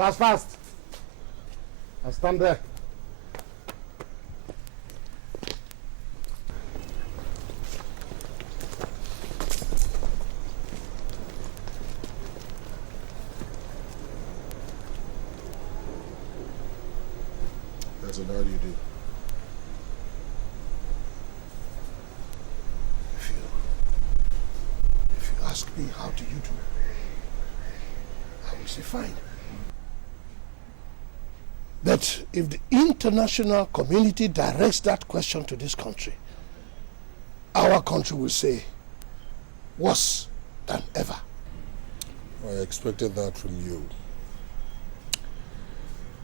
Fast, fast. And stand there. That's an how do you do? If you ask me how do you do, I will say fine. But if the international community directs that question to this country, our country will say worse than ever. I expected that from you.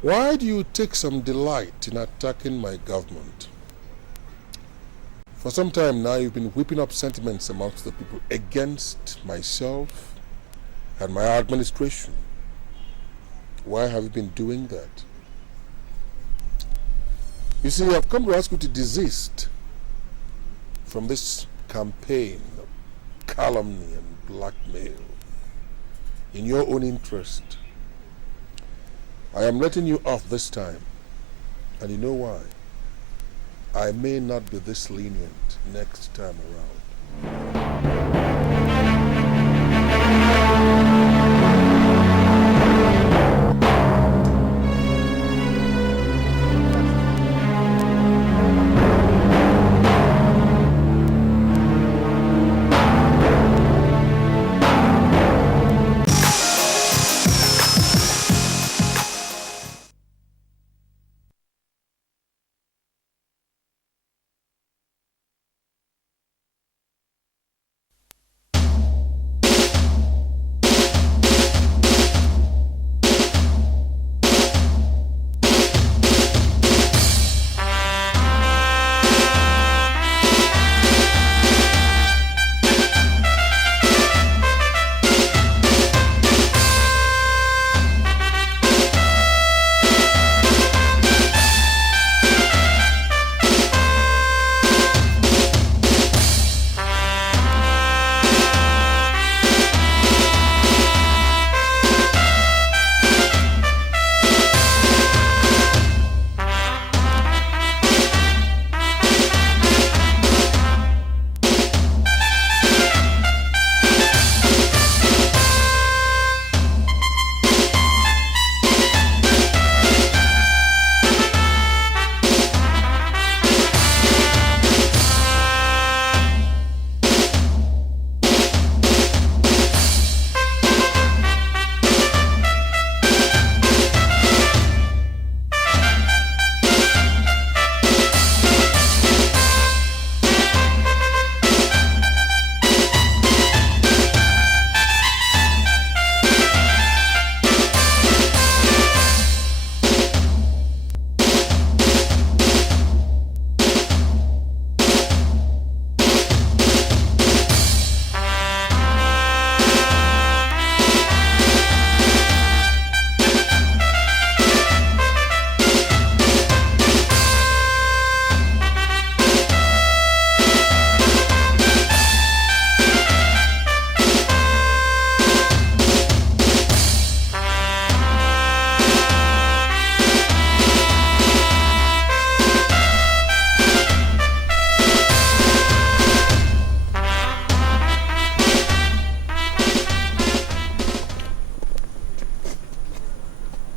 Why do you take some delight in attacking my government? For some time now, you've been whipping up sentiments amongst the people against myself and my administration. Why have you been doing that? You see, I've come to ask you to desist from this campaign of calumny and blackmail in your own interest. I am letting you off this time, and you know why? I may not be this lenient next time around.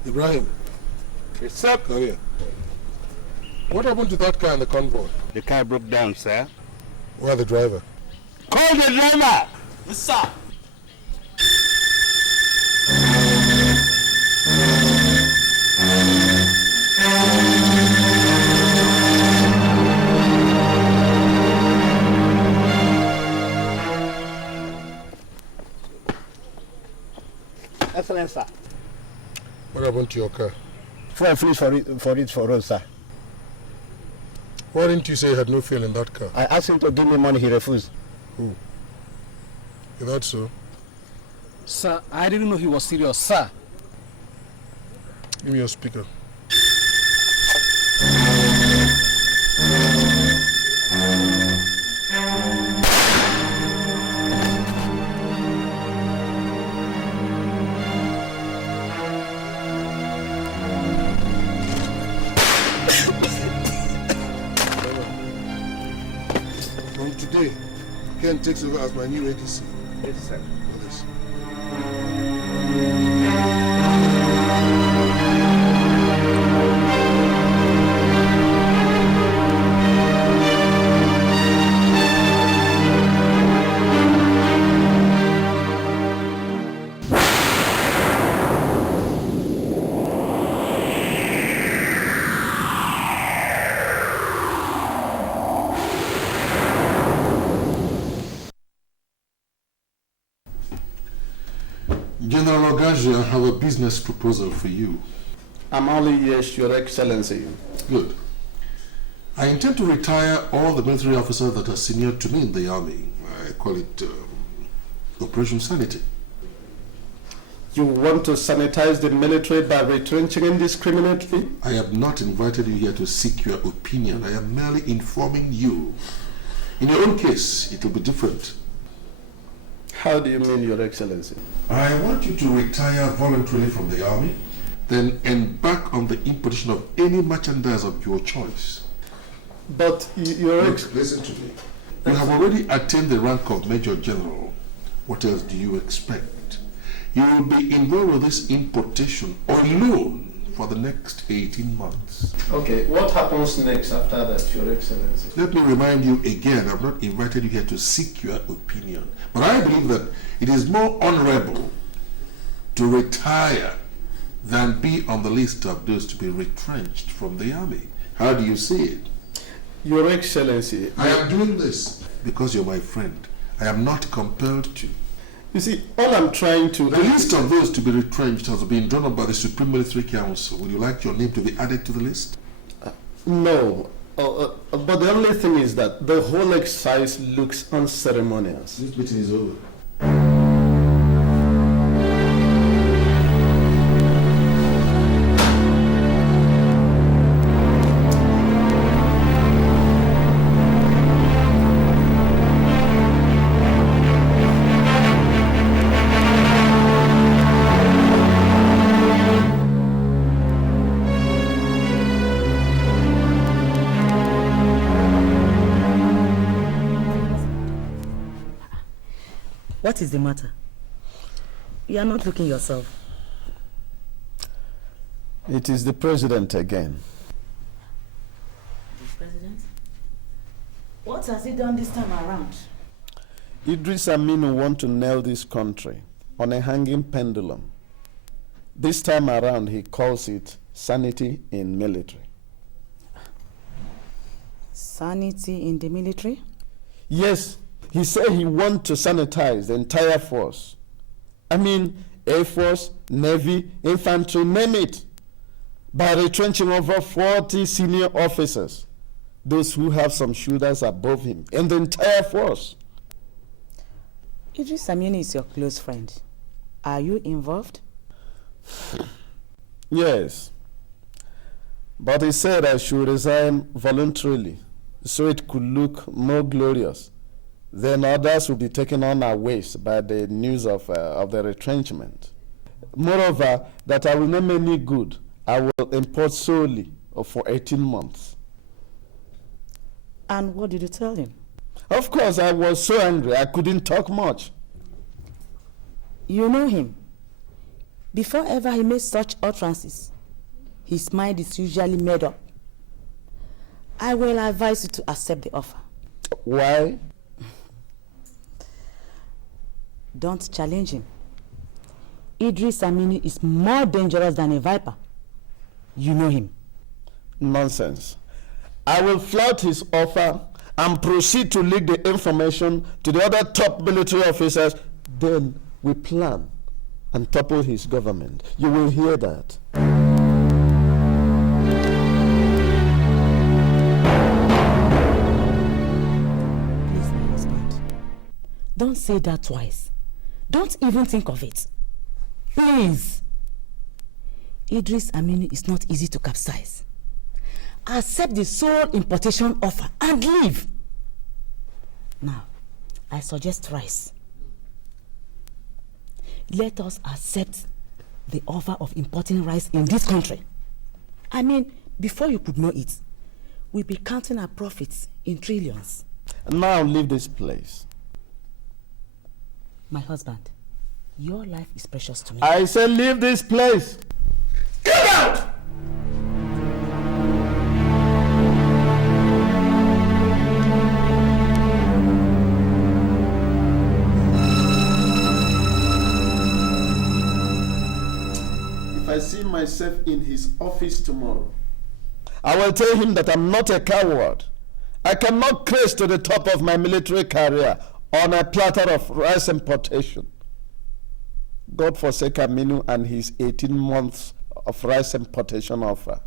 Ibrahim. It's up. Come here. What happened to that car in the convoy? The car broke down, sir. Where the driver? Call the driver! Yes, sir. Excellent, sir. What happened to your car? Fuel flees for us, sir. Why didn't you say you had no fuel in that car? I asked him to give me money, he refused. Who? Is that so? Sir, I didn't know he was serious, sir. Give me your speaker. today, Ken takes over as my new ADC. Yes, sir. Yes. General Ogaji, I have a business proposal for you. I'm only yes, Your Excellency. Good. I intend to retire all the military officers that are senior to me in the army. I call it Operation Sanity. You want to sanitize the military by retrenching indiscriminately? I have not invited you here to seek your opinion. I am merely informing you. In your own case, it will be different. How do you mean, Your Excellency? I want you to retire voluntarily from the army, then embark on the importation of any merchandise of your choice. But Your Look, listen to me. You have already attained the rank of Major General. What else do you expect? You will be involved with this importation alone for the next 18 months. Okay, what happens next after that, Your Excellency? Let me remind you again, I've not invited you here to seek your opinion. But I believe that it is more honorable to retire than be on the list of those to be retrenched from the army. How do you see it? Your Excellency, I am doing this because you're my friend. I am not compelled to. you see, all I'm trying to... The list of those to be retrenched has been drawn up by the Supreme Military Council. Would you like your name to be added to the list? No, but the only thing is that the whole exercise looks unceremonious. This meeting is over. What is the matter? You are not looking yourself. It is the president again. The president? What has he done this time around? Idris Amino wants to nail this country on a hanging pendulum. This time around, he calls it sanity in military. Sanity in the military? Yes, he said he wants to sanitize the entire force. I mean, Air Force, Navy, infantry, name it, by retrenching over 40 senior officers, those who have some shoulders above him, and the entire force. Idris Amino is your close friend. Are you involved? Yes, but he said I should resign voluntarily so it could look more glorious. Then others will be taken unawares by the news of the retrenchment. Moreover, that I will not make any good. I will import solely for 18 months. And what did you tell him? Of course, I was so angry I couldn't talk much. You know him. Before ever he made such utterances, his mind is usually made up. I will advise you to accept the offer. Why? Don't challenge him. Idris Amino is more dangerous than a viper. You know him. Nonsense. I will flout his offer and proceed to leak the information to the other top military officers. Then we plan and topple his government. You will hear that. Please, my husband, don't say that twice. Don't even think of it. Please. Idris Amino is not easy to capsize. Accept the sole importation offer and leave. Now, I suggest rice. Let us accept the offer of importing rice in this country. I mean, before you could know it, we'll be counting our profits in trillions. Now leave this place. My husband, your life is precious to me. I say leave this place. Get out! If I see myself in his office tomorrow, I will tell him that I'm not a coward. I cannot craze to the top of my military career on a platter of rice importation. God forsake Amino and his 18 months of rice importation offer.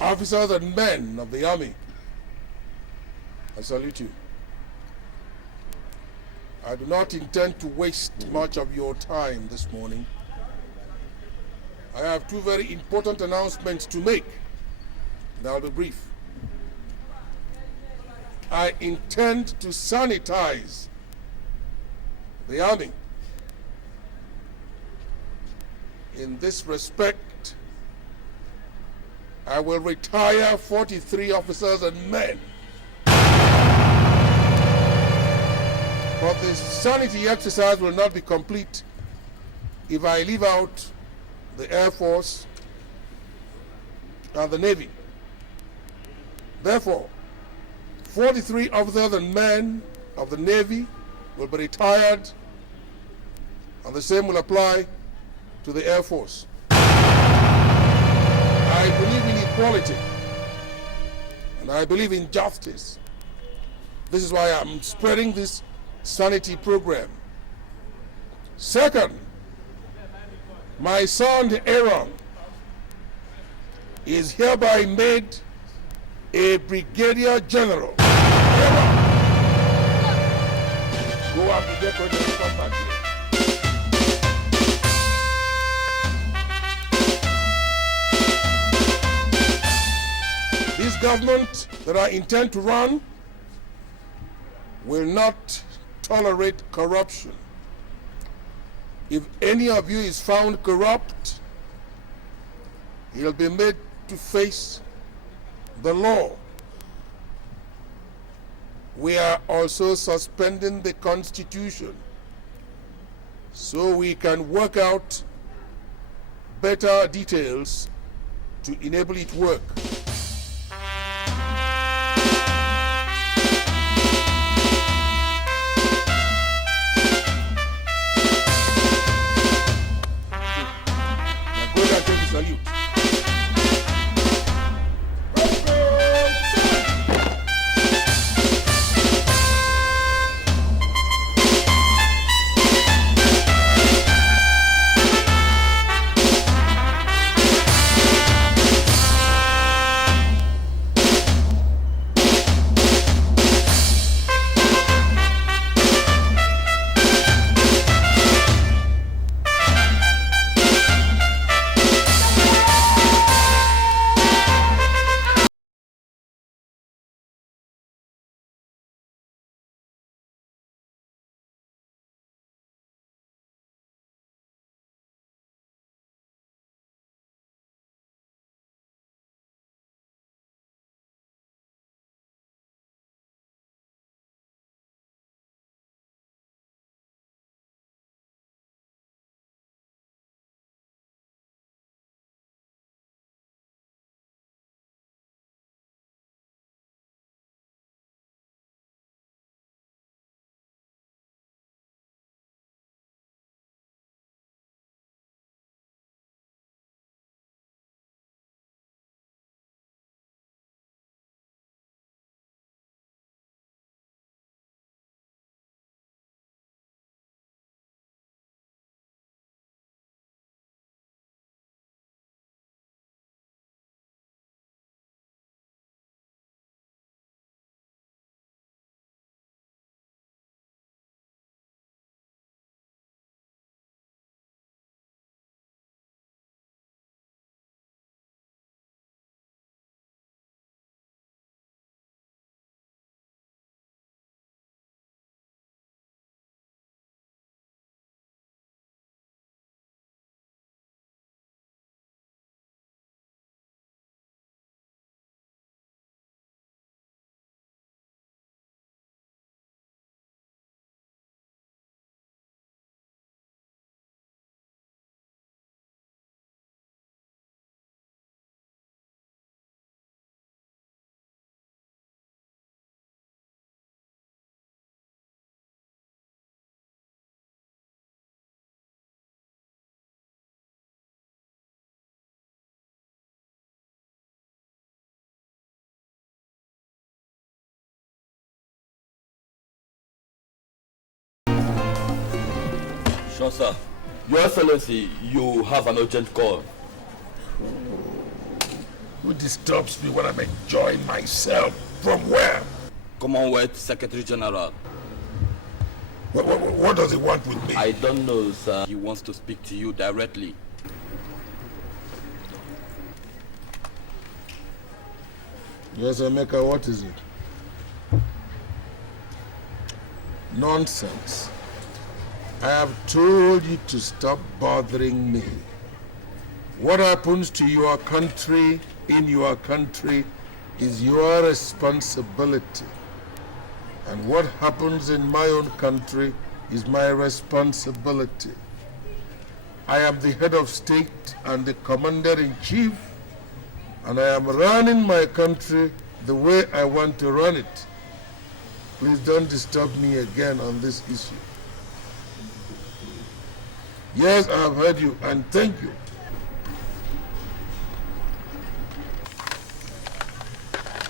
Officers and men of the army, I salute you. I do not intend to waste much of your time this morning. I have two very important announcements to make, and I'll be brief. I intend to sanitize the army. In this respect, I will retire 43 officers and men. But the sanity exercise will not be complete if I leave out the Air Force and the Navy. Therefore, 43 officers and men of the Navy will be retired, and the same will apply to the Air Force. I believe in equality, and I believe in justice. This is why I'm spreading this sanity program. Second, my son Aaron is hereby made a brigadier general. Aaron, go up and get ready to come back here. This government that I intend to run will not tolerate corruption. If any of you is found corrupt, he'll be made to face the law. We are also suspending the Constitution so we can work out better details to enable it to work. Salute. Sure, sir. Your Excellency, you have an urgent call. Who disturbs me when I'm enjoying myself? From where? Commonwealth Secretary General. What does he want with me? I don't know, sir. He wants to speak to you directly. Yes, Emeka, what is it? Nonsense. I have told you to stop bothering me. What happens to your country in your country is your responsibility. And what happens in my own country is my responsibility. I am the head of state and the commander-in-chief, and I am running my country the way I want to run it. Please don't disturb me again on this issue. Yes, I have heard you, and thank you.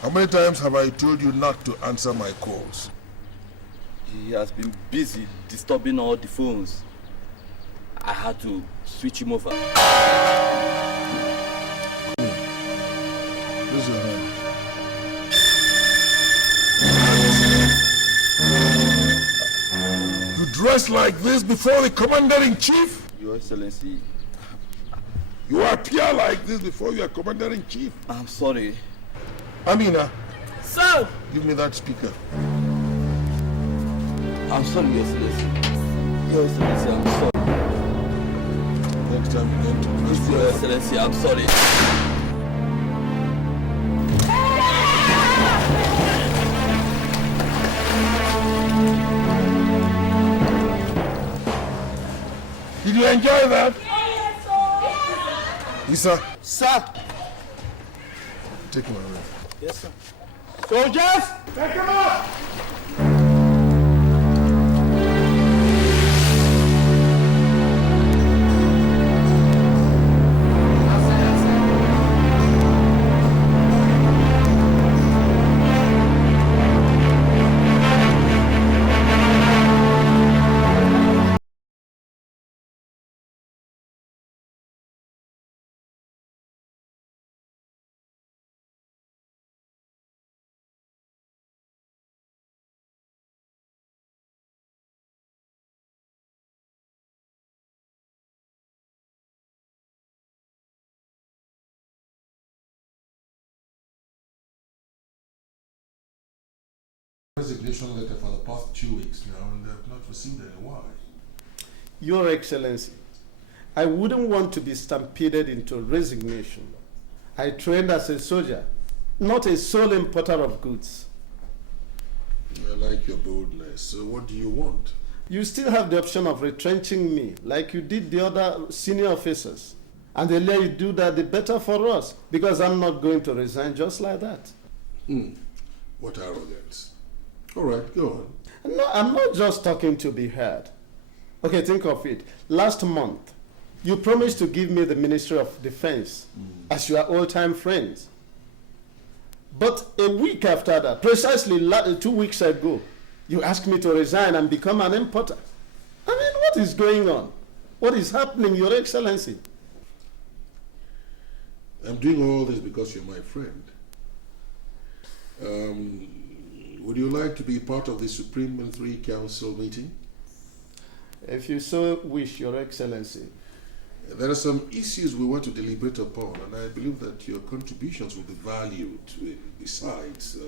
How many times have I told you not to answer my calls? He has been busy disturbing all the phones. I had to switch him over. Raise your hand. You dress like this before the commander-in-chief? Your Excellency, You appear like this before you are commander-in-chief? I'm sorry. Amina, So, give me that speaker. I'm sorry, Your Excellency. Your Excellency, I'm sorry. Next time you get to press Your Excellency, I'm sorry. Did you enjoy that? Isa, sir. take him away. Yes, sir. Soldiers, take him up. Resignation letter for the past 2 weeks now, and they have not received any. Why? Your Excellency, I wouldn't want to be stampeded into resignation. I trained as a soldier, not a sole importer of goods. I like your boldness. So what do you want? You still have the option of retrenching me, like you did the other senior officers. And the earlier you do that, the better for us, because I'm not going to resign just like that. What arrogance. All right, go on. No, I'm not just talking to be heard. Okay, think of it. Last month, you promised to give me the Ministry of Defense as your old-time friends. But a week after that, precisely 2 weeks ago, you asked me to resign and become an importer. I mean, what is going on? What is happening, Your Excellency? I'm doing all this because you're my friend. Would you like to be part of the Supreme Military Council meeting? If you so wish, Your Excellency. There are some issues we want to deliberate upon, and I believe that your contributions will be valued. Besides,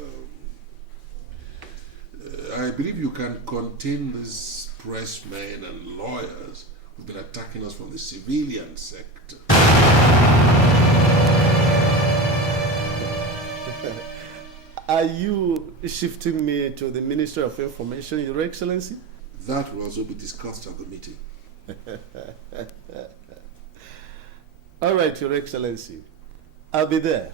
I believe you can contain these pressmen and lawyers who've been attacking us from the civilian sector. Are you shifting me to the Ministry of Information, Your Excellency? That will also be discussed at the meeting. All right, Your Excellency. I'll be there.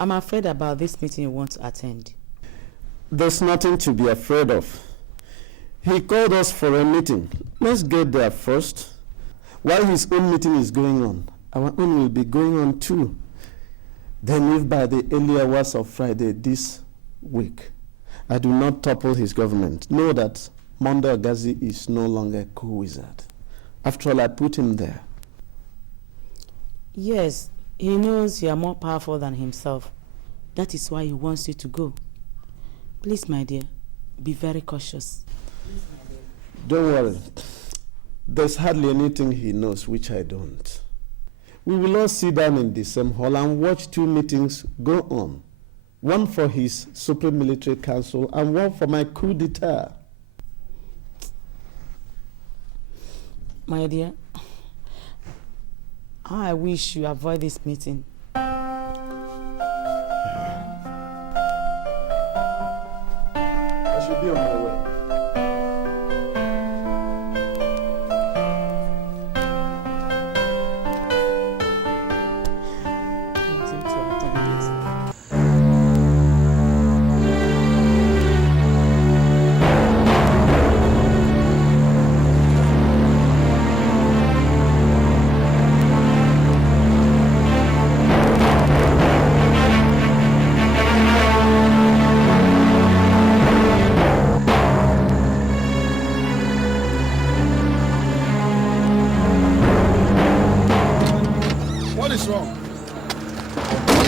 I'm afraid about this meeting you want to attend. There's nothing to be afraid of. He called us for a meeting. Let's get there first. While his own meeting is going on, our own will be going on too. Then if by the early hours of Friday this week, I do not topple his government, know that Mondo Agazi is no longer a coup wizard. After all, I put him there. Yes, he knows you are more powerful than himself. That is why he wants you to go. Please, my dear, be very cautious. Don't worry. There's hardly anything he knows which I don't. We will all sit down in the same hall and watch 2 meetings go on. One for his Supreme Military Council and one for my coup d'etat. My dear, I wish you avoid this meeting. be on my way.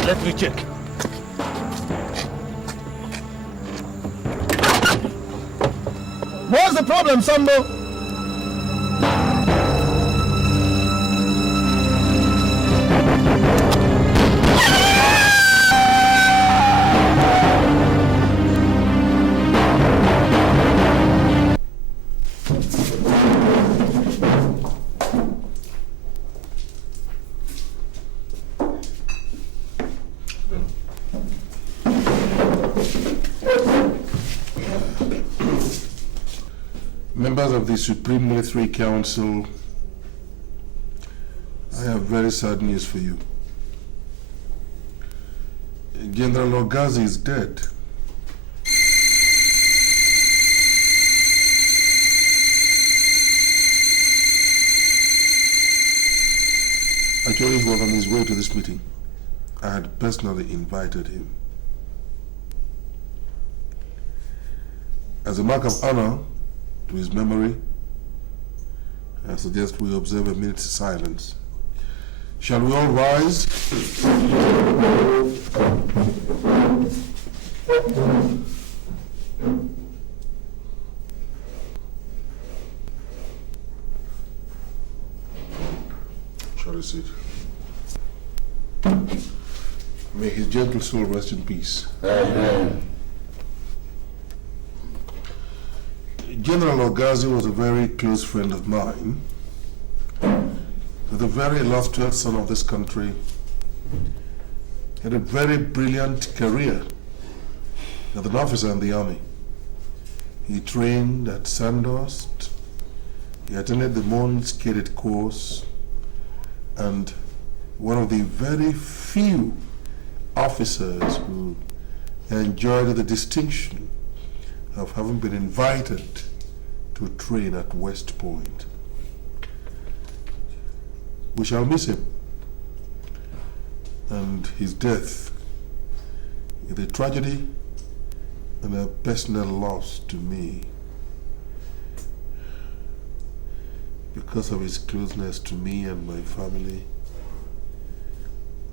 Let me check. What's the problem, Sambo? Members of the Supreme Military Council, I have very sad news for you. General Ogazi is dead. Actually, he was on his way to this meeting. I had personally invited him. As a mark of honor to his memory, I suggest we observe a minute's silence. Shall we all rise? Shall we sit? May his gentle soul rest in peace. Amen. General Ogazi was a very close friend of mine. The very illustrious son of this country. Had a very brilliant career as an officer in the army. He trained at Sandhurst. He attended the Mons Cadet course, and one of the very few officers who enjoyed the distinction of having been invited to train at West Point. We shall miss him, and his death is a tragedy and a personal loss to me because of his closeness to me and my family.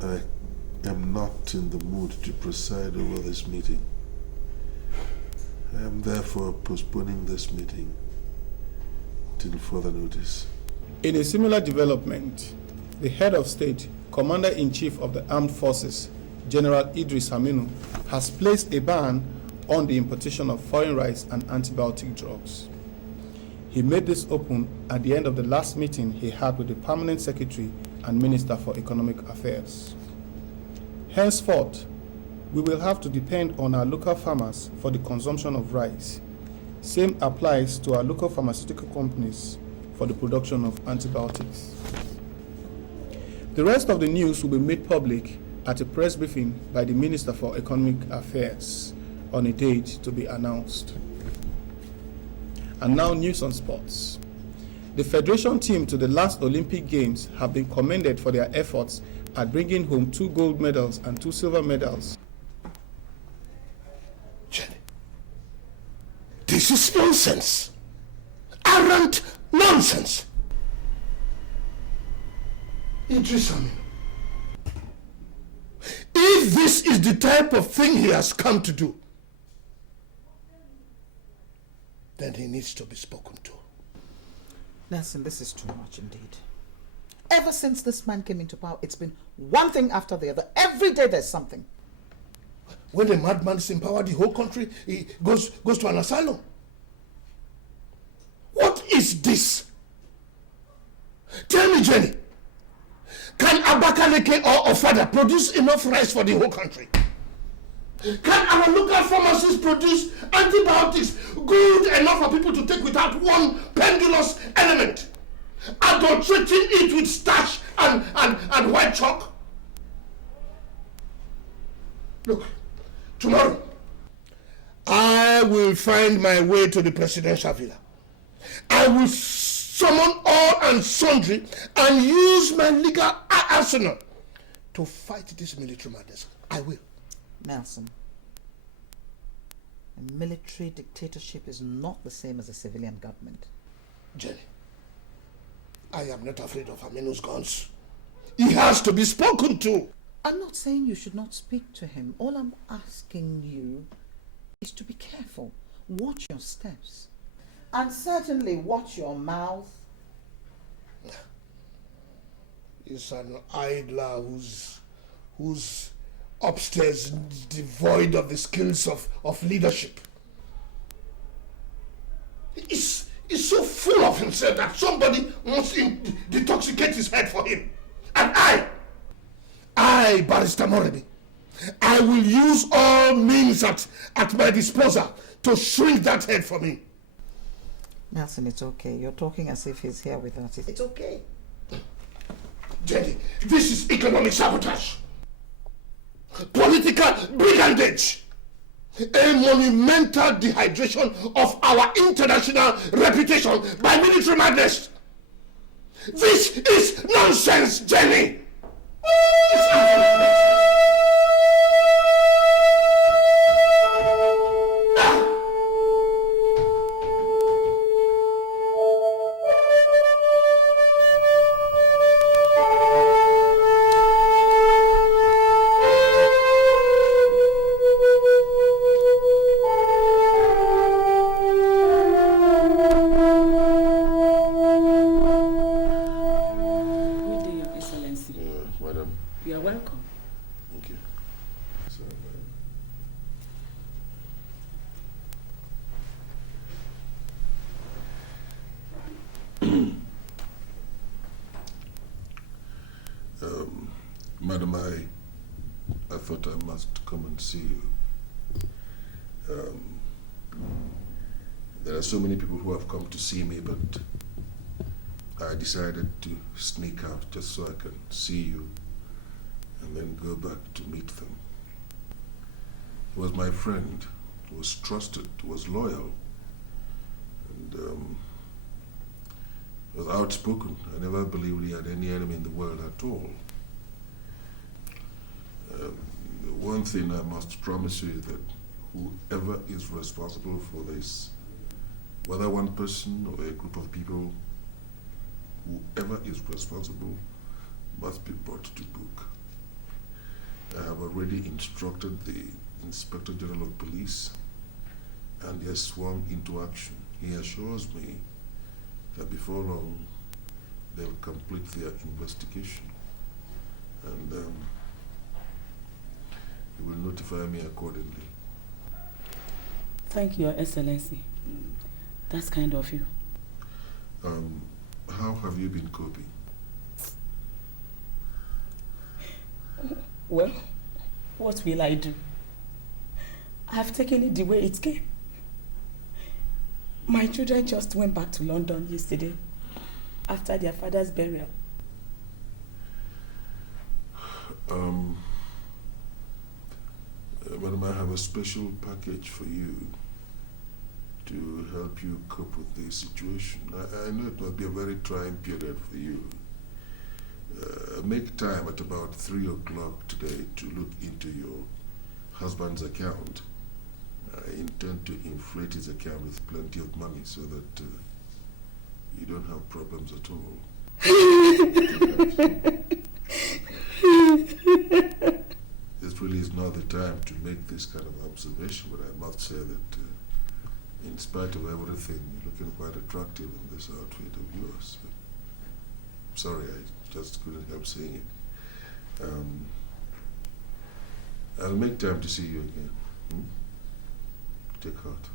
I am not in the mood to preside over this meeting. I am therefore postponing this meeting till further notice. In a similar development, the head of state, Commander-in-Chief of the Armed Forces, General Idris Amino, has placed a ban on the importation of foreign rice and antibiotic drugs. He made this open at the end of the last meeting he had with the Permanent Secretary and Minister for Economic Affairs. Henceforth, we will have to depend on our local farmers for the consumption of rice. Same applies to our local pharmaceutical companies for the production of antibiotics. The rest of the news will be made public at a press briefing by the Minister for Economic Affairs on a date to be announced. And now news on sports. The Federation team to the last Olympic Games have been commended for their efforts at bringing home 2 gold medals and 2 silver medals. Jenny, this is nonsense. Arrant nonsense. Idris Amino, if this is the type of thing he has come to do, then he needs to be spoken to. Nelson, this is too much indeed. Ever since this man came into power, it's been one thing after the other. Every day there's something. When a madman is in power, the whole country he goes to an asylum. What is this? Tell me, Jenny, can Abakaleke or Ofada produce enough rice for the whole country? Can our local pharmacies produce antibiotics good enough for people to take without one pendulous element? Adulterating it with starch and white chalk? Look, tomorrow, I will find my way to the presidential villa. I will summon all and sundry and use my legal arsenal to fight this military madness. I will. Nelson, a military dictatorship is not the same as a civilian government. Jenny, I am not afraid of Amino's guns. He has to be spoken to. I'm not saying you should not speak to him. All I'm asking you is to be careful. Watch your steps. And certainly watch your mouth. He's an idler who's upstairs devoid of the skills of leadership. He's so full of himself that somebody wants to detoxicate his head for him. And I, Barrister Morebi, I will use all means at my disposal to shrink that head for me. Nelson, it's okay. You're talking as if he's here with us. It's okay. Jenny, this is economic sabotage. Political brigandage. A monumental dehydration of our international reputation by military madness. This is nonsense, Jenny. It's nonsense. Madam, I thought I must come and see you. There are so many people who have come to see me, but I decided to sneak out just so I can see you and then go back to meet them. He was my friend, was trusted, was loyal, and was outspoken. I never believed he had any enemy in the world at all. One thing I must promise you is that whoever is responsible for this, whether one person or a group of people, whoever is responsible must be brought to book. I have already instructed the Inspector General of Police, and he has swung into action. He assures me that before long they'll complete their investigation, and he will notify me accordingly. Thank you, Your Excellency. That's kind of you. How have you been coping? Well, what will I do? I've taken it the way it came. My children just went back to London yesterday after their father's burial. Madam, I have a special package for you to help you cope with the situation. I know it must be a very trying period for you. Make time at about 3 o'clock today to look into your husband's account. I intend to inflate his account with plenty of money so that you don't have problems at all. This really is not the time to make this kind of observation, but I must say that in spite of everything, you're looking quite attractive in this outfit of yours. Sorry, I just couldn't help saying it. I'll make time to see you again. Take heart.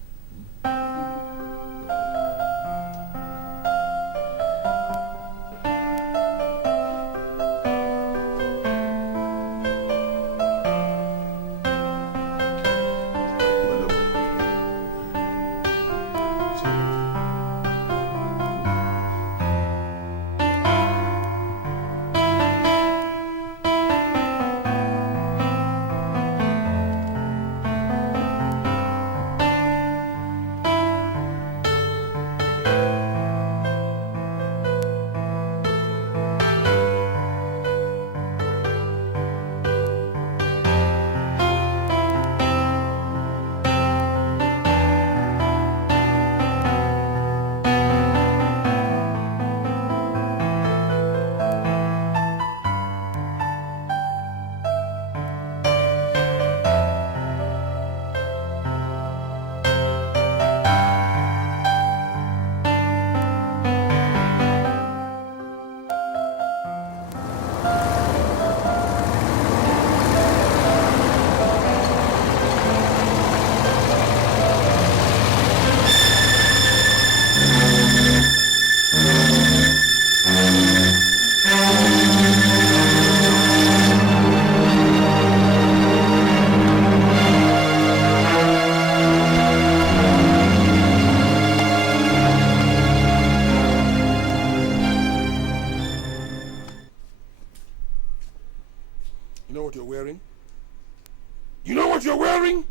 what you're wearing?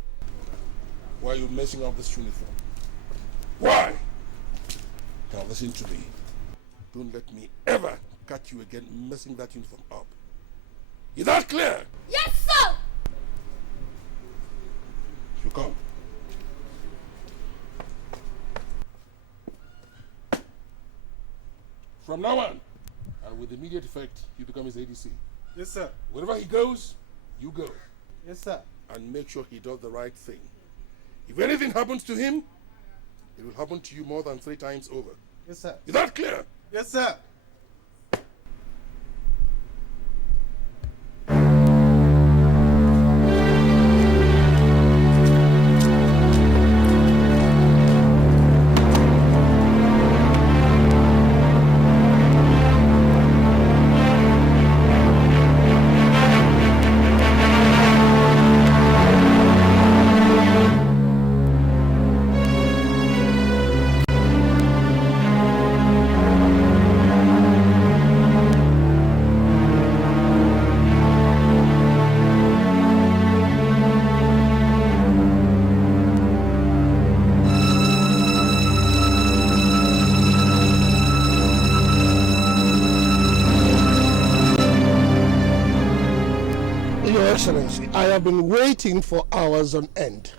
Why are you messing up this uniform? Why? Now listen to me. Don't let me ever catch you again messing that uniform up. Is that clear? Yes, sir! You come. From now on, and with immediate effect, you become his ADC. Yes, sir. Wherever he goes, you go. Yes, sir. And make sure he does the right thing. If anything happens to him, it will happen to you more than 3 times over. Yes, sir. Is that clear? Yes, sir. Excellency, I have been waiting for hours on end.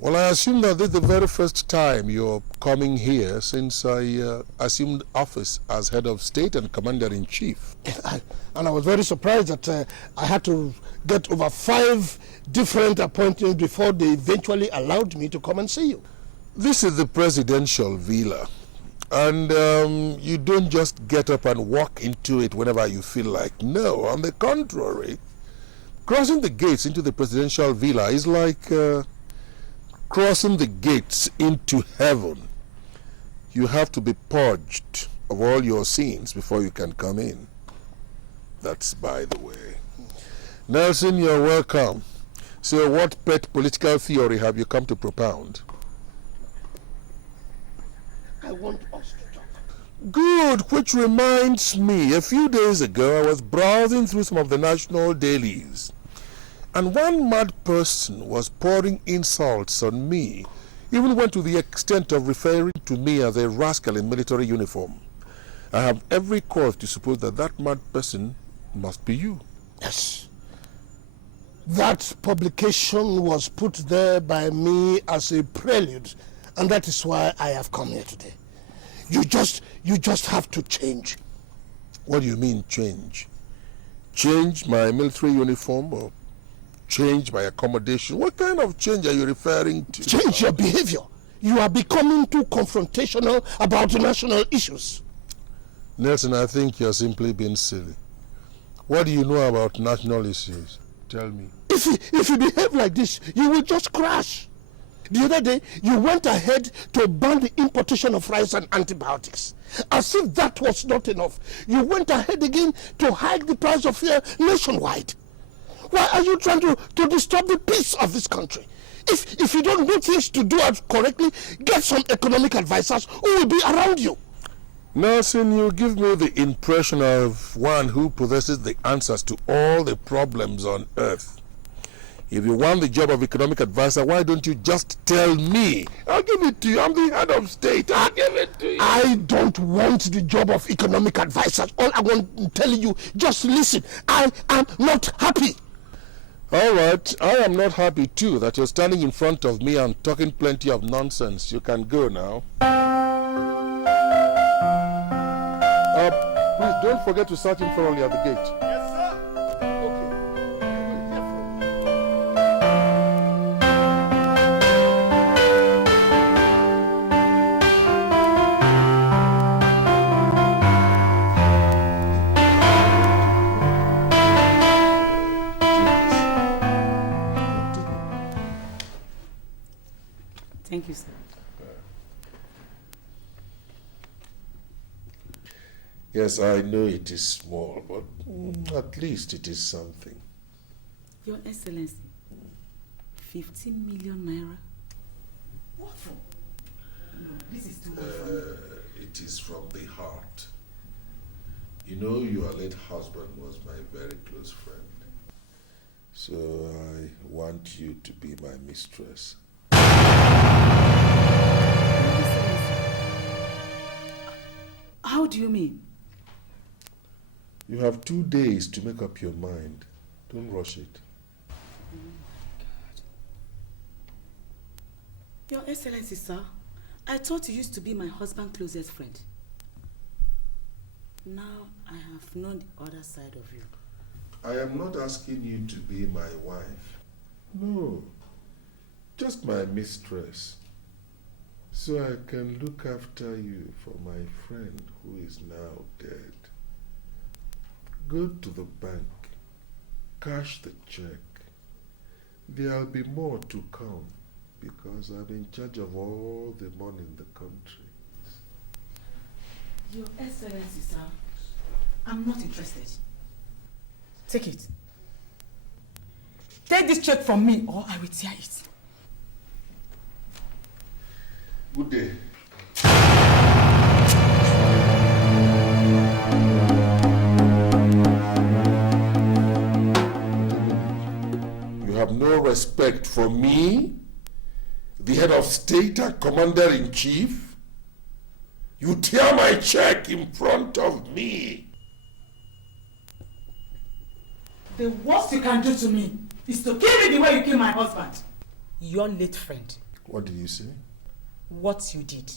Well, I assume that this is the very first time you're coming here since I assumed office as head of state and commander-in-chief. And I was very surprised that I had to get over 5 different appointments before they eventually allowed me to come and see you. This is the presidential villa. And you don't just get up and walk into it whenever you feel like. No, on the contrary. Crossing the gates into the presidential villa is like crossing the gates into heaven. You have to be purged of all your sins before you can come in. That's by the way. Nelson, you're welcome. So what pet political theory have you come to propound? I want us to talk. Good, which reminds me, a few days ago I was browsing through some of the national dailies, and one mad person was pouring insults on me, even went to the extent of referring to me as a rascal in military uniform. I have every cause to suppose that that mad person must be you. Yes. That publication was put there by me as a prelude, and that is why I have come here today. You just have to change. What do you mean change? Change my military uniform or change my accommodation? What kind of change are you referring to? Change your behavior. You are becoming too confrontational about national issues. Nelson, I think you're simply being silly. What do you know about national issues? Tell me. If you behave like this, you will just crash. The other day, you went ahead to ban the importation of rice and antibiotics. As if that was not enough, you went ahead again to hike the price of fuel nationwide. Why are you trying to disturb the peace of this country? If you don't know things to do correctly, get some economic advisors who will be around you. Nelson, you give me the impression of one who possesses the answers to all the problems on earth. If you want the job of economic advisor, why don't you just tell me? I'll give it to you. I'm the head of state. I'll give it to you. I don't want the job of economic advisor. All I want to tell you, just listen. I am not happy. All right. I am not happy too that you're standing in front of me and talking plenty of nonsense. You can go now. Please don't forget to search him thoroughly at the gate. Yes, sir. Thank you, sir. Yes, I know it is small, but at least it is something. Your Excellency, 15 million naira? What for? No, this is too much for me. It is from the heart. You know, your late husband was my very close friend. So I want you to be my mistress. How do you mean? You have 2 days to make up your mind. Don't rush it. Your Excellency, sir, I thought you used to be my husband's closest friend. Now I have known the other side of you. I am not asking you to be my wife. No, just my mistress. So I can look after you for my friend who is now dead. Go to the bank, cash the check. There'll be more to come because I'm in charge of all the money in the country. Your Excellency, sir, I'm not interested. Take it. Take this check from me or I will tear it. Good day. You have no respect for me, the head of state and commander-in-chief? You tear my check in front of me. The worst you can do to me is to kill me the way you killed my husband. Your late friend. What did you say? What you did.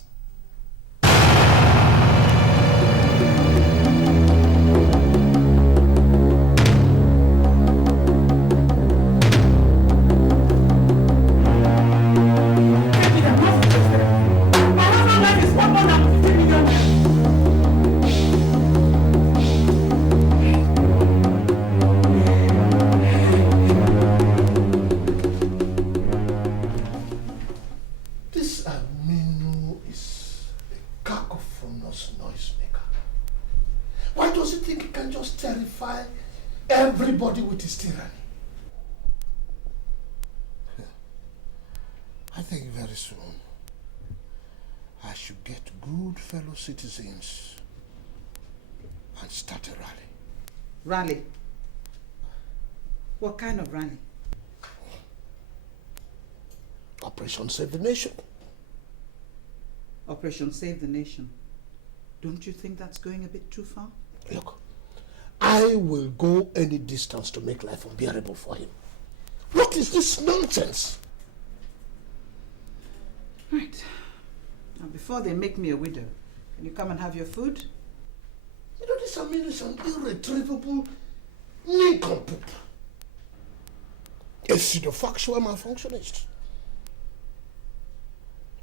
Everybody with his tyranny. I think very soon I should get good fellow citizens and start a rally. Rally? What kind of rally? Operation Save the Nation. Operation Save the Nation. Don't you think that's going a bit too far? Look, I will go any distance to make life unbearable for him. What is this nonsense? Right. Now, before they make me a widow, can you come and have your food? You know, this Amino is an irretrievable nincompoop. A pseudo-factual malfunctionist.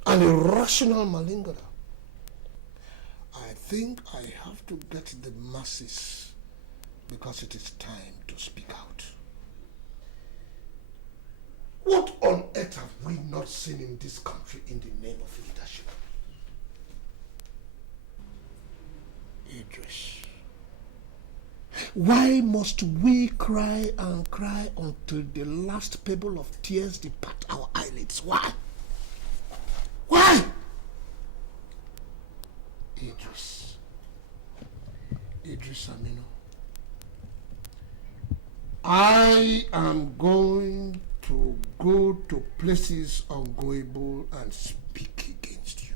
An irrational malingerer. I think I have to get the masses because it is time to speak out. What on earth have we not seen in this country in the name of leadership? Idris, why must we cry and cry until the last pebble of tears depart our eyelids? Why? Why? Idris Amino, I am going to go to places ungoable and speak against you.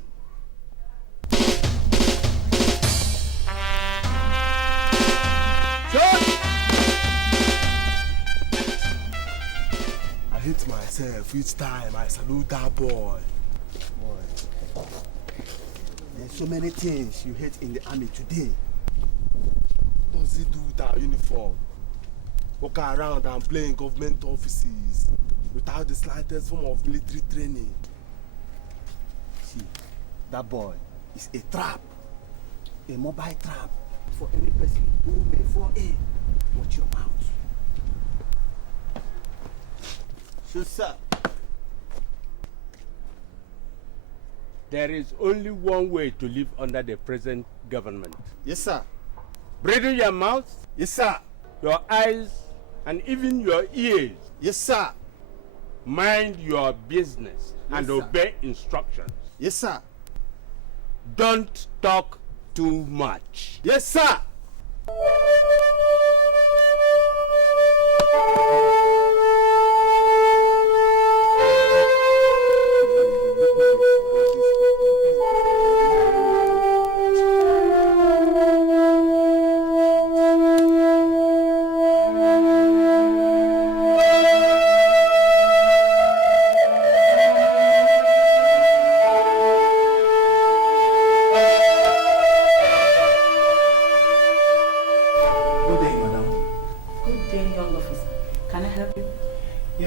I hate myself each time I salute that boy. There's so many things you hate in the army today. What does he do with our uniform? Walk around and play in government offices without the slightest form of military training. See, that boy is a trap, a mobile trap for any person who may fall in. Watch your mouth. So, sir, there is only one way to live under the present government. Yes, sir. Bridle your mouth. Yes, sir. Your eyes and even your ears. Yes, sir. Mind your business and sir. obey instructions. Yes, sir. Don't talk too much. Yes, sir.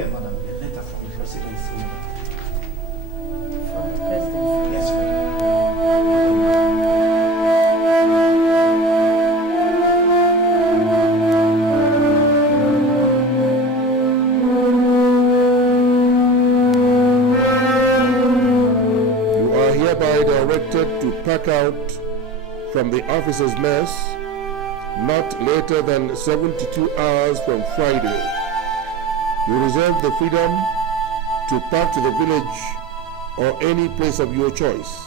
Here, madam, a letter from the presidency. From the presidency? Yes, madam. You are hereby directed to pack out from the officers' mess not later than 72 hours from Friday. You reserve the freedom to pack to the village or any place of your choice,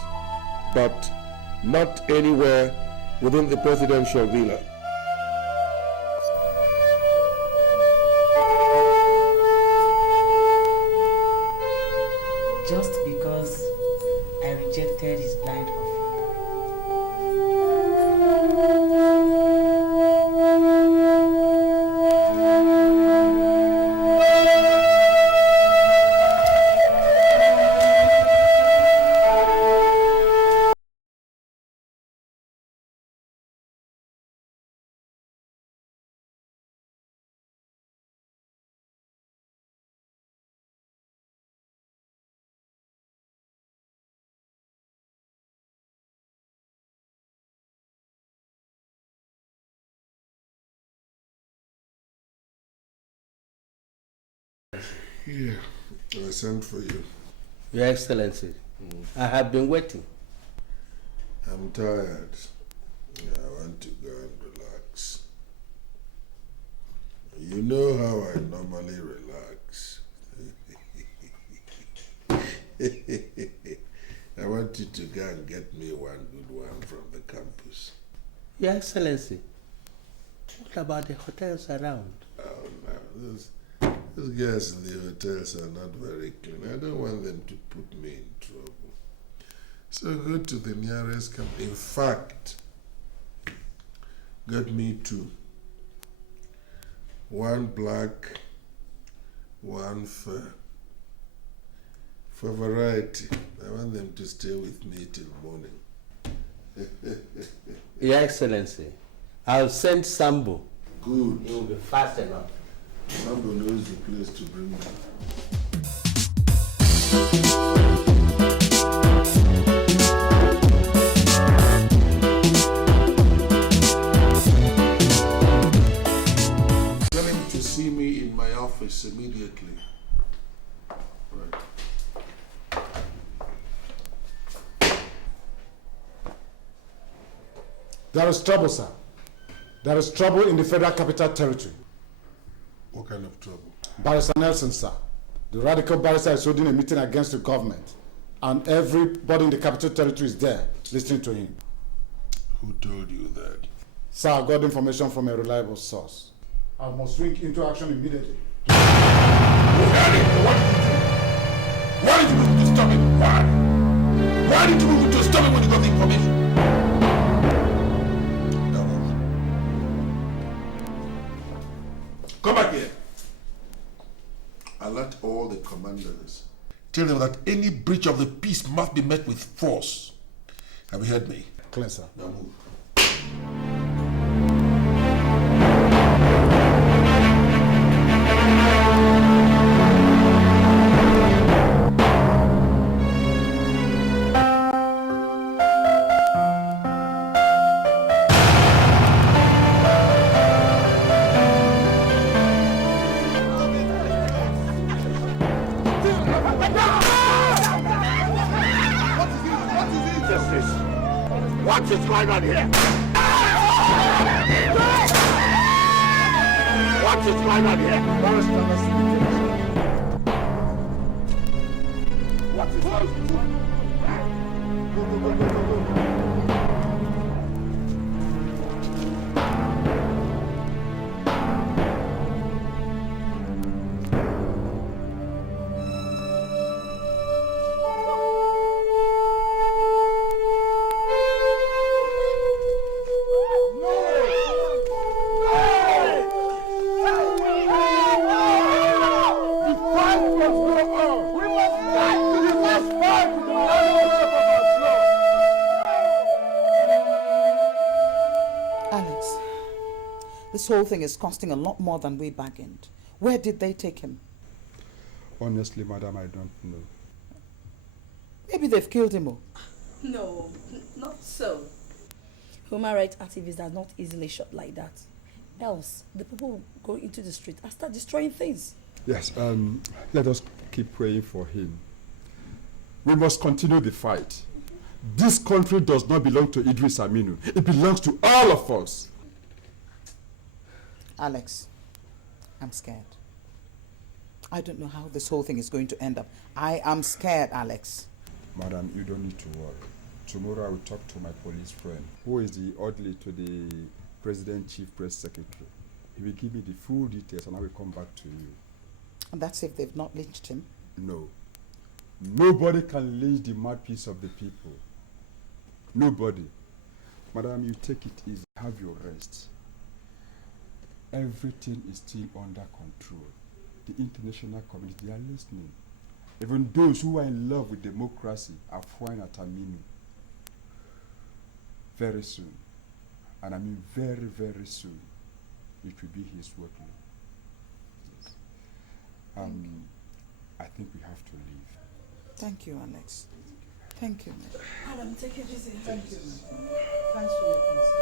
but not anywhere within the presidential villa. Just because I rejected his blind offer. Here, I sent for you. Your Excellency, I have been waiting. I'm tired. I want to go and relax. You know how I normally relax. I want you to go and get me one good one from the campus. Your Excellency, what about the hotels around? Oh no, those guys in the hotels are not very clean. I don't want them to put me in trouble. So go to the nearest camp. In fact, get me two. One black, one fur. For variety. I want them to stay with me till morning. Your Excellency, I'll send Sambo. Good. It will be fast enough. Sambo knows the place to bring me. Tell him to see me in my office immediately. Right. There is trouble, sir. There is trouble in the Federal Capital Territory. What kind of trouble? Barrister Nelson, sir. The radical barrister is holding a meeting against the government, and everybody in the Capital Territory is there listening to him. Who told you that? Sir, I got information from a reliable source. I must swing into action immediately. Why did you move to stop it? Why? Why did you move to stop it when you got the information? Come back here. Alert all the commanders. Tell them that any breach of the peace must be met with force. Have you heard me? Clear, sir. Now move. What is going on here? What is going on here? What is going on? This whole thing is costing a lot more than we bargained. Where did they take him? Honestly, madam, I don't know. Maybe they've killed him. Oh. No, not so. Human rights activists are not easily shot like that. Else, the people will go into the street and start destroying things. Yes, let us keep praying for him. We must continue the fight. This country does not belong to Idris Amino. It belongs to all of us. Alex, I'm scared. I don't know how this whole thing is going to end up. I am scared, Alex. Madam, you don't need to worry. Tomorrow I will talk to my police friend, who is the orderly to the President Chief Press Secretary. He will give me the full details and I will come back to you. And that's if they've not lynched him? No. Nobody can lynch the mouthpiece of the people. Nobody. Madam, you take it easy. Have your rest. Everything is still under control. The international community, they are listening. Even those who are in love with democracy are flying at Amino. Very soon, and I mean very, very soon, it will be his workload. Yes. I think we have to leave. Thank you, Alex. Thank you. Madam, take it easy. Thank you. Thanks for your concern.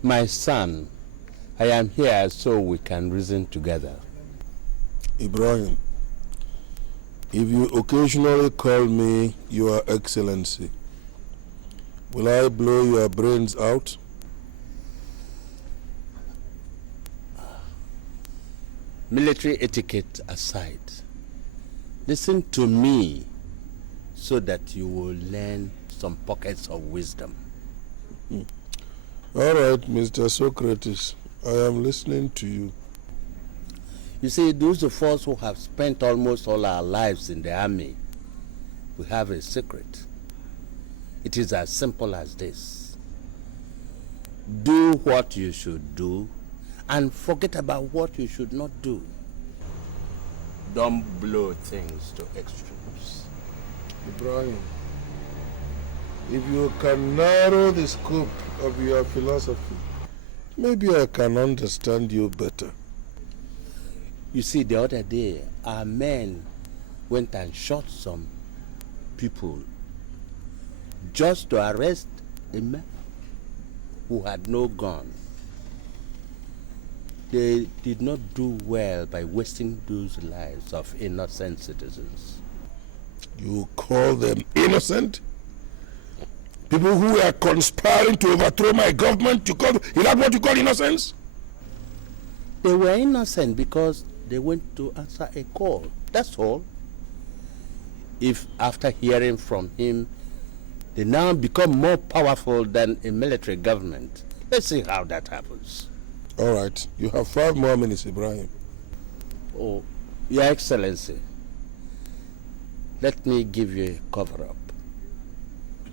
My son, I am here so we can reason together. Ibrahim, if you occasionally call me Your Excellency, will I blow your brains out? Military etiquette aside, listen to me so that you will learn some pockets of wisdom. All right, Mr. Socrates, I am listening to you. You see, those of us who have spent almost all our lives in the army, we have a secret. It is as simple as this. Do what you should do and forget about what you should not do. Don't blow things to extremes. Ibrahim, if you can narrow the scope of your philosophy, maybe I can understand you better. You see, the other day, our men went and shot some people just to arrest a man who had no gun. They did not do well by wasting those lives of innocent citizens. You call them innocent? People who are conspiring to overthrow my government, is that what you call innocence? They were innocent because they went to answer a call. That's all. If after hearing from him, they now become more powerful than a military government, let's see how that happens. All right. You have 5 more minutes, Ibrahim. Oh, Your Excellency, let me give you a cover-up.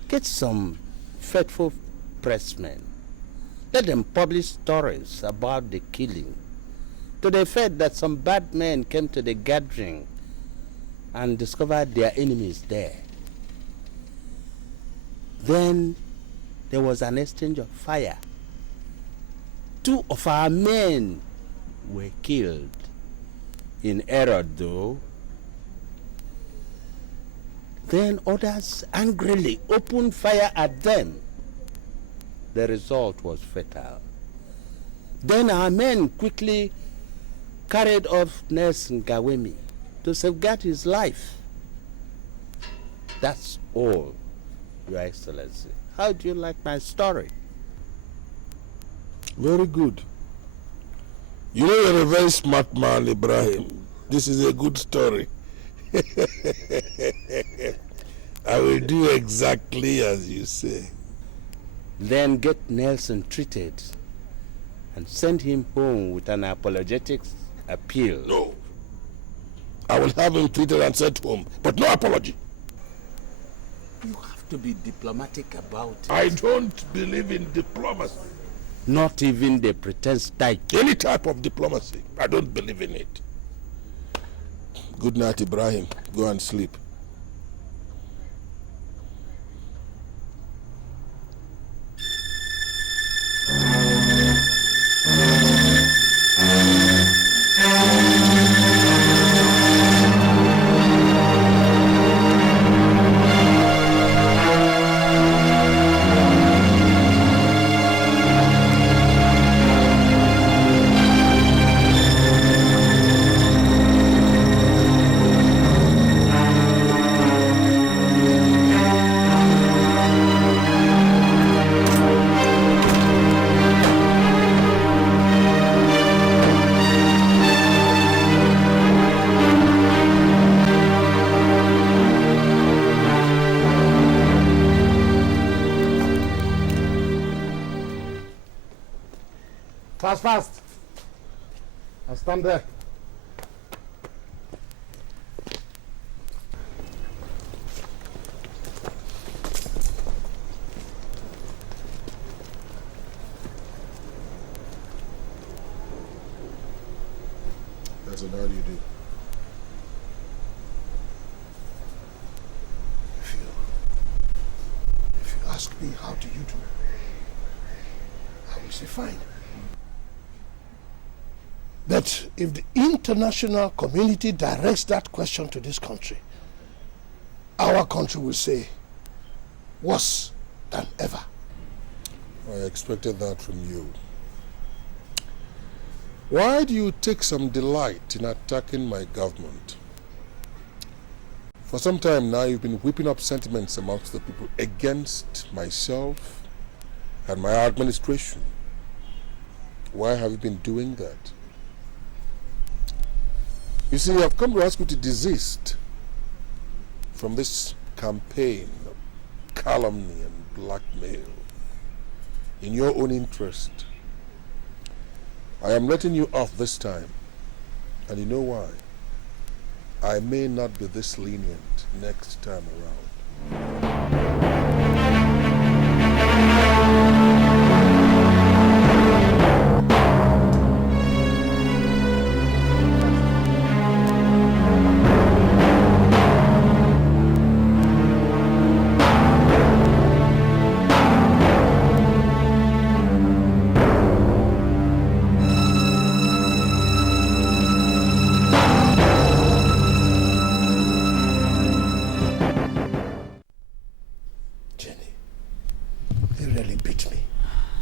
Get some faithful pressmen. Let them publish stories about the killing, to the effect that some bad men came to the gathering and discovered their enemies there. Then there was an exchange of fire. 2 of our men were killed. In error, though. Then others angrily opened fire at them. The result was fatal. Then our men quickly carried off Nelson Gawemi to safeguard his life. That's all, Your Excellency. How do you like my story? Very good. You know you're a very smart man, Ibrahim. This is a good story. I will do exactly as you say. Then get Nelson treated and send him home with an apologetic appeal. No. I will have him treated and sent home, but no apology. You have to be diplomatic about it. I don't believe in diplomacy. Not even the pretense type. Any type of diplomacy. I don't believe in it. Good night, Ibrahim. Go and sleep. Fast, fast. I'll stand there. That's what you do. If you ask me, how do you do? I will say fine. But if the international community directs that question to this country, our country will say, worse than ever. I expected that from you. Why do you take some delight in attacking my government? For some time now, you've been whipping up sentiments amongst the people against myself and my administration. Why have you been doing that? You see, I've come to ask you to desist from this campaign of calumny and blackmail in your own interest. I am letting you off this time, and you know why? I may not be this lenient next time around.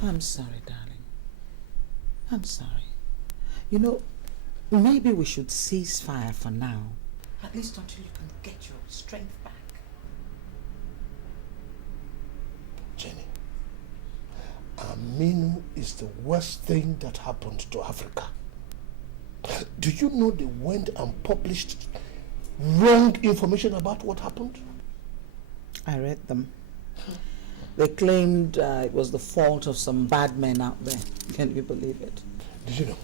I'm sorry, darling. I'm sorry. You know, maybe we should cease fire for now. At least until you can get your strength back. Jenny, Amino is the worst thing that happened to Africa. Do you know they went and published wrong information about what happened? I read them. They claimed it was the fault of some bad men out there. Can you believe it? Did you know?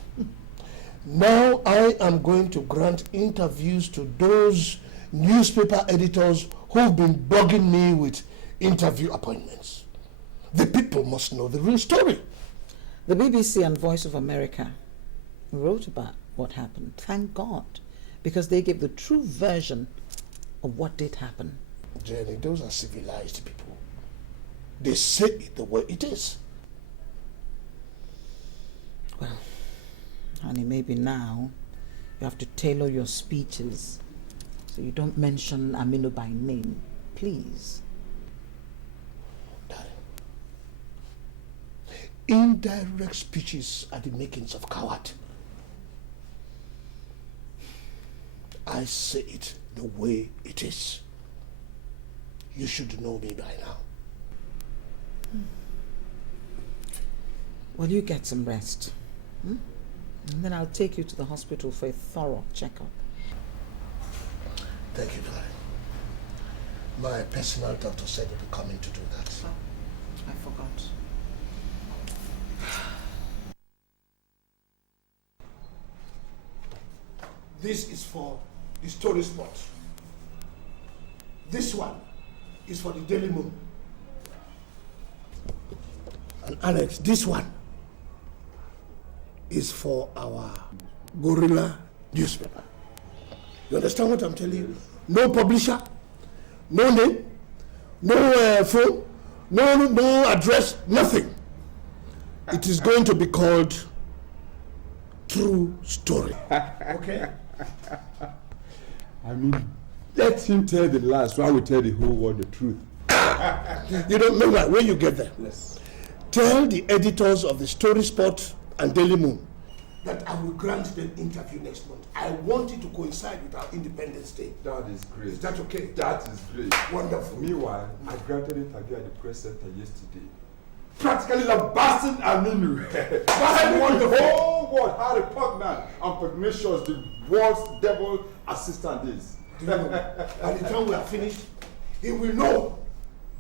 Now I am going to grant interviews to those newspaper editors who've been bugging me with interview appointments. The people must know the real story. The BBC and Voice of America wrote about what happened. Thank God. Because they gave the true version of what did happen. Jenny, those are civilized people. They say it the way it is. Well, honey, maybe now you have to tailor your speeches so you don't mention Amino by name, please. Darling, indirect speeches are the makings of coward. I say it the way it is. You should know me by now. Well, you get some rest. And then I'll take you to the hospital for a thorough checkup. Thank you, darling. My personal doctor said he'll be coming to do that. Oh, I forgot. This is for the story spot. This one is for the Daily Moon. And Alex, this one is for our guerrilla newspaper. You understand what I'm telling you? No publisher, no name, no phone, no address, nothing. It is going to be called True Story. Okay? I mean, let him tell the lies while we tell the whole world the truth. You don't know that when you get there. Yes. Tell the editors of the Story Spot and Daily Moon that I will grant them interview next month. I want it to coincide with our Independence Day. That is great. Is that okay? That is great. Wonderful. Meanwhile, I granted an interview at the press center yesterday. Practically lambasting Amino. The whole world how repugnant and pugnacious the world's devil assistant is. Do you know, by the time we are finished, he will know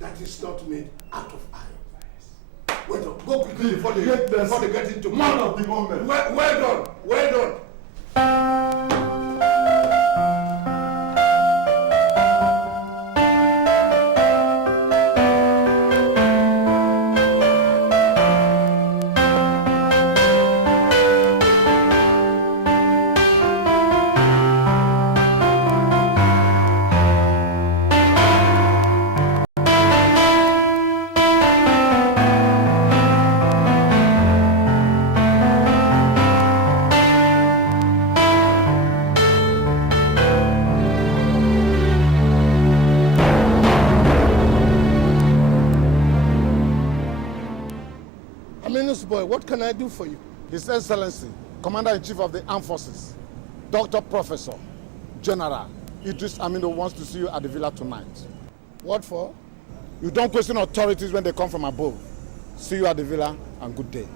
that it's not made out of iron. Wait on. Go quickly before they get into man of the moment. Well done. Well done. Boy, what can I do for you? His Excellency, Commander-in-Chief of the Armed Forces, Dr. Professor, General Idris Amino wants to see you at the villa tonight. What for? You don't question authorities when they come from above. See you at the villa and good day.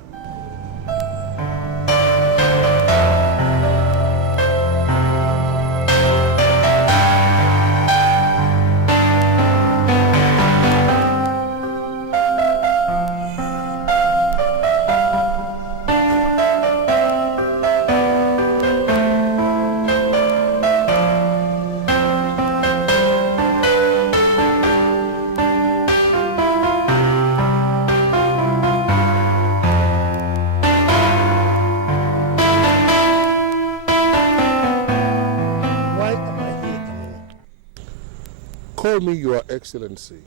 Call me Your Excellency.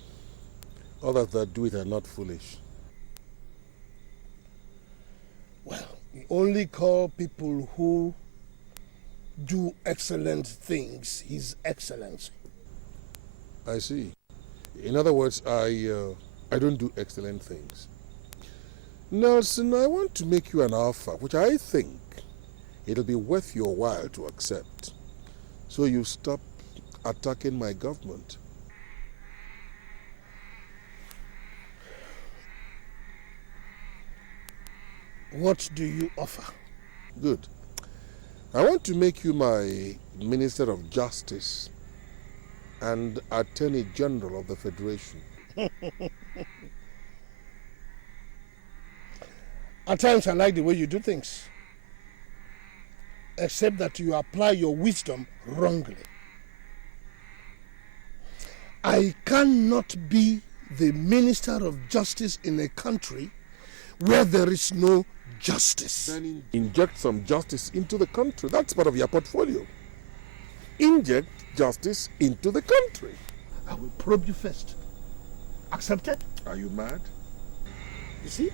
Others that do it are not foolish. Well, you only call people who do excellent things His Excellency. I see. In other words, I don't do excellent things. Nelson, I want to make you an offer, which I think it'll be worth your while to accept. So you stop attacking my government. What do you offer? Good. I want to make you my Minister of Justice and Attorney General of the Federation. At times I like the way you do things. Except that you apply your wisdom wrongly. I cannot be the Minister of Justice in a country where there is no justice. Then inject some justice into the country. That's part of your portfolio. Inject justice into the country. I will probe you first. Accepted? Are you mad? You see?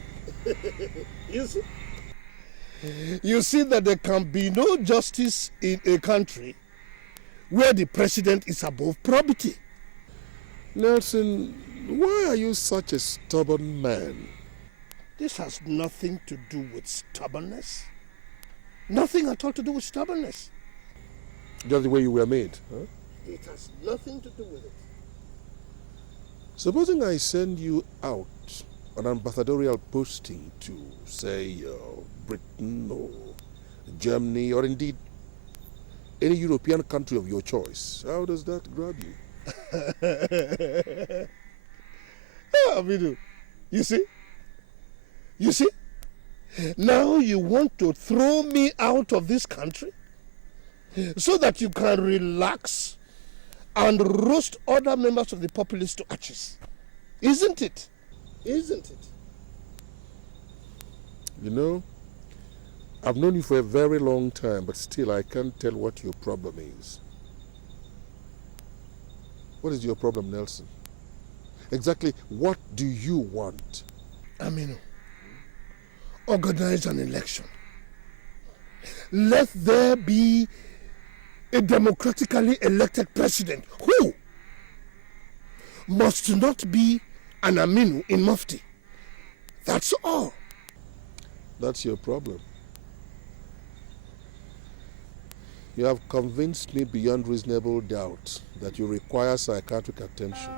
You see? You see that there can be no justice in a country where the president is above probity. Nelson, why are you such a stubborn man? This has nothing to do with stubbornness. Nothing at all to do with stubbornness. Just the way you were made, huh? It has nothing to do with it. Supposing I send you out on ambassadorial posting to, say, Britain or Germany or indeed any European country of your choice, how does that grab you? Amino, you see? You see? Now you want to throw me out of this country so that you can relax and roast other members of the populace to ashes. Isn't it? Isn't it? You know, I've known you for a very long time, but still I can't tell what your problem is. What is your problem, Nelson? Exactly what do you want? Amino, organize an election. Let there be a democratically elected president who must not be an Amino in Mufti. That's all. That's your problem. You have convinced me beyond reasonable doubt that you require psychiatric attention.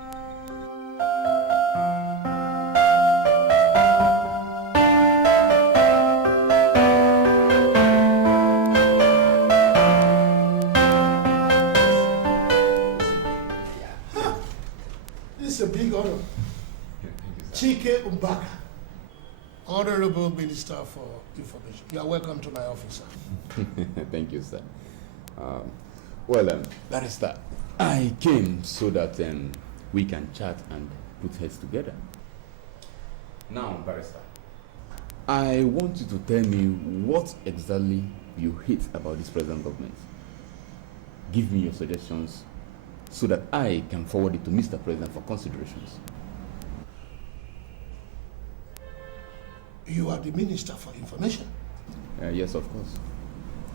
This is a big honor. Chike Umbaka, Honorable Minister for Information, you are welcome to my office, sir. Thank you, sir. Barrister, I came so that we can chat and put heads together. Now, Barrister, I want you to tell me what exactly you hate about this present government. Give me your suggestions so that I can forward it to Mr. President for considerations. You are the Minister for Information. Yes, of course.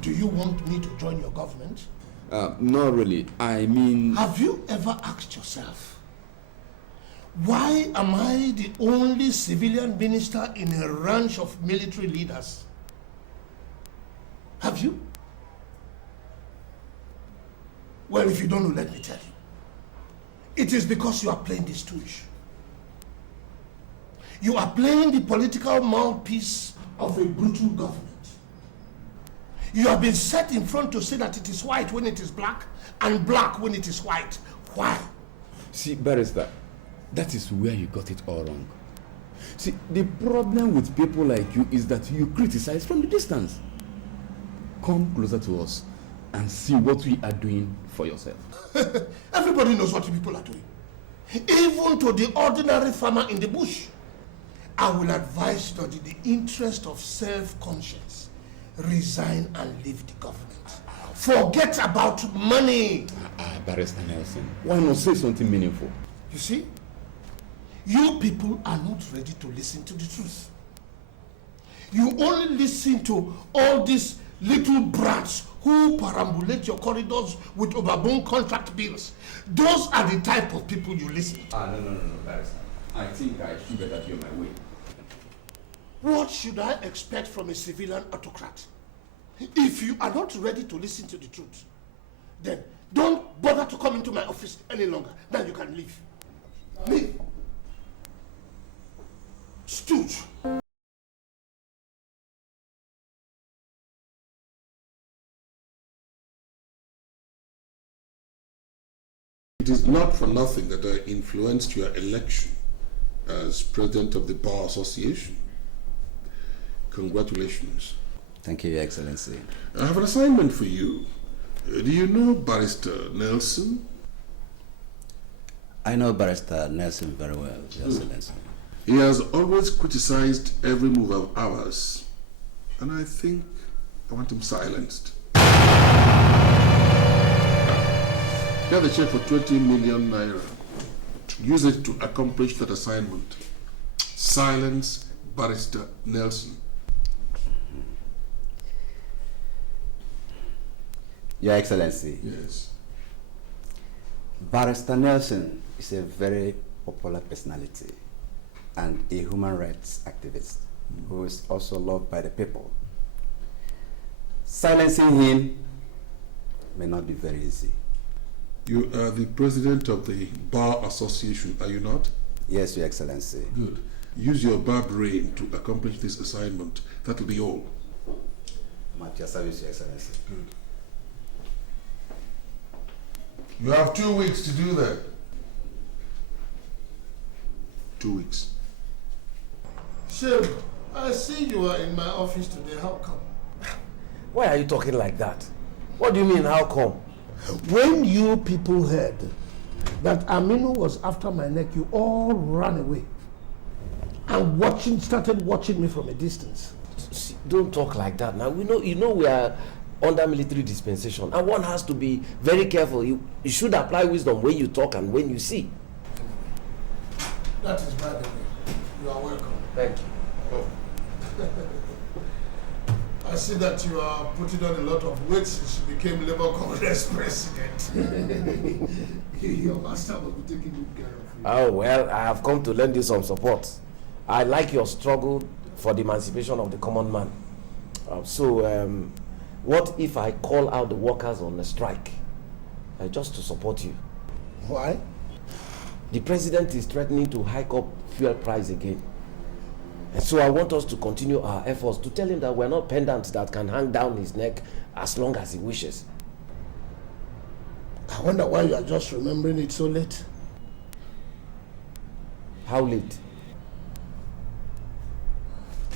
Do you want me to join your government? Not really. I mean... Have you ever asked yourself, why am I the only civilian minister in a ranch of military leaders? Have you? Well, if you don't know, let me tell you. It is because you are playing this stooge. You are playing the political mouthpiece of a brutal government. You have been set in front to say that it is white when it is black, and black when it is white. Why? See, Barrister, that is where you got it all wrong. See, the problem with people like you is that you criticize from the distance. Come closer to us and see what we are doing for yourself. Everybody knows what people are doing. Even to the ordinary farmer in the bush. I will advise that in the interest of self-conscience, resign and leave the government. Forget about money. Barrister Nelson, why not say something meaningful? You see, you people are not ready to listen to the truth. You only listen to all these little brats who perambulate your corridors with overblown contract bills. Those are the type of people you listen to. No, Barrister. I think I should better hear my way. What should I expect from a civilian autocrat? If you are not ready to listen to the truth, then don't bother to come into my office any longer. Then you can leave. Leave. Stooge. It is not for nothing that I influenced your election as president of the Bar Association. Congratulations. Thank you, Your Excellency. I have an assignment for you. Do you know Barrister Nelson? I know Barrister Nelson very well, Your Excellency. He has always criticized every move of ours, and I think I want him silenced. Get the check for 20 million naira. Use it to accomplish that assignment. Silence Barrister Nelson. Your Excellency. Yes. Barrister Nelson is a very popular personality and a human rights activist who is also loved by the people. Silencing him may not be very easy. You are the president of the Bar Association, are you not? Yes, Your Excellency. Good. Use your bar brain to accomplish this assignment. That will be all. I'm at your service, Your Excellency. Good. You have 2 weeks to do that. 2 weeks. Shem, I see you are in my office today. How come? Why are you talking like that? What do you mean, how come? When you people heard that Amino was after my neck, you all ran away and started watching me from a distance. See, don't talk like that now. You know we are under military dispensation, and one has to be very careful. You should apply wisdom when you talk and when you see. That is by the way. You are welcome. Thank you. I see that you are putting on a lot of weight since you became Labour Congress president. Your master will be taking good care of you. Oh, well, I have come to lend you some support. I like your struggle for the emancipation of the common man. What if I call out the workers on a strike just to support you? Why? The president is threatening to hike up fuel price again. And so I want us to continue our efforts to tell him that we're not pendants that can hang down his neck as long as he wishes. I wonder why you are just remembering it so late. How late?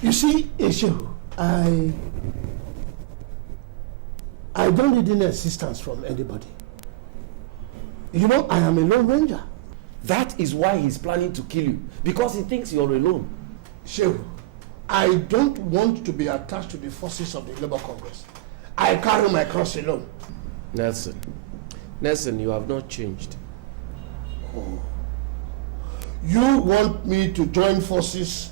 You see, Esho, I don't need any assistance from anybody. You know, I am a lone ranger. That is why he's planning to kill you, because he thinks you're alone. Shehu, I don't want to be attached to the forces of the Labour Congress. I carry my cross alone. Nelson, you have not changed. Oh. You want me to join forces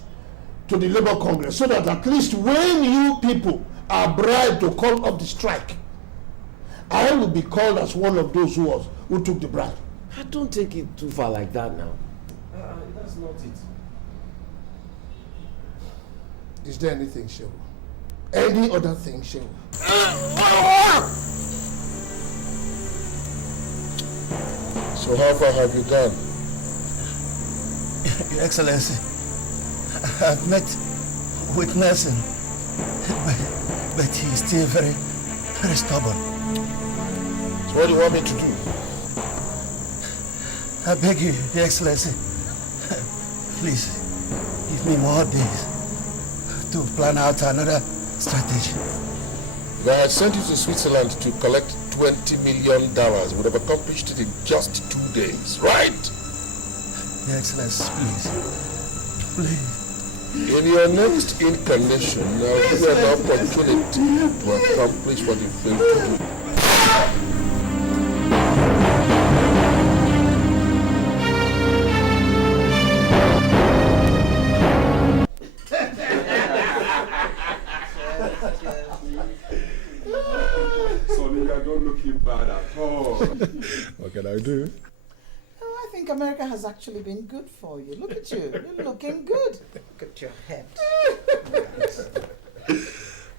to the Labour Congress so that at least when you people are bribed to call up the strike, I will be called as one of those who took the bribe. I don't take it too far like that now. That's not it. Is there anything, Shehu? Any other thing, Shehu? So how far have you gone? Your Excellency, I've met with Nelson, but he's still very, very stubborn. So what do you want me to do? I beg you, Your Excellency, please give me more days to plan out another strategy. If I had sent you to Switzerland to collect $20 million, we would have accomplished it in just 2 days, right? Your Excellency, please. In your next incarnation, I'll give you an opportunity to accomplish what you failed to do. Sonny, you're not looking bad at all. What can I do? Oh, I think America has actually been good for you. Look at you. You're looking good. Look at your head.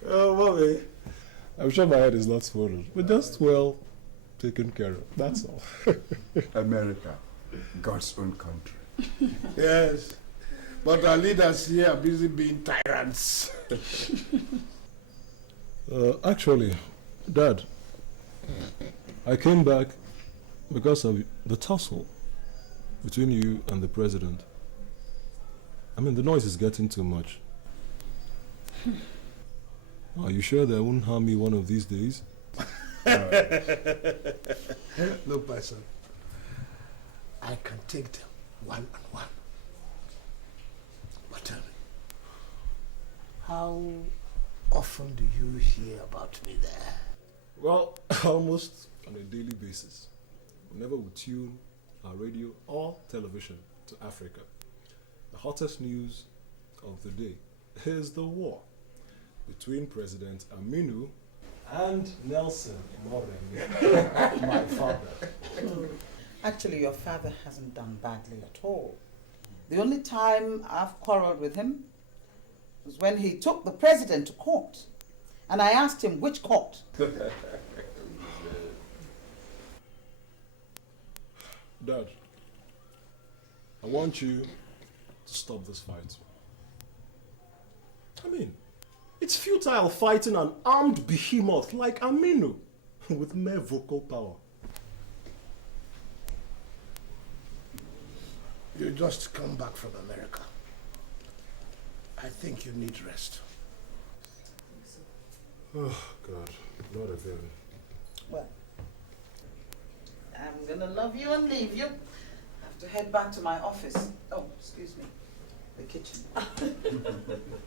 Oh, mommy. I'm sure my head is not swollen, but just well taken care of. That's all. America, God's own country. Yes, but our leaders here are busy being tyrants. Actually, Dad, I came back because of the tussle between you and the president. I mean, the noise is getting too much. Are you sure they won't harm me one of these days? Look, my son, I can take them one on one. But tell me, how often do you hear about me there? Well, almost on a daily basis. Whenever we tune our radio or television to Africa, the hottest news of the day is the war between President Amino and Nelson, my father. Actually, your father hasn't done badly at all. The only time I've quarreled with him was when he took the president to court. And I asked him, which court? Dad, I want you to stop this fight. I mean, it's futile fighting an armed behemoth like Amino with mere vocal power. You just come back from America. I think you need rest. Oh, God, not again. Well, I'm gonna love you and leave you. I have to head back to my office. Oh, excuse me, the kitchen.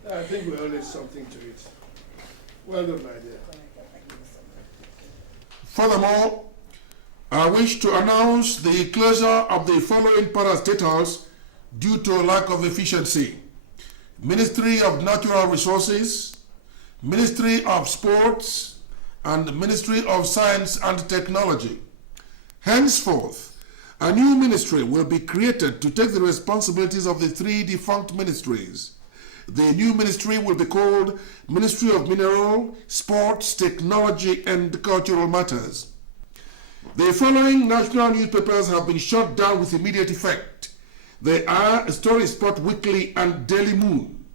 I think we all need something to eat. Well done, my dear. Furthermore, I wish to announce the closure of the following parastatals due to lack of efficiency: Ministry of Natural Resources, Ministry of Sports, and Ministry of Science and Technology. Henceforth, a new ministry will be created to take the responsibilities of the three defunct ministries. The new ministry will be called Ministry of Mineral, Sports, Technology, and Cultural Matters. The following national newspapers have been shut down with immediate effect. They are Story Sport Weekly and Daily Moon.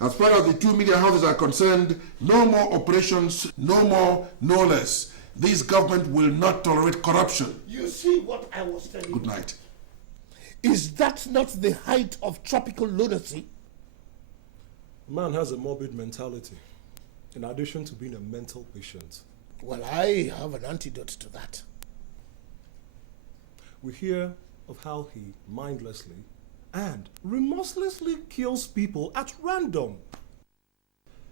As far as the two media houses are concerned, no more operations, no more, no less. This government will not tolerate corruption. You see what I was telling you? Good night. Is that not the height of tropical lunacy? Man has a morbid mentality, in addition to being a mental patient. Well, I have an antidote to that. We hear of how he mindlessly and remorselessly kills people at random.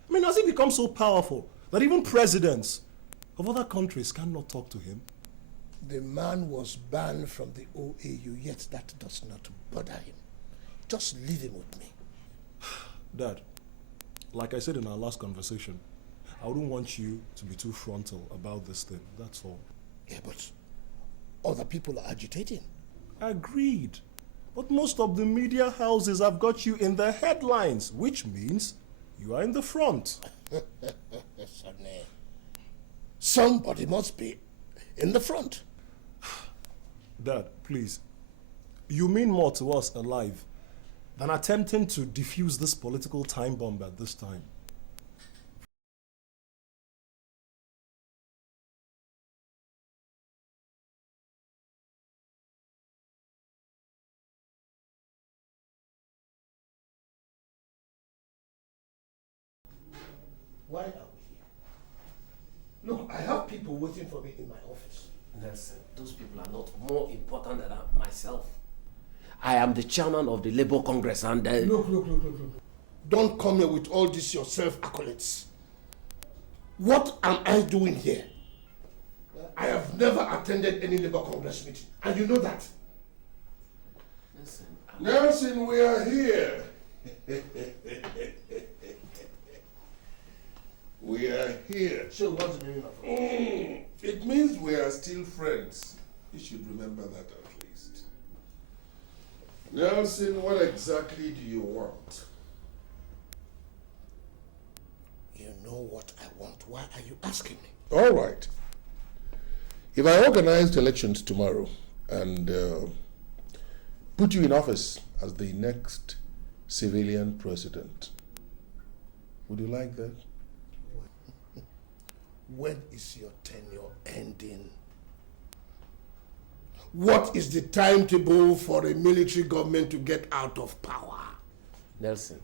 I mean, has he become so powerful that even presidents of other countries cannot talk to him? The man was banned from the OAU, yet that does not bother him. Just leave him with me. Dad, like I said in our last conversation, I wouldn't want you to be too frontal about this thing, that's all. Yeah, but other people are agitating. Agreed. But most of the media houses have got you in the headlines, which means you are in the front. Somebody must be in the front. Dad, please. You mean more to us alive than attempting to defuse this political time bomb at this time. Why are we here? Look, I have people waiting for me in my office. Nelson, those people are not more important than myself. I am the chairman of the Labour Congress and... Look. Don't come here with all this your self-accolades. What am I doing here? I have never attended any Labour Congress meeting, and you know that. Nelson, we are here. We are here. So what's the meaning of it? It means we are still friends. You should remember that at least. Nelson, what exactly do you want? You know what I want. Why are you asking me? All right. If I organized elections tomorrow and put you in office as the next civilian president, would you like that? When is your tenure ending? What is the timetable for a military government to get out of power? Nelson,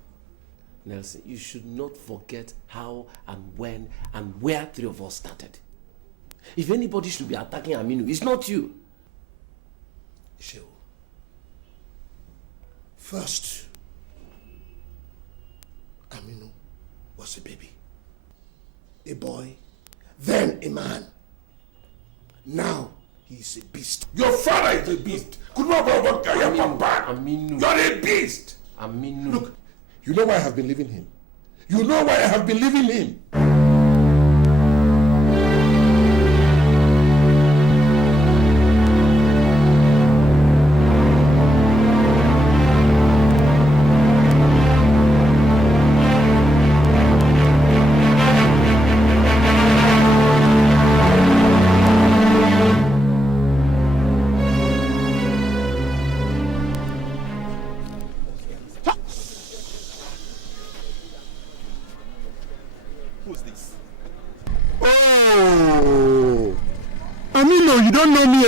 you should not forget how and when and where three of us started. If anybody should be attacking Amino, it's not you. Shehu, first, Amino was a baby, a boy, then a man. Now he is a beast. Your father is a beast. Amino. You're a beast. Amino. Look, you know why I have been leaving him. You know why I have been leaving him.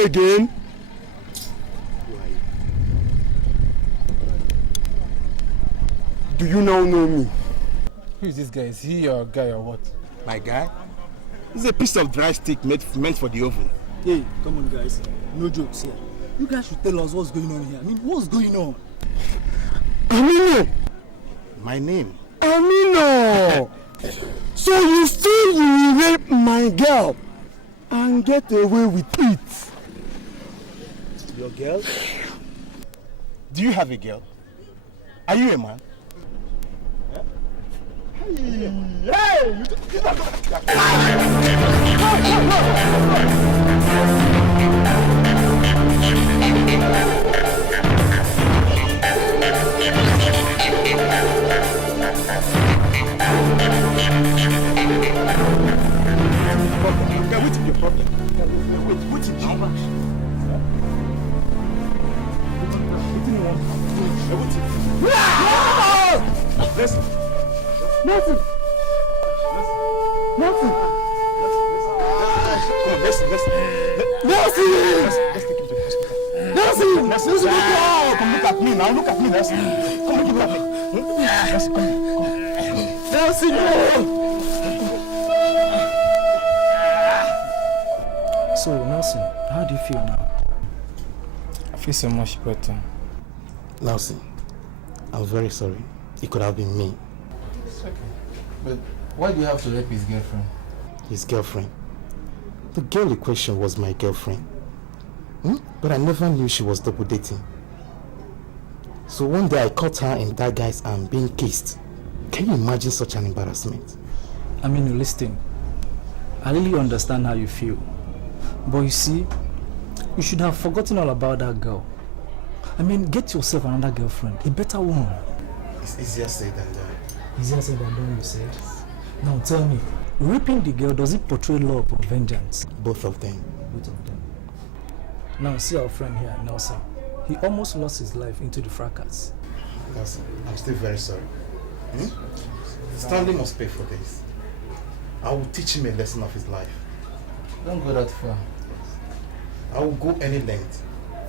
Again? Do you now know me? Who is this guy? Is he your guy or what? My guy? It's a piece of dry stick meant for the oven. Hey, come on guys. No jokes here. You guys should tell us what's going on here. I mean, what's going on? Amino! My name? Amino! So you still will rape my girl and get away with it? Your girl? Do you have a girl? Are you a man? Hey! What's your problem? What's your problem? Listen. Nothing. Nothing. Listen. Nothing. Come look at me now. Look at me. Come look at me. Come. Nelson, no! So, Nelson, how do you feel now? I feel so much better. Nelson, I'm very sorry. It could have been me. It's okay. But why do you have to rape his girlfriend? His girlfriend? The girl in question was my girlfriend. But I never knew she was double dating. So one day I caught her in that guy's arm being kissed. Can you imagine such an embarrassment? I mean, listen. I really understand how you feel. But you see, you should have forgotten all about that girl. I mean, get yourself another girlfriend, a better one. It's easier said than done. Easier said than done, you said. Now tell me, raping the girl, does it portray love or vengeance? Both of them. Both of them. Now see our friend here, Nelson. He almost lost his life into the fracas. Nelson, I'm still very sorry. Stanley must pay for this. I will teach him a lesson of his life. Don't go that far. I will go any length.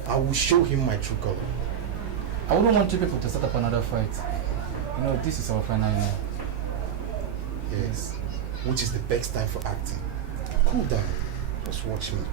I will show him my true color. I wouldn't want you people to set up another fight. You know, this is our final year. Yes, which is the best time for acting. Cool down. Just watch me.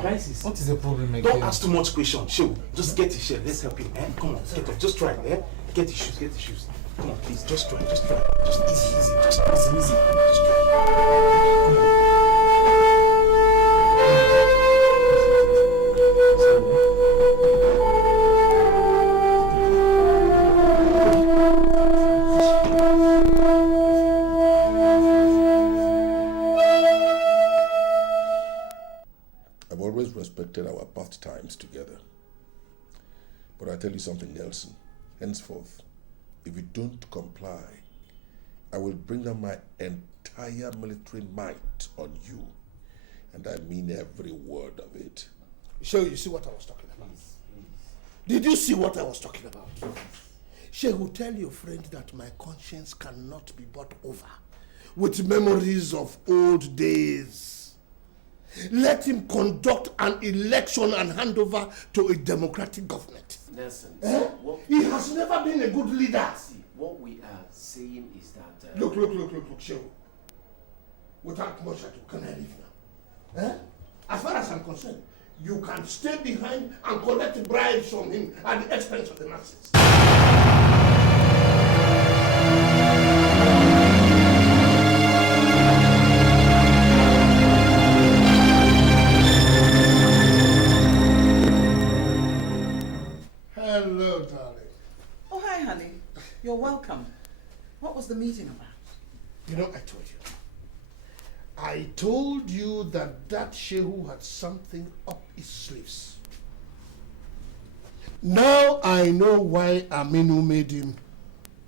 Crisis? What is the problem again? Don't ask too much questions. Show. Just get his share. Let's help him. Come on, get up. Just try. Get his shoes. Get his shoes. Come on, please. Just try. Just try. Just easy. Just easy. Just try. Come on. Respected our past times together. But I tell you something, Nelson. Henceforth, if you don't comply, I will bring down my entire military might on you. And I mean every word of it. Sure, you see what I was talking about? Did you see what I was talking about? Shehu, tell your friend that my conscience cannot be bought over with memories of old days. Let him conduct an election and hand over to a democratic government. Nelson, he has never been a good leader. See, what we are saying is that... Look, Shehu. Without much ado, can I leave now? As far as I'm concerned, you can stay behind and collect bribes from him at the expense of the masses. Hello, darling. Oh, hi, honey. You're welcome. What was the meeting about? You know, I told you that Shehu had something up his sleeves. Now I know why Amino made him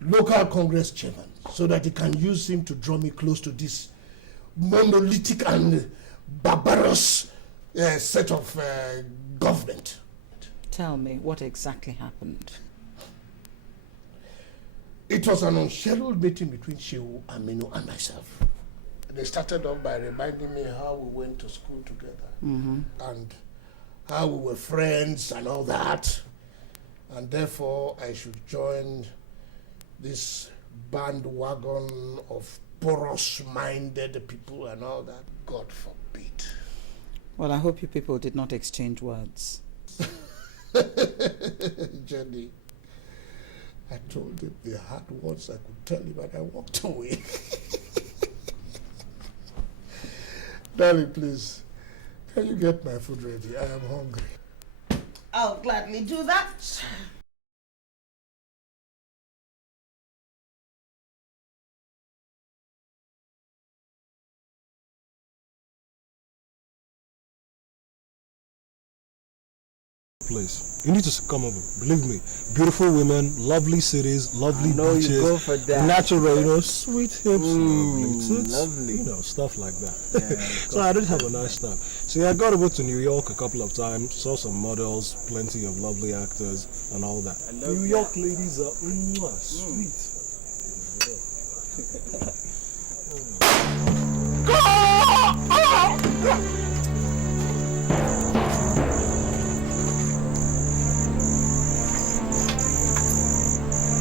local Congress chairman, so that he can use him to draw me close to this monolithic and barbarous set of government. Tell me, what exactly happened? It was an unscheduled meeting between Shehu, Amino, and myself. They started off by reminding me how we went to school together and how we were friends and all that. And therefore, I should join this bandwagon of porous-minded people and all that. God forbid. Well, I hope you people did not exchange words. Jenny, I told him the hard words I could tell him and I walked away. Darling, please, can you get my food ready? I am hungry. I'll gladly do that. Place. You need to come over. Believe me, beautiful women, lovely cities, lovely beaches, you go for that. natural, sweet hips, lovely tits, lovely. Stuff like that. Yeah, so I did have a nice time. See, I got over to New York a couple of times, saw some models, plenty of lovely actors, and all that. New York ladies are sweet.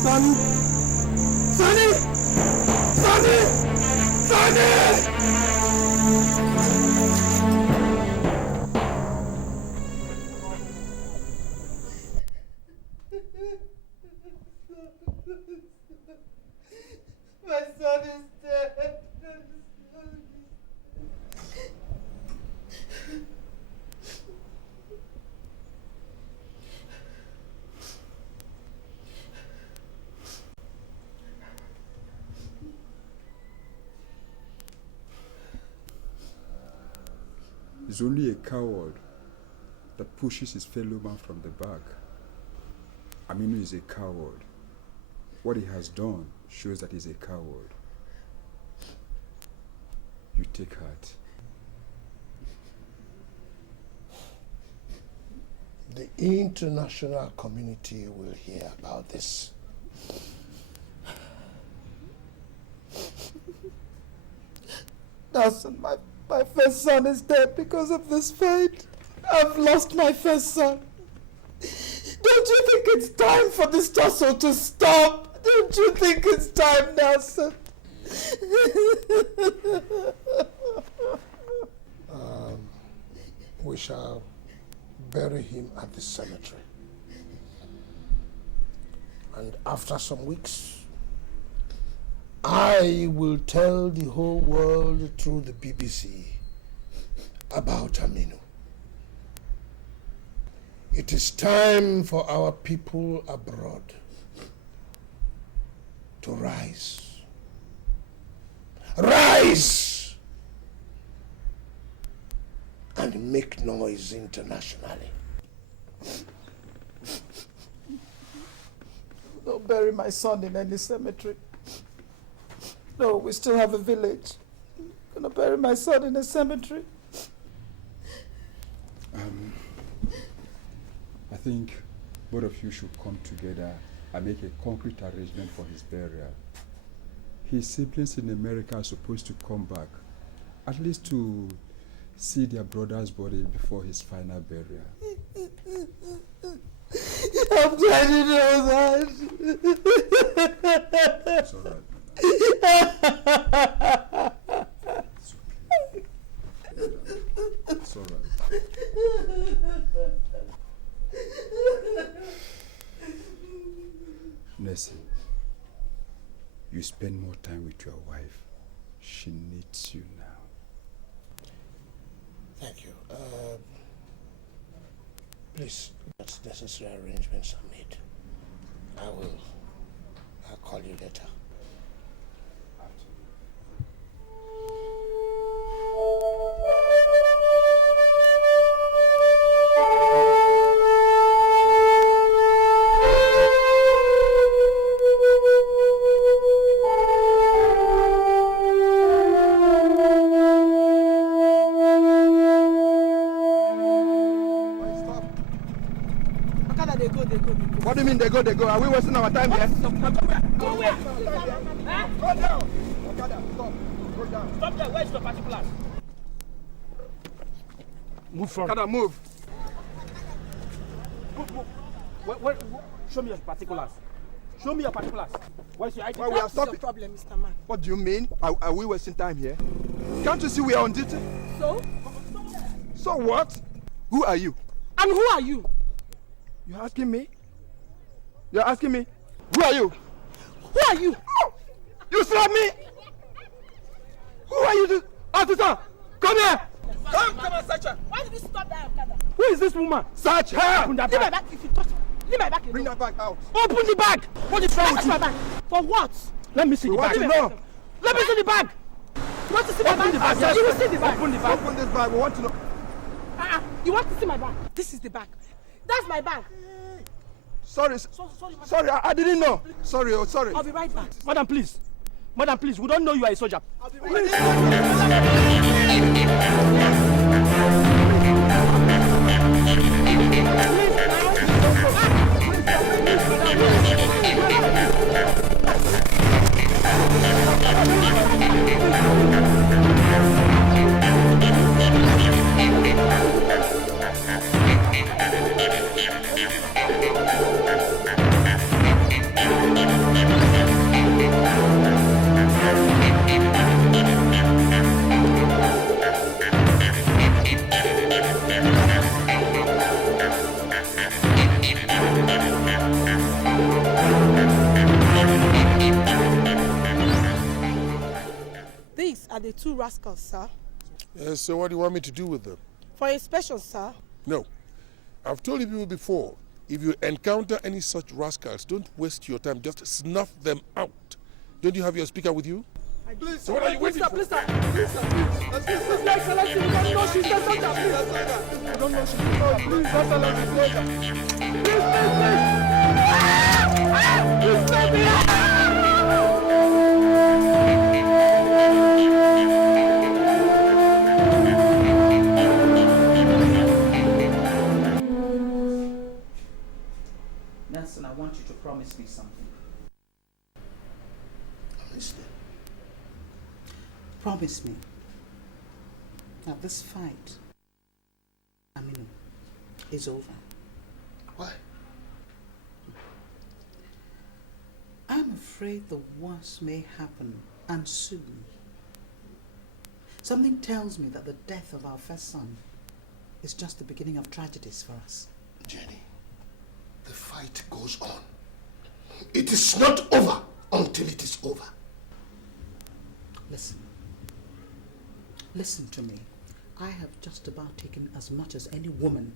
Sonny! Sonny! Sonny! Sonny! My son is dead. It's only a coward that pushes his fellow man from the back. Amino is a coward. What he has done shows that he's a coward. You take heart. The international community will hear about this. Nelson, my first son is dead because of this fight. I've lost my first son. Don't you think it's time for this tussle to stop? Don't you think it's time, Nelson? We shall bury him at the cemetery. And after some weeks, I will tell the whole world through the BBC about Amino. It is time for our people abroad to rise. Rise! And make noise internationally. Don't bury my son in any cemetery. No, we still have a village. I'm gonna bury my son in a cemetery. I think both of you should come together and make a concrete arrangement for his burial. His siblings in America are supposed to come back, at least to see their brother's body before his final burial. I'm glad you know that. It's all right. It's all right. Nessie, you spend more time with your wife. She needs you now. Thank you. Please, once necessary arrangements are made, I'll call you later. What do you mean they go. Are we wasting our time here? Go where? Go down. Okada, stop. Go down. Stop there. Where's your particulars? Move from. Okada, move. Move. Show me your particulars. Show me your particulars. Where's your ID? Well, we are stopping. What's your problem, Mr. Man? What do you mean? Are we wasting time here? Can't you see we are on duty? So? So what? Who are you? And who are you? You're asking me? You're asking me? Who are you? Who are you? You slapped me? Who are you? Officer, come here! Come and search her. Why did you stop that Okada? Who is this woman? Search her! Open that bag. Leave my bag if you touch me. Leave my bag. Bring that bag out. Open the bag! What is wrong with you? My bag. For what? Let me see the bag. Let me see the bag! You want to see my bag? You will see the bag. Open the bag. Open this bag. We want to know. You want to see my bag? This is the bag. That's my bag. Sorry, I didn't know. Sorry. I'll be right back. Madam, please. We don't know you are a soldier. I'll be right These are the two rascals, sir. Yes, so what do you want me to do with them? For inspection, sir. No. I've told you people before, if you encounter any such rascals, don't waste your time, just snuff them out. Don't you have your speaker with you? Please, so what are you waiting for? Please, sir. Please, Excellency, we don't know she's a soldier. Please, I don't know she's a soldier. Please, Excellency, please. Please, let me out. Nelson, I want you to promise me something. Promise me that this fight, Amino, is over. Why? I'm afraid the worst may happen, and soon. Something tells me that the death of our first son is just the beginning of tragedies for us. Jenny, the fight goes on. It is not over until it is over. Listen to me. I have just about taken as much as any woman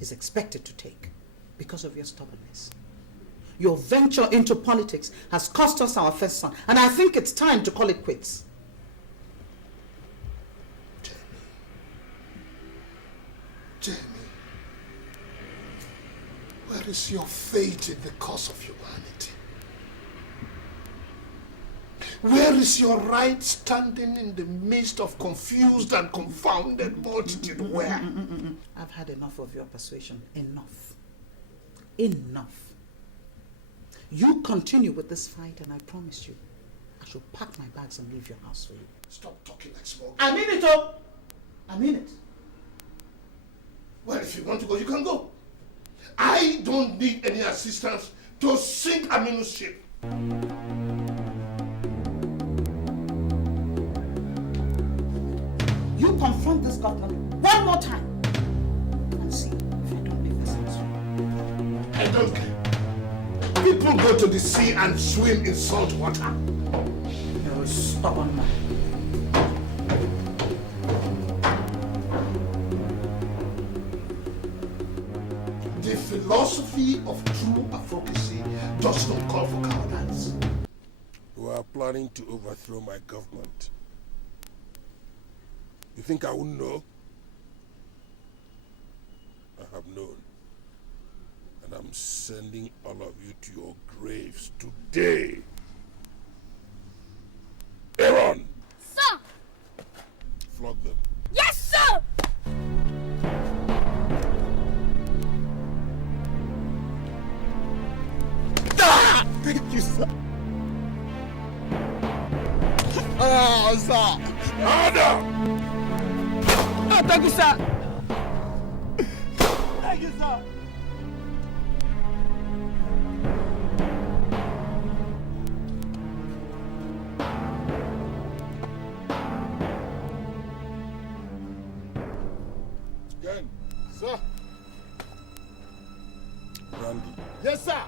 is expected to take because of your stubbornness. Your venture into politics has cost us our first son, and I think it's time to call it quits. Jamie, where is your faith in the cause of humanity? Where is your right standing in the midst of confused and confounded multitude? Where? I've had enough of your persuasion. Enough. You continue with this fight, and I promise you, I shall pack my bags and leave your house for you. Stop talking like small. I mean it, oh! I mean it. Well, if you want to go, you can go. I don't need any assistance to sink Amino's ship. You confront this government one more time and see if I don't leave this house. I don't care. People go to the sea and swim in salt water. You're a stubborn man. The philosophy of true advocacy does not call for cowardice. You are planning to overthrow my government. You think I wouldn't know? I have known. And I'm sending all of you to your graves today. Aaron! Sir! Flog them. Yes, sir! Oh, sir. Order! Oh, thank you, sir. Thank you, sir. Again, sir. Brandy. Yes, sir.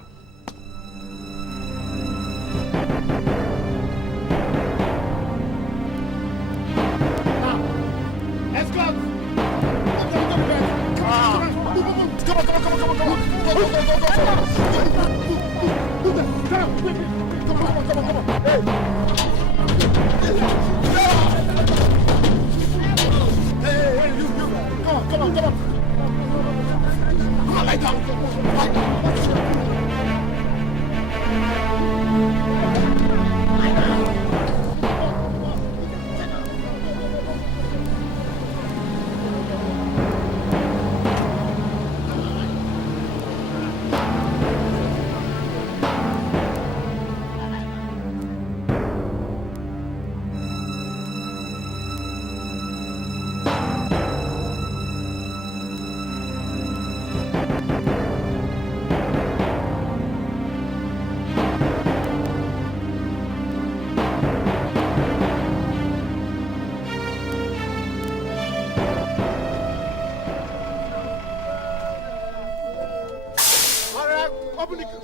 Escort!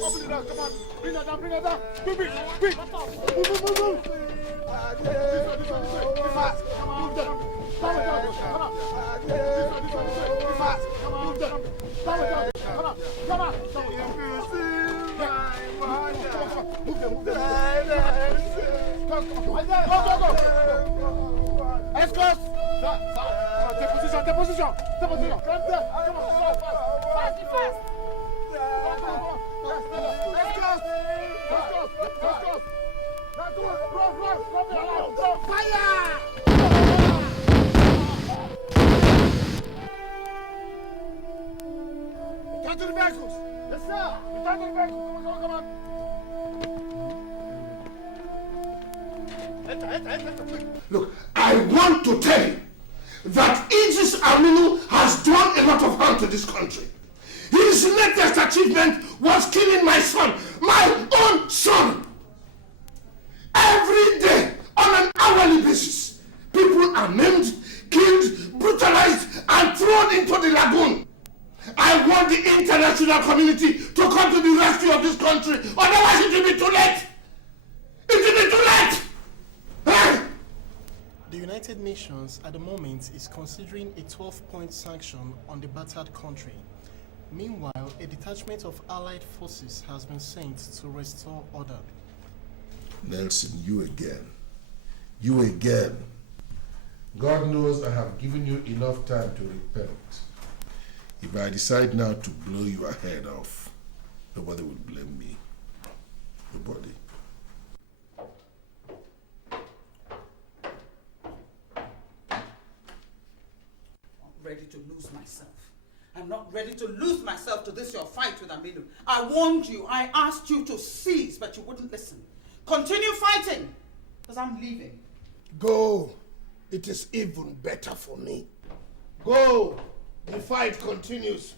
Open it down, come on. Bring it down. Quick. Move. This way. Fast. Move them. Come on. Fast. Move them. Come on. Move them. Go. Escort. Take position. Come on. Fast. Fire! Return to the vehicles! Yes, sir! Return to the vehicles! Come on! Enter. Look, I want to tell you that Idris Amino has done a lot of harm to this country. His latest achievement was killing my son, my own son. Every day, on an hourly basis, people are maimed, killed, brutalized, and thrown into the lagoon. I want the international community to come to the rescue of this country, otherwise it will be too late. The United Nations at the moment is considering a 12-point sanction on the battered country. Meanwhile, a detachment of allied forces has been sent to restore order. Nelson, you again. God knows I have given you enough time to repent. If I decide now to blow your head off, nobody will blame me. Nobody. Ready to lose myself. I'm not ready to lose myself to this your fight with Amino. I warned you, I asked you to cease, but you wouldn't listen. Continue fighting, because I'm leaving. Go. It is even better for me. Go. The fight continues.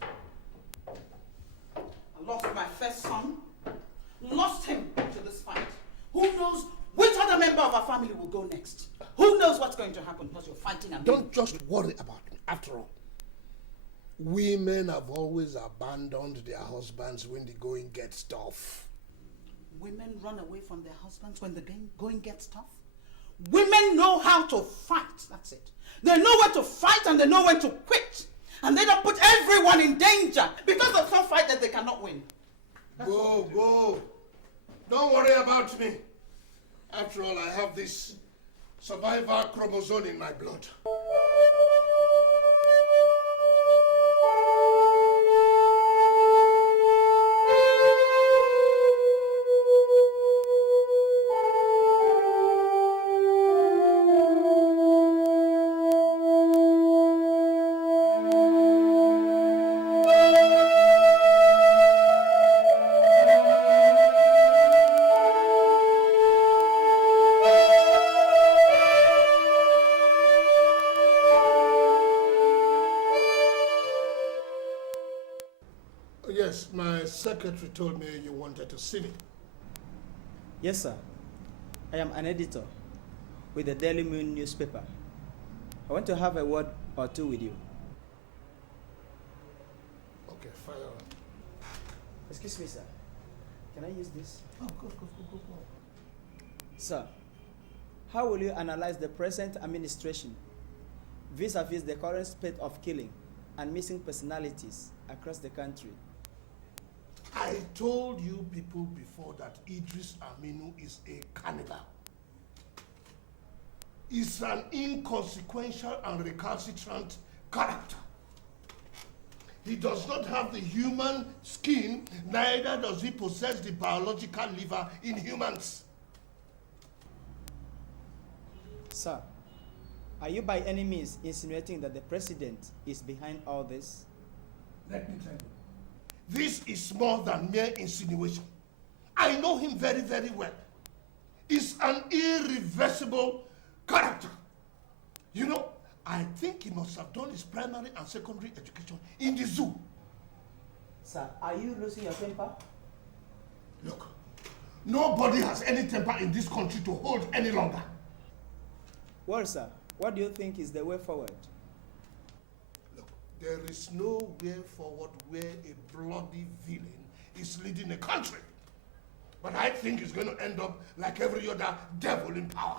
I lost my first son, lost him to this fight. Who knows which other member of our family will go next? Who knows what's going to happen because you're fighting Amino? Don't just worry about me. After all, women have always abandoned their husbands when the going gets tough. Women run away from their husbands when the going gets tough? Women know how to fight, that's it. They know when to fight and they know when to quit. And they don't put everyone in danger because of some fight that they cannot win. Go. Don't worry about me. After all, I have this survivor chromosome in my blood. secretary told me you wanted to see me. Yes, sir. I am an editor with the Daily Moon newspaper. I want to have a word or two with you. Okay, fire on. Excuse me, sir. Can I use this? Oh, go. Sir, how will you analyze the present administration vis-a-vis the current spate of killing and missing personalities across the country? I told you people before that Idris Amino is a cannibal. He's an inconsequential and recalcitrant character. He does not have the human skin, neither does he possess the biological liver in humans. Sir, are you by any means insinuating that the president is behind all this? Let me tell you, this is more than mere insinuation. I know him very, very well. He's an irreversible character. You know, I think he must have done his primary and secondary education in the zoo. Sir, are you losing your temper? Look, nobody has any temper in this country to hold any longer. Well, sir, what do you think is the way forward? Look, there is no way forward where a bloody villain is leading a country. But I think it's going to end up like every other devil in power.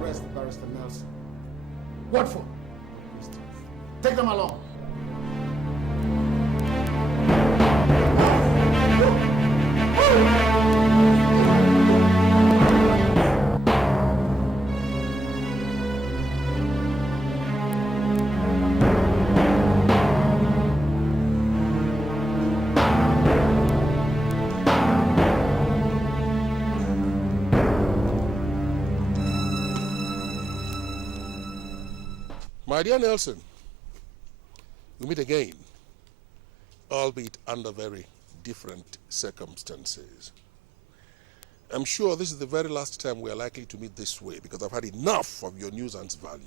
Arrest Barrister Nelson. What for? Take them along. My dear Nelson, we meet again, albeit under very different circumstances. I'm sure this is the very last time we are likely to meet this way because I've had enough of your nuisance value.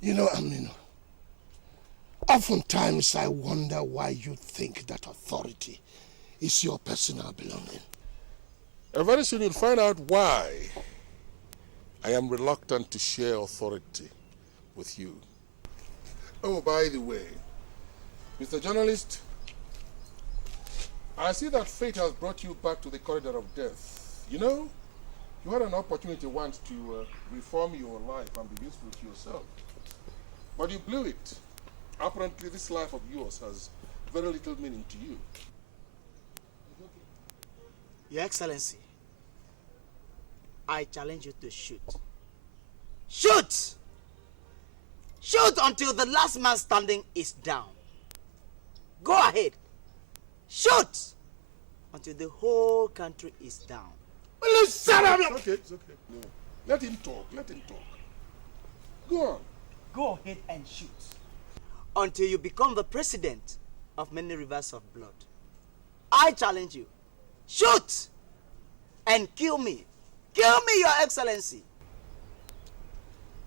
You know, Amino, oftentimes I wonder why you think that authority is your personal belonging. And very soon you'll find out why I am reluctant to share authority with you. Oh, by the way, Mr. Journalist, I see that fate has brought you back to the corridor of death. You know, you had an opportunity once to reform your life and be useful to yourself. But you blew it. Apparently, this life of yours has very little meaning to you. Your Excellency, I challenge you to shoot. Shoot! Shoot until the last man standing is down. Go ahead. Shoot until the whole country is down. Well, shut up! It's okay, it's okay. No. Let him talk, let him talk. Go on. Go ahead and shoot until you become the president of many rivers of blood. I challenge you. Shoot and kill me. Kill me, Your Excellency.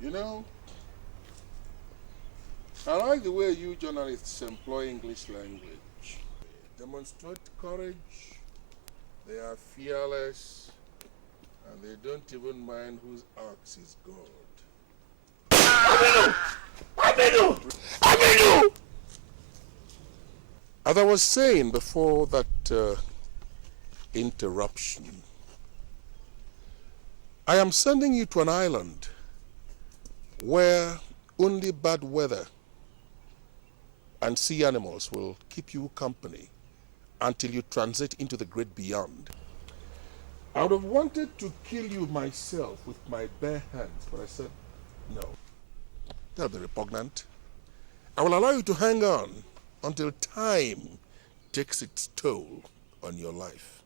You know, I like the way you journalists employ English language. Demonstrate courage, they are fearless, and they don't even mind whose axe is God. Amino! Amino! As I was saying before that interruption, I am sending you to an island where only bad weather and sea animals will keep you company until you transit into the great beyond. I would have wanted to kill you myself with my bare hands, but I said no. That'll be repugnant. I will allow you to hang on until time takes its toll on your life.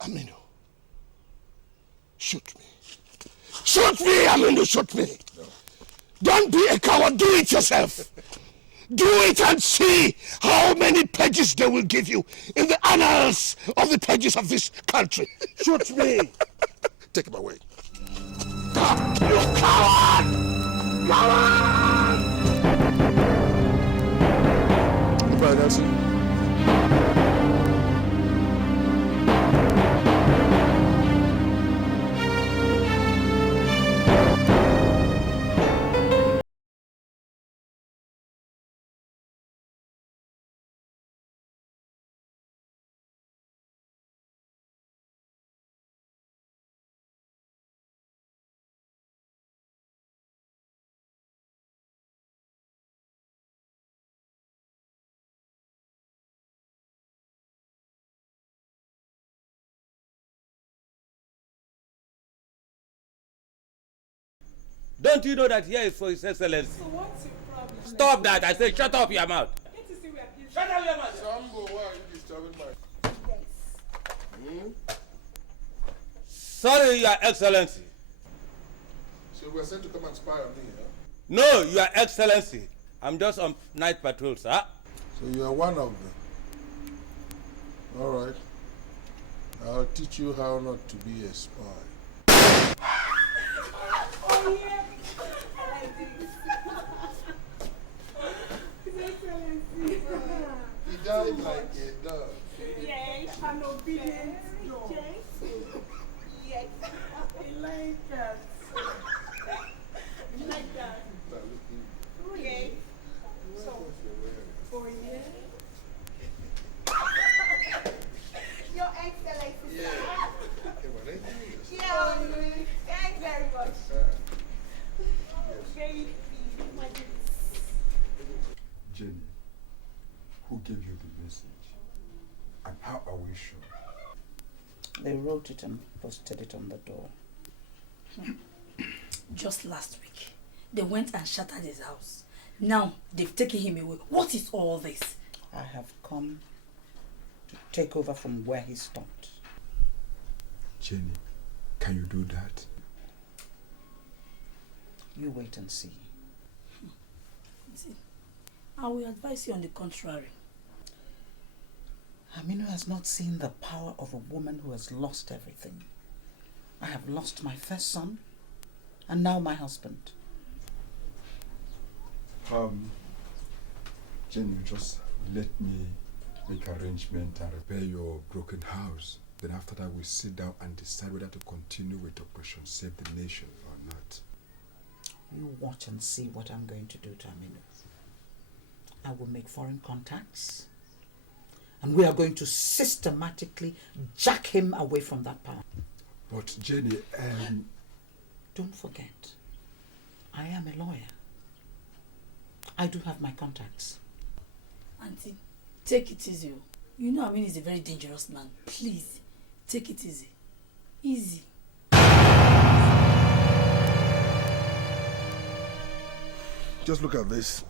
Amino, shoot me. Shoot me, Amino, shoot me. No. Don't be a coward, do it yourself. Do it and see how many pages they will give you in the annals of the pages of this country. Shoot me. Take him away. Stop, you coward! Coward! Goodbye, Nelson. Don't you know that here is for His Excellency? So what's your problem? Stop that! I say shut up your mouth! Can't you see we are busy? Shut up your mouth! Sambo, why are you disturbing my... Sorry, Your Excellency. So we're sent to come and spy on me, huh? No, Your Excellency. I'm just on night patrol, sir. So you are one of them. All right. I'll teach you how not to be a spy. Oh yeah. I like this. His Excellency. He died like a dog. Yes, an obedient dog. Yes. Yes. I like that. You like that? Okay. So, oh yeah. Your Excellency. Yeah. Yeah, thanks very much. Very Jenny, who gave you the message? And how are we sure? They wrote it and posted it on the door. Just last week, they went and shattered his house. Now, they've taken him away. What is all this? I have come to take over from where he stopped. Jenny, can you do that? You wait and see. I will advise you on the contrary. Amino has not seen the power of a woman who has lost everything. I have lost my first son, and now my husband. Jenny, just let me make arrangement and repair your broken house. Then after that, we sit down and decide whether to continue with Operation Save the Nation or not. You watch and see what I'm going to do to Amino. I will make foreign contacts, and we are going to systematically jack him away from that power. But Jenny, don't forget, I am a lawyer. I do have my contacts. Auntie, take it easy. You know Amin is a very dangerous man. Please, take it easy. Easy. Just look at this.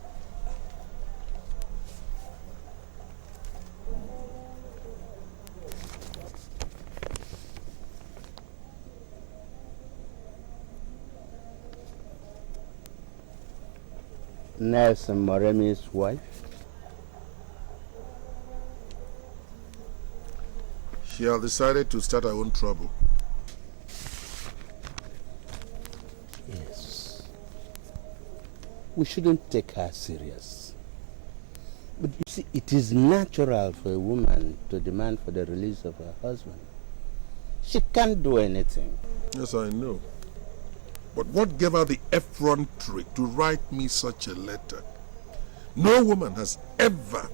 Nelson Moremi's wife. She has decided to start her own trouble. Yes. We shouldn't take her serious. But you see, it is natural for a woman to demand for the release of her husband. She can't do anything. Yes, I know. But what gave her the effrontery to write me such a letter? No woman has ever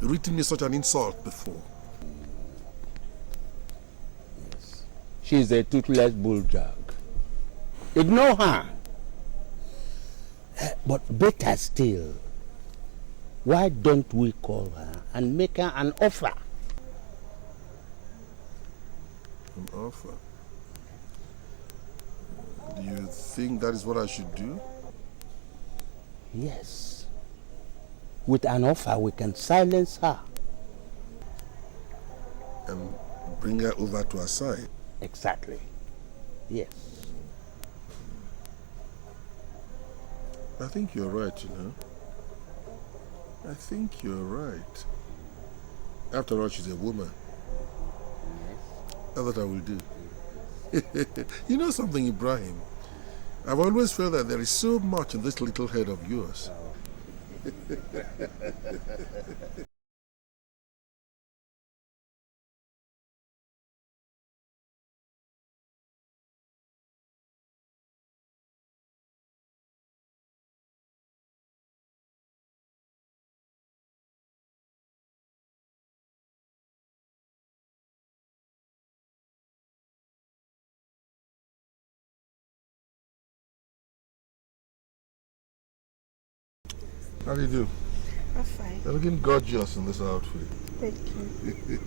written me such an insult before. Yes. She is a toothless bulldog. Ignore her. But better still, why don't we call her and make her an offer? An offer? Do you think that is what I should do? Yes. With an offer, we can silence her. And bring her over to our side? Exactly. Yes. I think you're right, you know. I think you're right. After all, she's a woman. Yes. That's what I will do. You know something, Ibrahim? I've always felt that there is so much in this little head of yours. How do you do? I'm fine. You're looking gorgeous in this outfit. Thank you.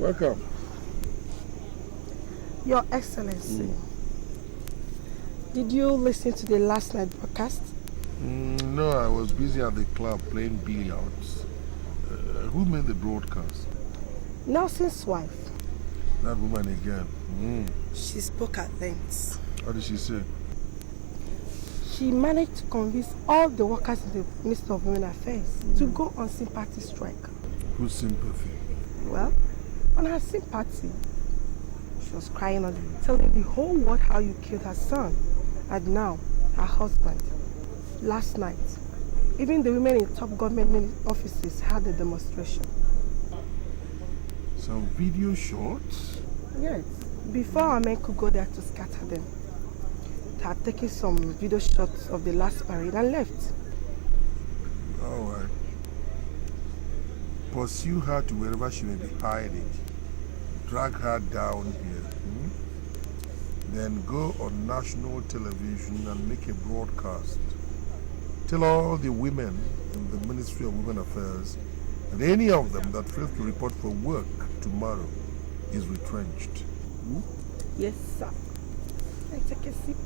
Welcome. Your Excellency, did you listen to the last night broadcast? No, I was busy at the club playing billiards. Who made the broadcast? Nelson's wife. That woman again. She spoke at length. What did she say? She managed to convince all the workers in the Ministry of Women Affairs to go on sympathy strike. Whose sympathy? Well, on her sympathy, she was crying on telling the whole world how you killed her son and now her husband. Last night, even the women in top government offices had a demonstration. Some video shots? Yes, before our men could go there to scatter them. They had taken some video shots of the last parade and left. All right. Pursue her to wherever she may be hiding. Drag her down here. Then go on national television and make a broadcast. Tell all the women in the Ministry of Women Affairs that any of them that fails to report for work tomorrow is retrenched. Yes, sir. Can I take a seat?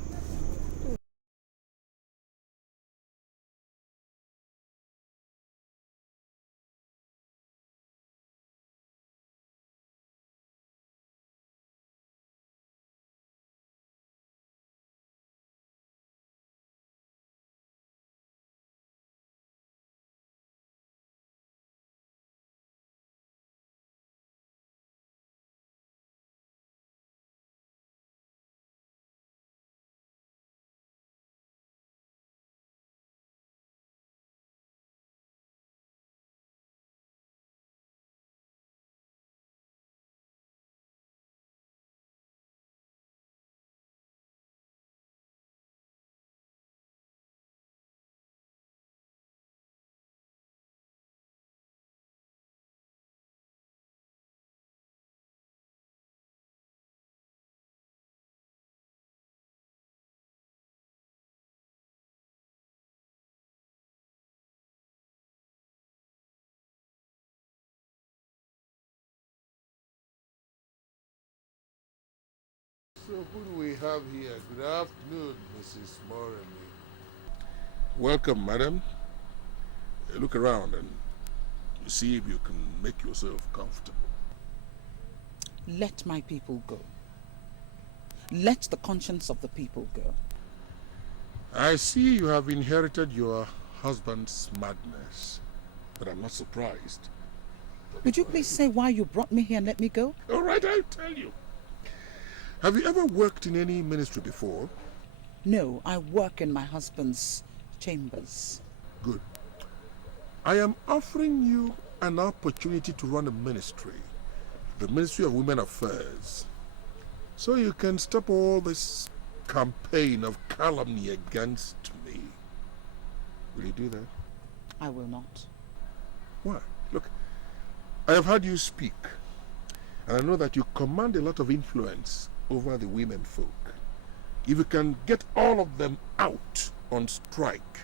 So who do we have here? Good afternoon, Mrs. Moremi. Welcome, madam. Look around and see if you can make yourself comfortable. Let my people go. Let the conscience of the people go. I see you have inherited your husband's madness, but I'm not surprised. Would you please say why you brought me here and let me go? All right, I'll tell you. Have you ever worked in any ministry before? No, I work in my husband's chambers. Good. I am offering you an opportunity to run a ministry, the Ministry of Women Affairs, so you can stop all this campaign of calumny against me. Will you do that? I will not. Why? Look, I have heard you speak, and I know that you command a lot of influence over the women folk. If you can get all of them out on strike,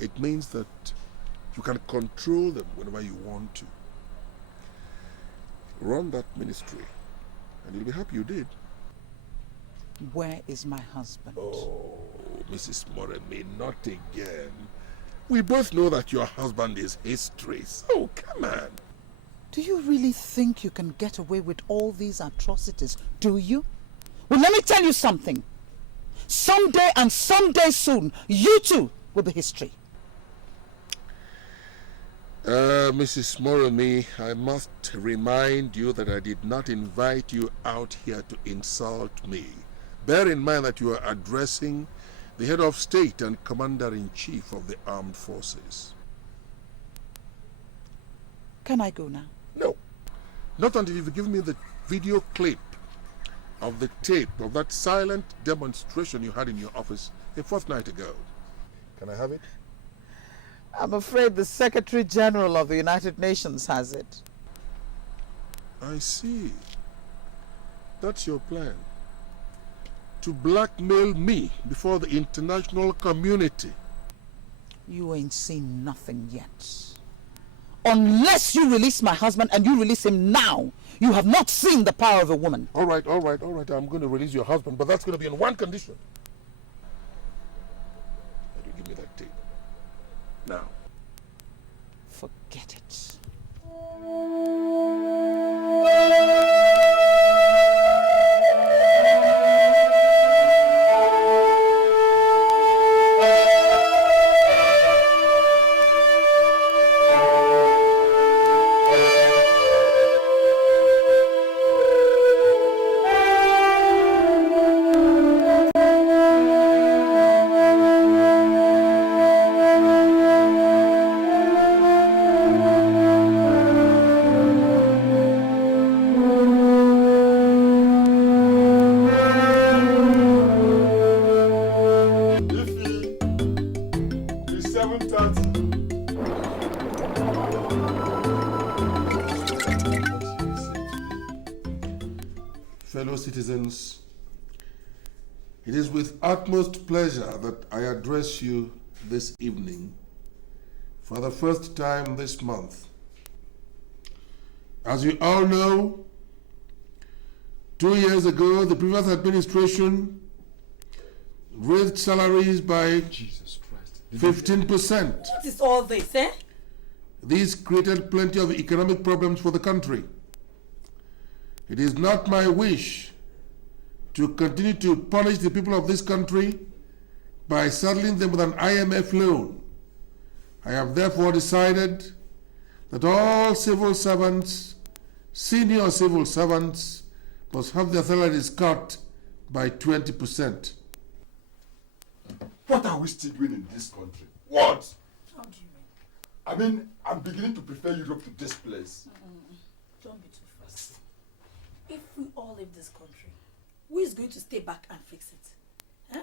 it means that you can control them whenever you want to. Run that ministry, and you'll be happy you did. Where is my husband? Oh, Mrs. Moremi, not again. We both know that your husband is history, so come on. Do you really think you can get away with all these atrocities? Do you? Well, let me tell you something. Someday and someday soon, you too will be history. Mrs. Moremi, I must remind you that I did not invite you out here to insult me. Bear in mind that you are addressing the head of state and commander-in-chief of the armed forces. Can I go now? No. Not until you've given me the video clip of the tape of that silent demonstration you had in your office a fortnight ago. Can I have it? I'm afraid the Secretary General of the United Nations has it. I see. That's your plan. To blackmail me before the international community. You ain't seen nothing yet. Unless you release my husband, and you release him now, you have not seen the power of a woman. All right. I'm going to release your husband, but that's going to be on one condition. That you give me that tape. Now. Forget it. Fellow citizens, it is with utmost pleasure that I address you this evening for the first time this month. As you all know, 2 years ago, the previous administration raised salaries by 15%. What is all this, eh? This created plenty of economic problems for the country. It is not my wish to continue to punish the people of this country by saddling them with an IMF loan. I have therefore decided that all civil servants, senior civil servants, must have their salaries cut by 20%. What are we still doing in this country? What? How do you mean? I mean, I'm beginning to prefer Europe to this place. Don't be too fast. If we all leave this country, who is going to stay back and fix it? Huh?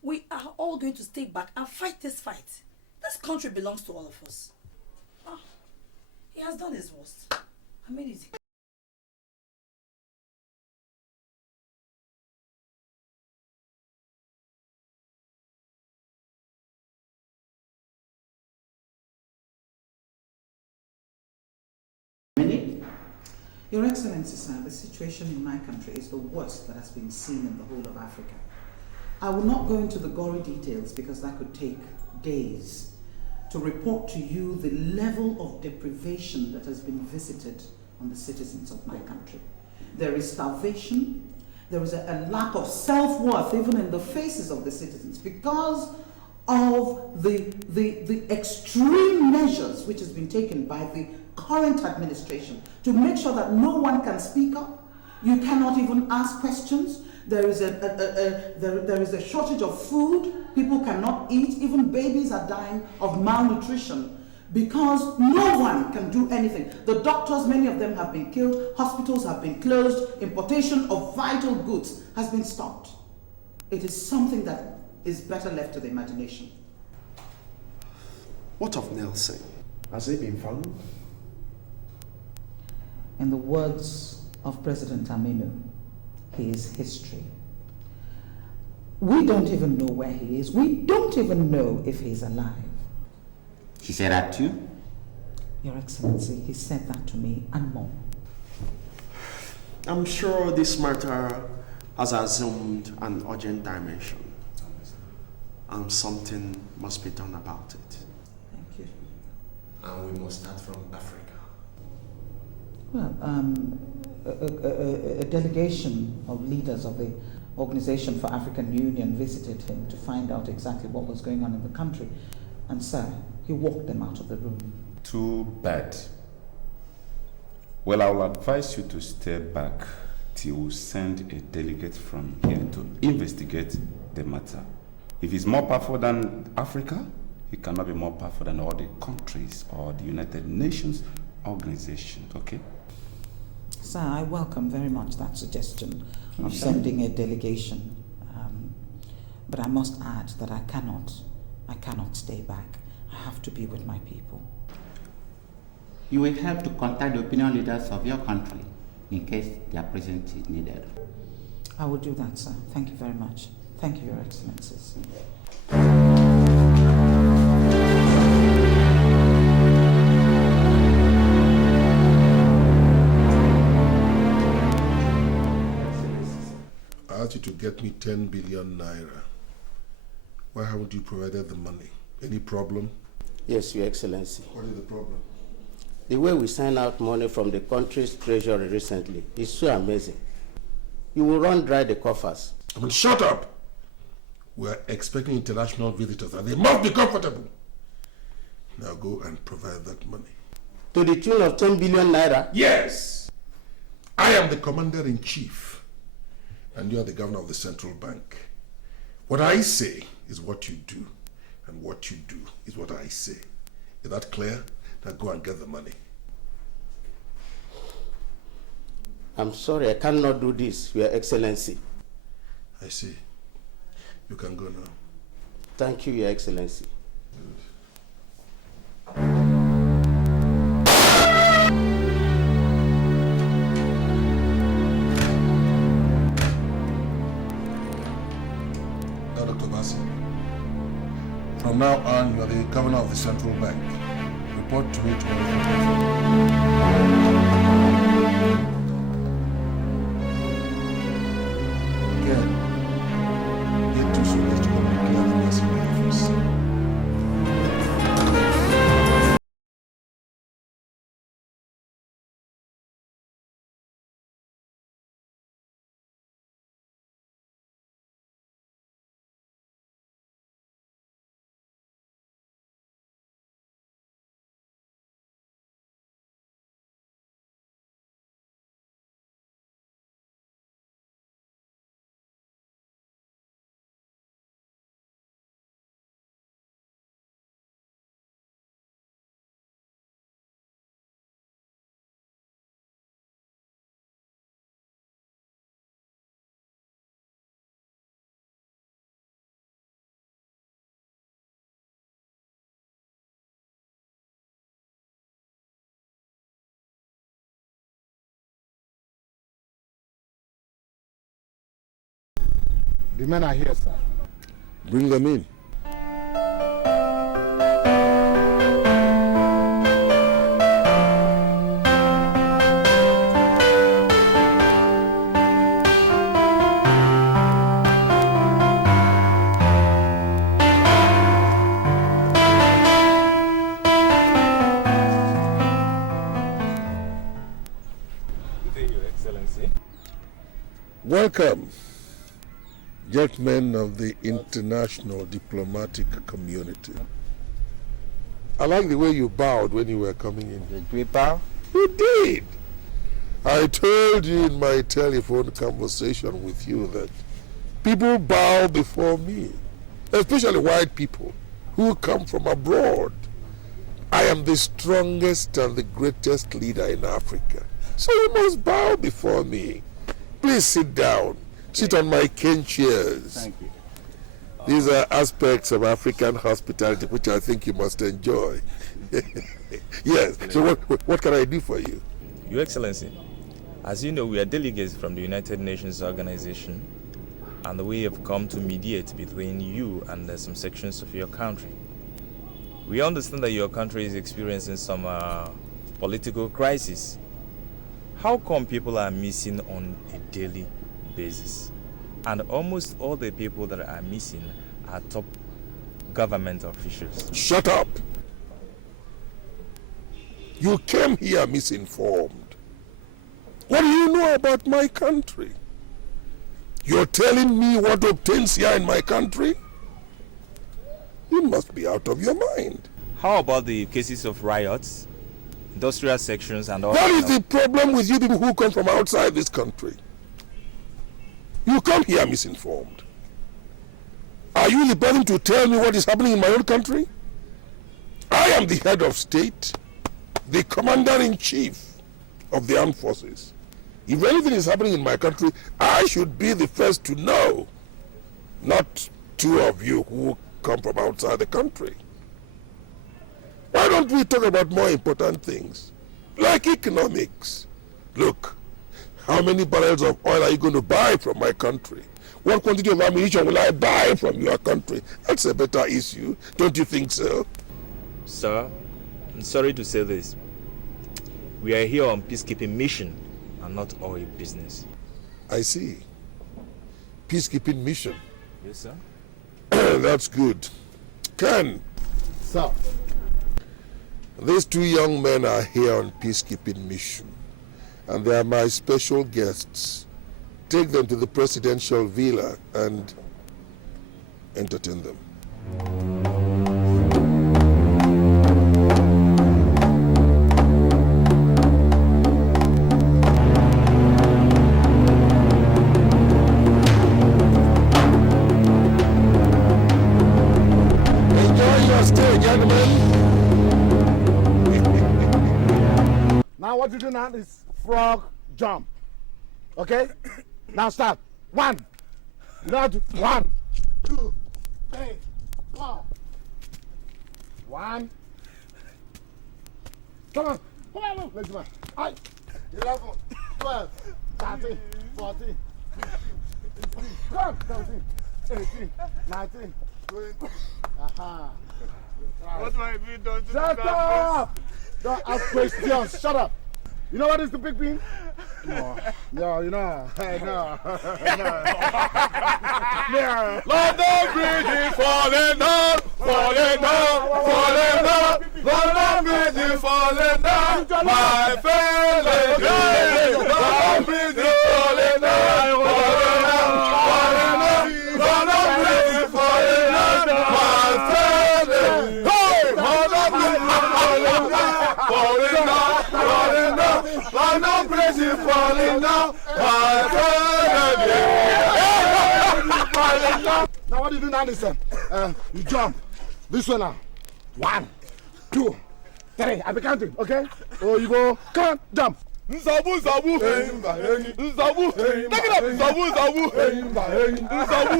We are all going to stay back and fight this fight. This country belongs to all of us. He has done his worst. I mean, it's... Your Excellency, sir, the situation in my country is the worst that has been seen in the whole of Africa. I will not go into the gory details because that could take days to report to you the level of deprivation that has been visited on the citizens of my country. There is starvation, there is a lack of self-worth even in the faces of the citizens because of the extreme measures which has been taken by the current administration to make sure that no one can speak up. You cannot even ask questions. There is a shortage of food. People cannot eat. Even babies are dying of malnutrition because no one can do anything. The doctors, many of them have been killed. Hospitals have been closed. Importation of vital goods has been stopped. It is something that is better left to the imagination. What of Nelson? Has he been found? In the words of President Amino, he is history. We don't even know where he is. We don't even know if he's alive. She said that to you? Your Excellency, he said that to me and more. I'm sure this matter has assumed an urgent dimension. And something must be done about it. Thank you. And we must start from Africa. Well, a delegation of leaders of the Organization for African Union visited him to find out exactly what was going on in the country. And sir, he walked them out of the room. Too bad. Well, I will advise you to stay back he will send a delegate from here to investigate the matter. If he's more powerful than Africa, he cannot be more powerful than all the countries or the United Nations organization, okay? Sir, I welcome very much that suggestion of sending a delegation. But I must add that I cannot stay back. I have to be with my people. You will help to contact the opinion leaders of your country in case their presence is needed. I will do that, sir. Thank you very much. Thank you, Your Excellencies. I asked you to get me 10 billion naira. Why haven't you provided the money? Any problem? Yes, Your Excellency. What is the problem? The way we sign out money from the country's treasury recently is so amazing. You will run dry the coffers. I mean, shut up! We're expecting international visitors and they must be comfortable. Now go and provide that money. To the tune of 10 billion naira? Yes! I am the commander-in-chief and you are the governor of the central bank. What I say is what you do, and what you do is what I say. Is that clear? Now go and get the money. I'm sorry, I cannot do this, Your Excellency. I see. You can go now. Thank you, Your Excellency. Now, Dr. Bassi, from now on, you are the governor of the central bank. Report to me Again, get too serious to come and clear the mess in my office. The men are here, sir. Bring them in. Thank you, Your Excellency. Welcome, gentlemen of the international diplomatic community. I like the way you bowed when you were coming in. Did we bow? You did. I told you in my telephone conversation with you that people bow before me, especially white people who come from abroad. I am the strongest and the greatest leader in Africa, so you must bow before me. Please sit down. Sit on my cane chairs. Thank you. These are aspects of African hospitality which I think you must enjoy. Yes. So what can I do for you? Your Excellency, as you know, we are delegates from the United Nations organization, and we have come to mediate between you and some sections of your country. We understand that your country is experiencing some political crisis. How come people are missing on a daily basis? And almost all the people that are missing are top government officials. Shut up! You came here misinformed. What do you know about my country? You're telling me what obtains here in my country? You must be out of your mind. How about the cases of riots, industrial sections and all? What is the problem with you people who come from outside this country? You come here misinformed. Are you the person to tell me what is happening in my own country? I am the head of state, the commander-in-chief of the armed forces. If anything is happening in my country, I should be the first to know, not two of you who come from outside the country. Why don't we talk about more important things, like economics? Look, how many barrels of oil are you going to buy from my country? What quantity of ammunition will I buy from your country? That's a better issue, don't you think so? Sir, I'm sorry to say this. We are here on peacekeeping mission and not oil business. I see. Peacekeeping mission. Yes, sir. That's good. Ken. Sir. These two young men are here on peacekeeping mission, and they are my special guests. Take them to the presidential villa and entertain them. Now what you do now is frog jump. Okay? Now start. 1. Now 1, 2, 3, 4. 1. Come on. Come on. Let's go. 11, 12, 13, 14, 15, 17, 18, 19, 20. Aha. What have you done to Shut up! Don't ask questions. Shut up. You know what is the big bean? No, you know. No. London Bridge is falling down, falling down, falling down. London Bridge is falling down, my fellow. London Bridge is falling down, falling down, falling down. London Bridge is falling down, my fellow. London Bridge is falling down, falling down, falling down. London Bridge is falling down, my fellow. Now what do you do now? Listen, you jump. This one now. 1, 2, 3. I'll be counting, okay? Oh, you go. Come on, jump. Nzabu, Zabu, Nzabu, take it up, Zabu, Zabu, Nzabu, Zabu,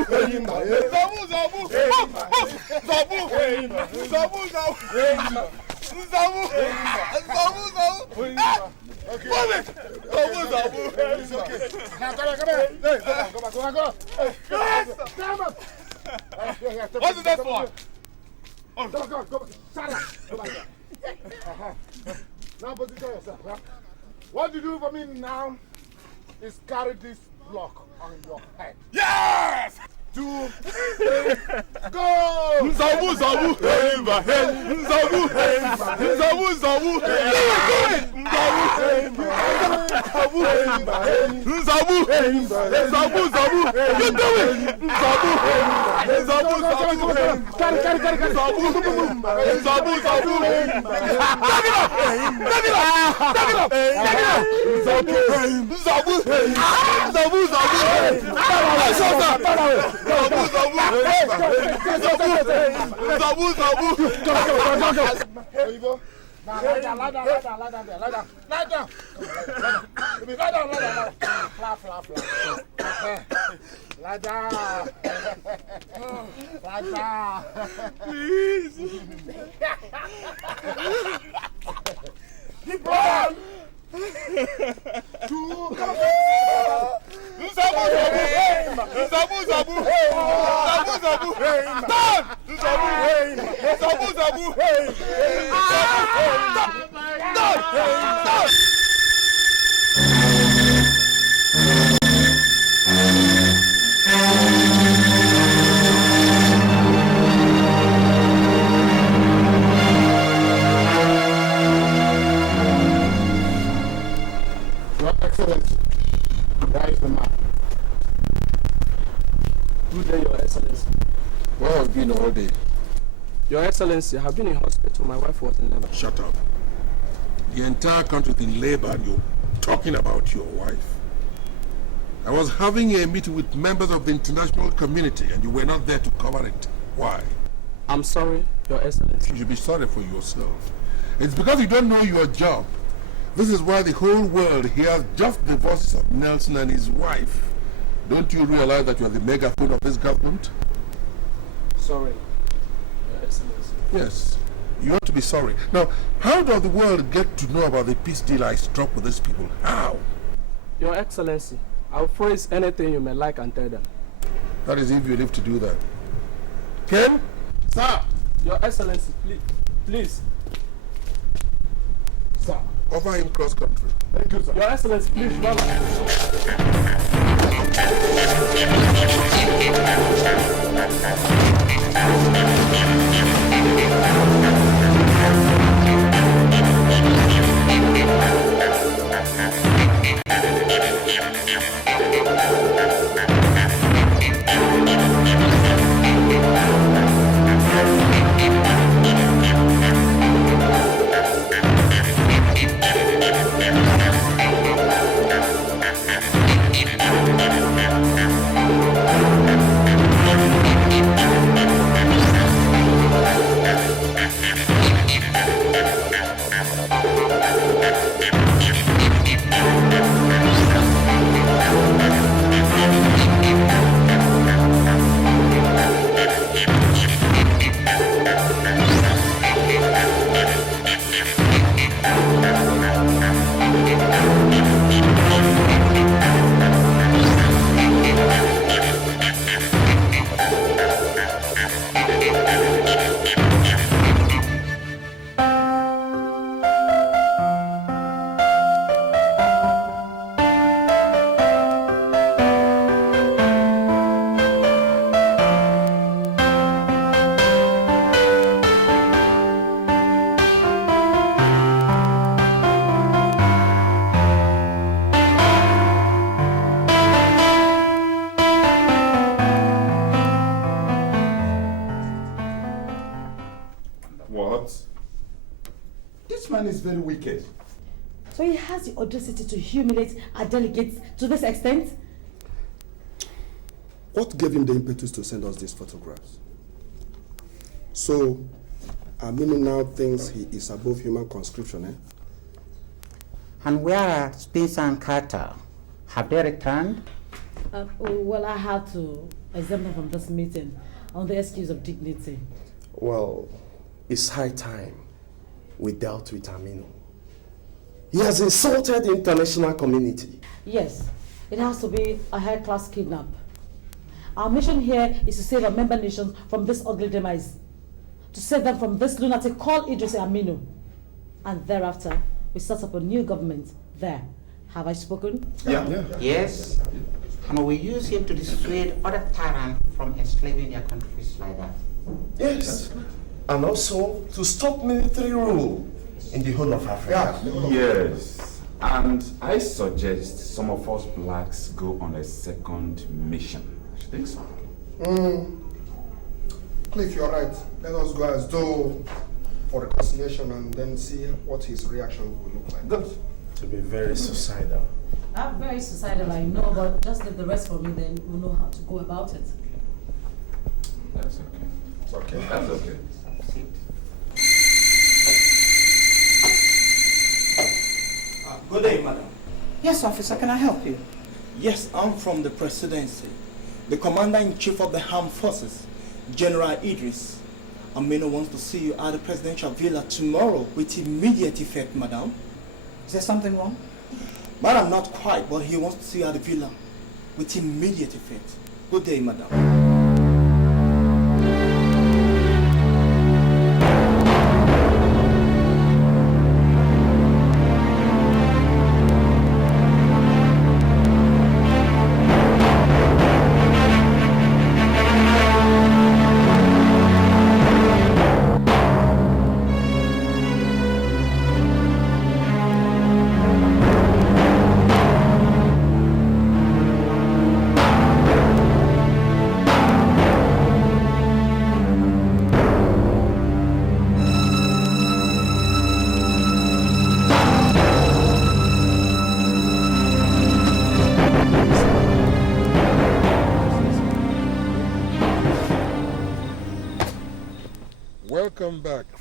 Zabu, Zabu, Zabu, Zabu, Zabu, okay. Move it! Zabu, it's okay. Now, come here. Hey, go back. Hey, stand up. What's the next one? Go back. Shut up. Go back. Now position yourself. Huh? What you do for me now is carry this block on your head. Yes! 2, 3, go! Nzabu, Zabu, Nzabu, Nzabu, Zabu, Nzabu, Zabu, Zabu, you do it! Nzabu, Nzabu, Zabu, carry, Nzabu, Nzabu, Zabu, take it up, Nzabu, Nzabu, Zabu, Now lie down. Lie down. Flat. Lie down. Please. Keep on. 2. Nzabu, Your Excellency, that is the man. Good day, Your Excellency. Where have you been all day? Your Excellency, I have been in hospital. My wife was in labor. Shut up. The entire country is in labor and you're talking about your wife. I was having a meeting with members of the international community and you were not there to cover it. Why? I'm sorry, Your Excellency. You should be sorry for yourself. It's because you don't know your job. This is why the whole world hears just the voices of Nelson and his wife. Don't you realize that you are the megaphone of this government? Sorry, Your Excellency. Yes, you ought to be sorry. Now, how does the world get to know about the peace deal I struck with these people? How? Your Excellency, I'll phrase anything you may like and tell them. That is if you live to do that. Ken? Sir! Your Excellency, please. Sir, offer him cross country. Thank you, sir. Your Excellency, please, Is very wicked. So he has the audacity to humiliate our delegates to this extent? What gave him the impetus to send us these photographs? So, Amino now thinks he is above human conscription, eh? And where are Spencer and Carter? Have they returned? Well, I had to exempt them from this meeting on the excuse of dignity. Well, it's high time we dealt with Amino. He has insulted the international community. Yes, it has to be a high-class kidnap. Our mission here is to save our member nations from this ugly demise, to save them from this lunatic called Idris Amino. And thereafter, we set up a new government there. Have I spoken? Yeah. Yes. And we use him to dissuade other tyrants from enslaving their countries like that. Yes. And also to stop military rule in the whole of Africa. Yes. And I suggest some of us blacks go on a second mission. I think so. Cliff, you're right. Let us go as though for reconciliation and then see what his reaction will look like. Good. To be very suicidal. I'm very suicidal, I know, but just leave the rest for me, then we'll know how to go about it. That's okay. It's okay. That's okay. Good day, madam. Yes, officer, can I help you? Yes, I'm from the presidency. The commander-in-chief of the armed forces, General Idris Amino, wants to see you at the presidential villa tomorrow with immediate effect, madam. Is there something wrong? Madam, not quite, but he wants to see you at the villa with immediate effect. Good day, madam.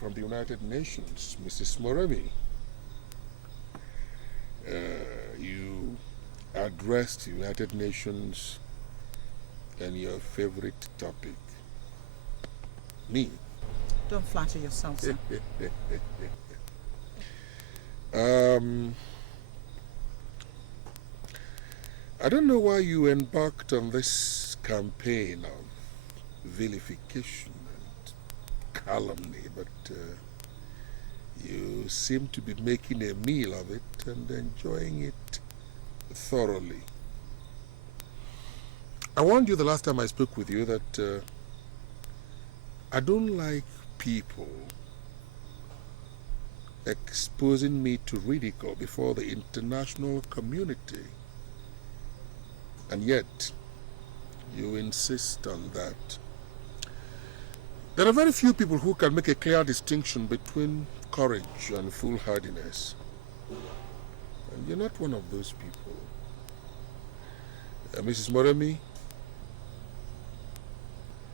from the United Nations, Mrs. Moremi. You addressed the United Nations and your favorite topic, me. Don't flatter yourself, sir. I don't know why you embarked on this campaign of vilification and calumny, but you seem to be making a meal of it and enjoying it thoroughly. I warned you the last time I spoke with you that I don't like people exposing me to ridicule before the international community. And yet, you insist on that. There are very few people who can make a clear distinction between courage and foolhardiness. And you're not one of those people. Mrs. Moremi,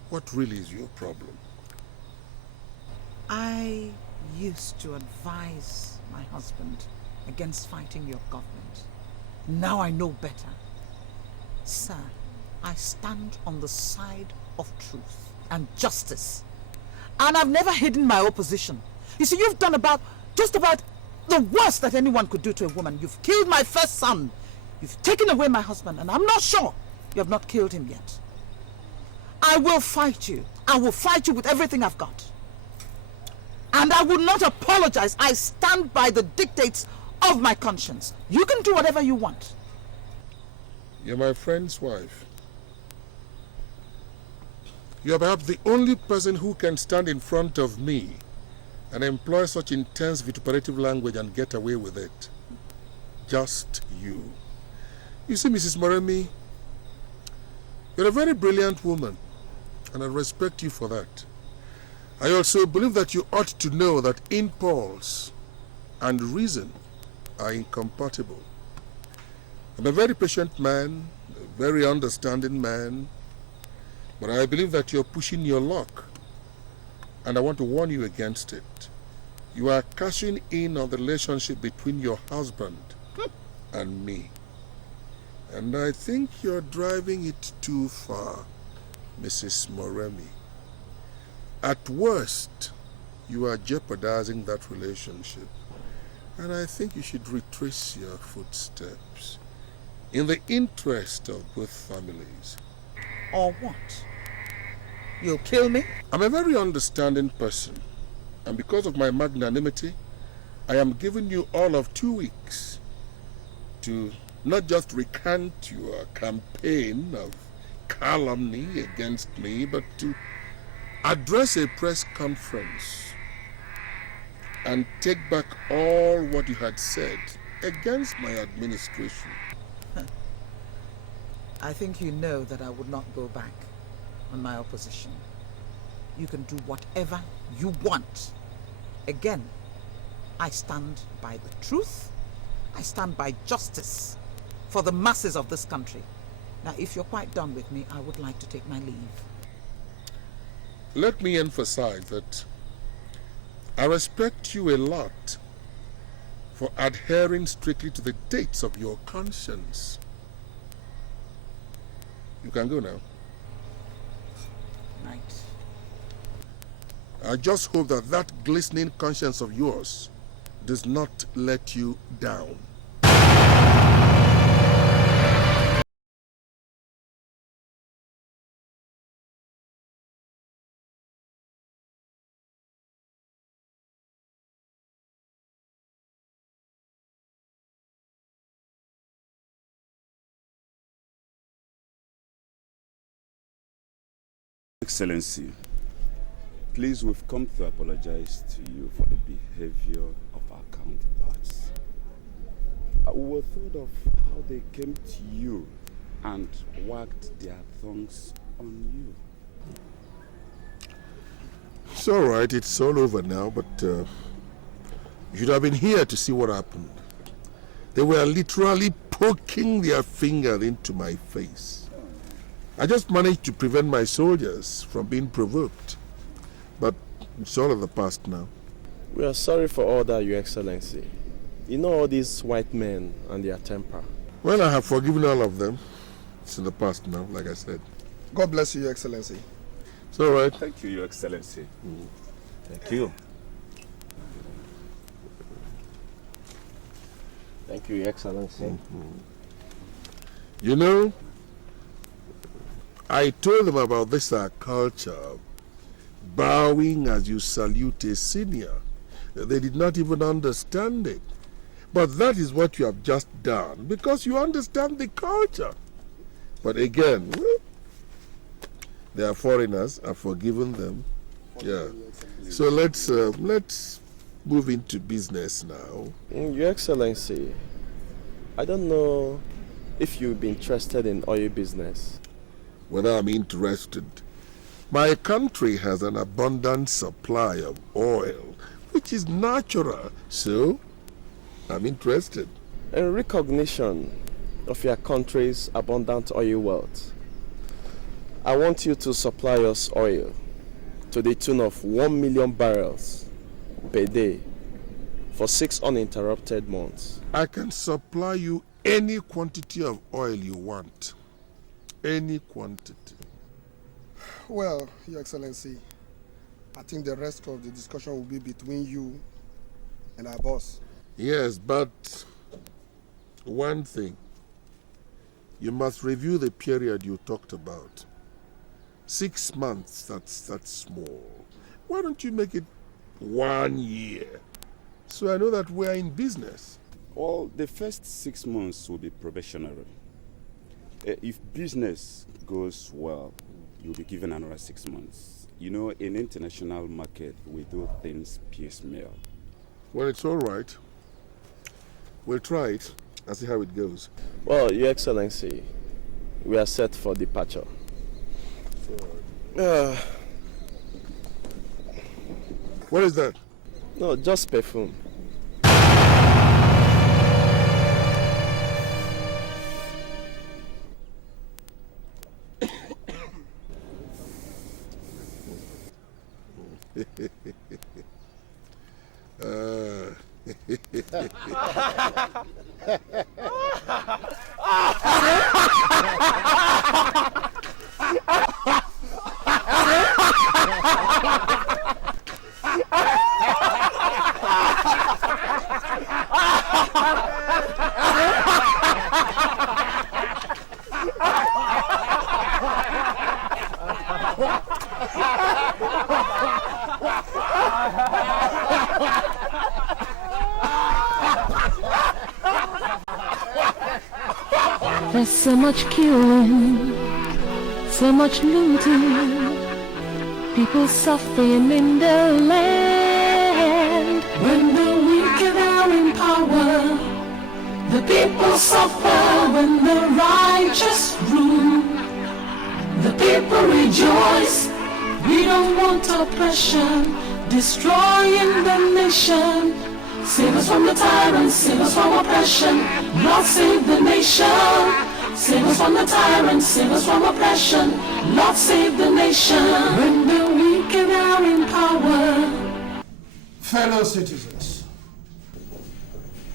what really is your problem? I used to advise my husband against fighting your government. Now I know better. Sir, I stand on the side of truth and justice. And I've never hidden my opposition. You see, you've done just about the worst that anyone could do to a woman. You've killed my first son. You've taken away my husband, and I'm not sure you have not killed him yet. I will fight you. I will fight you with everything I've got. And I will not apologize. I stand by the dictates of my conscience. You can do whatever you want. You're my friend's wife. You're perhaps the only person who can stand in front of me and employ such intense vituperative language and get away with it. Just you. You see, Mrs. Moremi, you're a very brilliant woman, and I respect you for that. I also believe that you ought to know that impulse and reason are incompatible. I'm a very patient man, a very understanding man, but I believe that you're pushing your luck, and I want to warn you against it. You are cashing in on the relationship between your husband and me. And I think you're driving it too far, Mrs. Moremi. At worst, you are jeopardizing that relationship, and I think you should retrace your footsteps in the interest of both families. Or what? You'll kill me? I'm a very understanding person, and because of my magnanimity, I am giving you all of 2 weeks to not just recant your campaign of calumny against me, but to address a press conference and take back all what you had said against my administration. I think you know that I would not go back on my opposition. You can do whatever you want. Again, I stand by the truth. I stand by justice for the masses of this country. Now, if you're quite done with me, I would like to take my leave. Let me emphasize that I respect you a lot for adhering strictly to the dates of your conscience. You can go now. Right. I just hope that that glistening conscience of yours does not let you down. Excellency, please, we've come to apologize to you for the behavior of our counterparts. We were told of how they came to you and wagged their tongues on you. It's all right, it's all over now, but you should have been here to see what happened. They were literally poking their finger into my face. I just managed to prevent my soldiers from being provoked. But it's all of the past now. We are sorry for all that, Your Excellency. You know all these white men and their temper. Well, I have forgiven all of them. It's in the past now, like I said. God bless you, Your Excellency. It's all right. Thank you, Your Excellency. Thank you. Thank you, Your Excellency. You know, I told them about this our culture, bowing as you salute a senior. They did not even understand it. But that is what you have just done, because you understand the culture. But again, they are foreigners. I've forgiven them. Yeah. So let's move into business now. Your Excellency, I don't know if you'd be interested in oil business. Whether I'm interested. My country has an abundant supply of oil, which is natural, so I'm interested. In recognition of your country's abundant oil wealth, I want you to supply us oil to the tune of 1 million barrels per day for 6 uninterrupted months. I can supply you any quantity of oil you want. Any quantity. Well, Your Excellency, I think the rest of the discussion will be between you and our boss. Yes, but one thing. You must review the period you talked about. 6 months, that's small. Why don't you make it 1 year? So I know that we're in business. Well, the first 6 months will be probationary. If business goes well, you'll be given another 6 months. You know, in international market, we do things piecemeal. Well, it's all right. We'll try it and see how it goes. Well, Your Excellency, we are set for departure. What is that? No, just perfume. There's so much killing, so much looting, people suffering in the land. When the wicked are in power, the people suffer. When the righteous rule, the people rejoice. We don't want oppression destroying the nation. Save us from the tyrants, save us from oppression. Lord, save the nation. Save us from the tyrants, save us from oppression. Lord, save the nation. When the wicked are in power. Fellow citizens,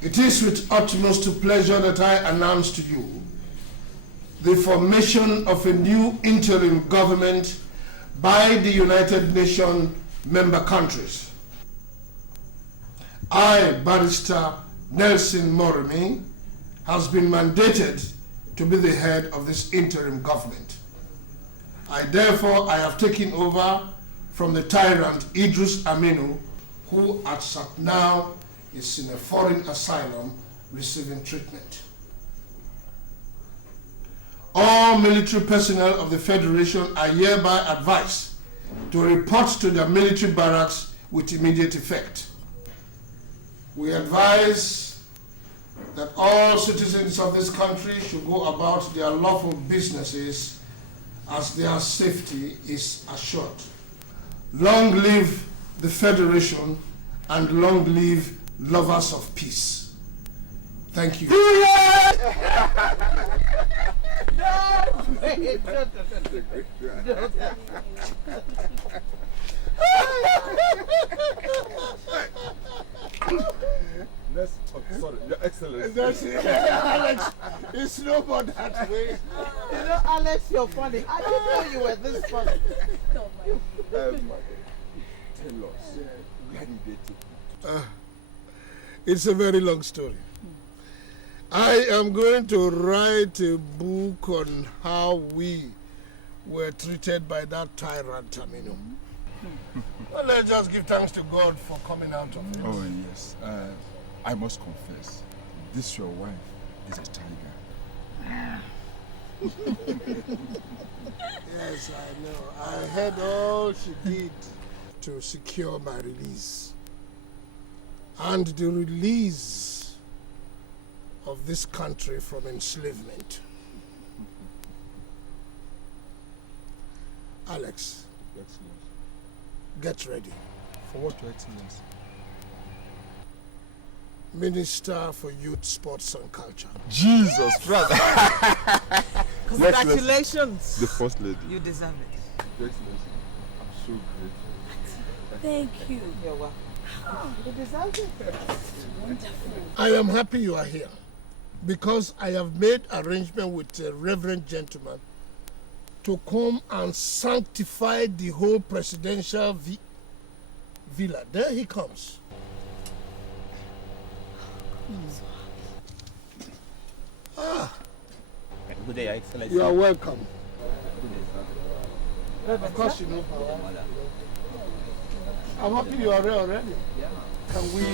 it is with utmost pleasure that I announce to you the formation of a new interim government by the United Nations member countries. I, Barrister Nelson Moremi, has been mandated to be the head of this interim government. I have taken over from the tyrant Idris Amino, who as at now is in a foreign asylum receiving treatment. All military personnel of the Federation are hereby advised to report to their military barracks with immediate effect. We advise that all citizens of this country should go about their lawful businesses as their safety is assured. Long live the Federation and long live lovers of peace. Thank you. Let's talk. Sorry, Your Excellency. That's it. Alex, it's no more that way. You know, Alex, you're funny. I didn't know you were this funny. Tell us, where did they take you? It's a very long story. I am going to write a book on how we were treated by that tyrant, Amino. Well, let's just give thanks to God for coming out of it. Oh, yes. I must confess, this your wife is a tiger. Yes, I know. I heard all she did to secure my release. And the release of this country from enslavement. Alex, get ready. For what, Your Excellency? Minister for Youth, Sports and Culture. Jesus, brother. Congratulations. The First Lady. You deserve it. Your Excellency, I'm so grateful. Thank you. You're welcome. You deserve it. Wonderful. I am happy you are here because I have made arrangement with a reverend gentleman to come and sanctify the whole presidential villa. There he comes. Good day, Your Excellency. You are welcome. Good day, sir. Of course you know how I'm happy you are here already. Yeah. Can we...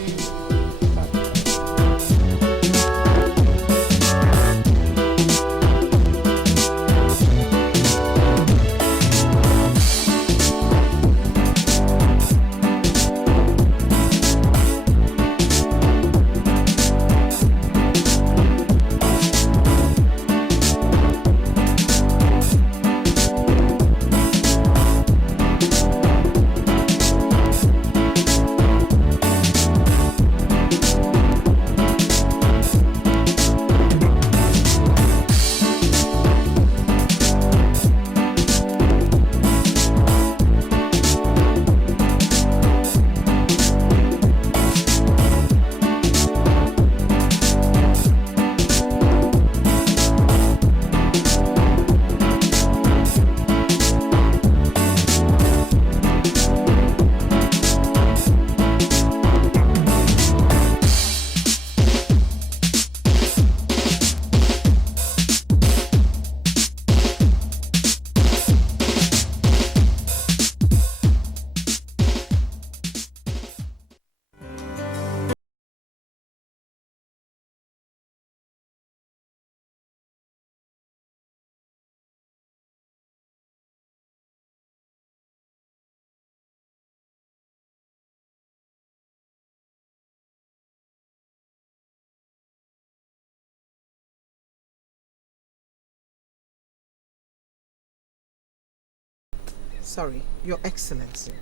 Sorry, Your Excellency.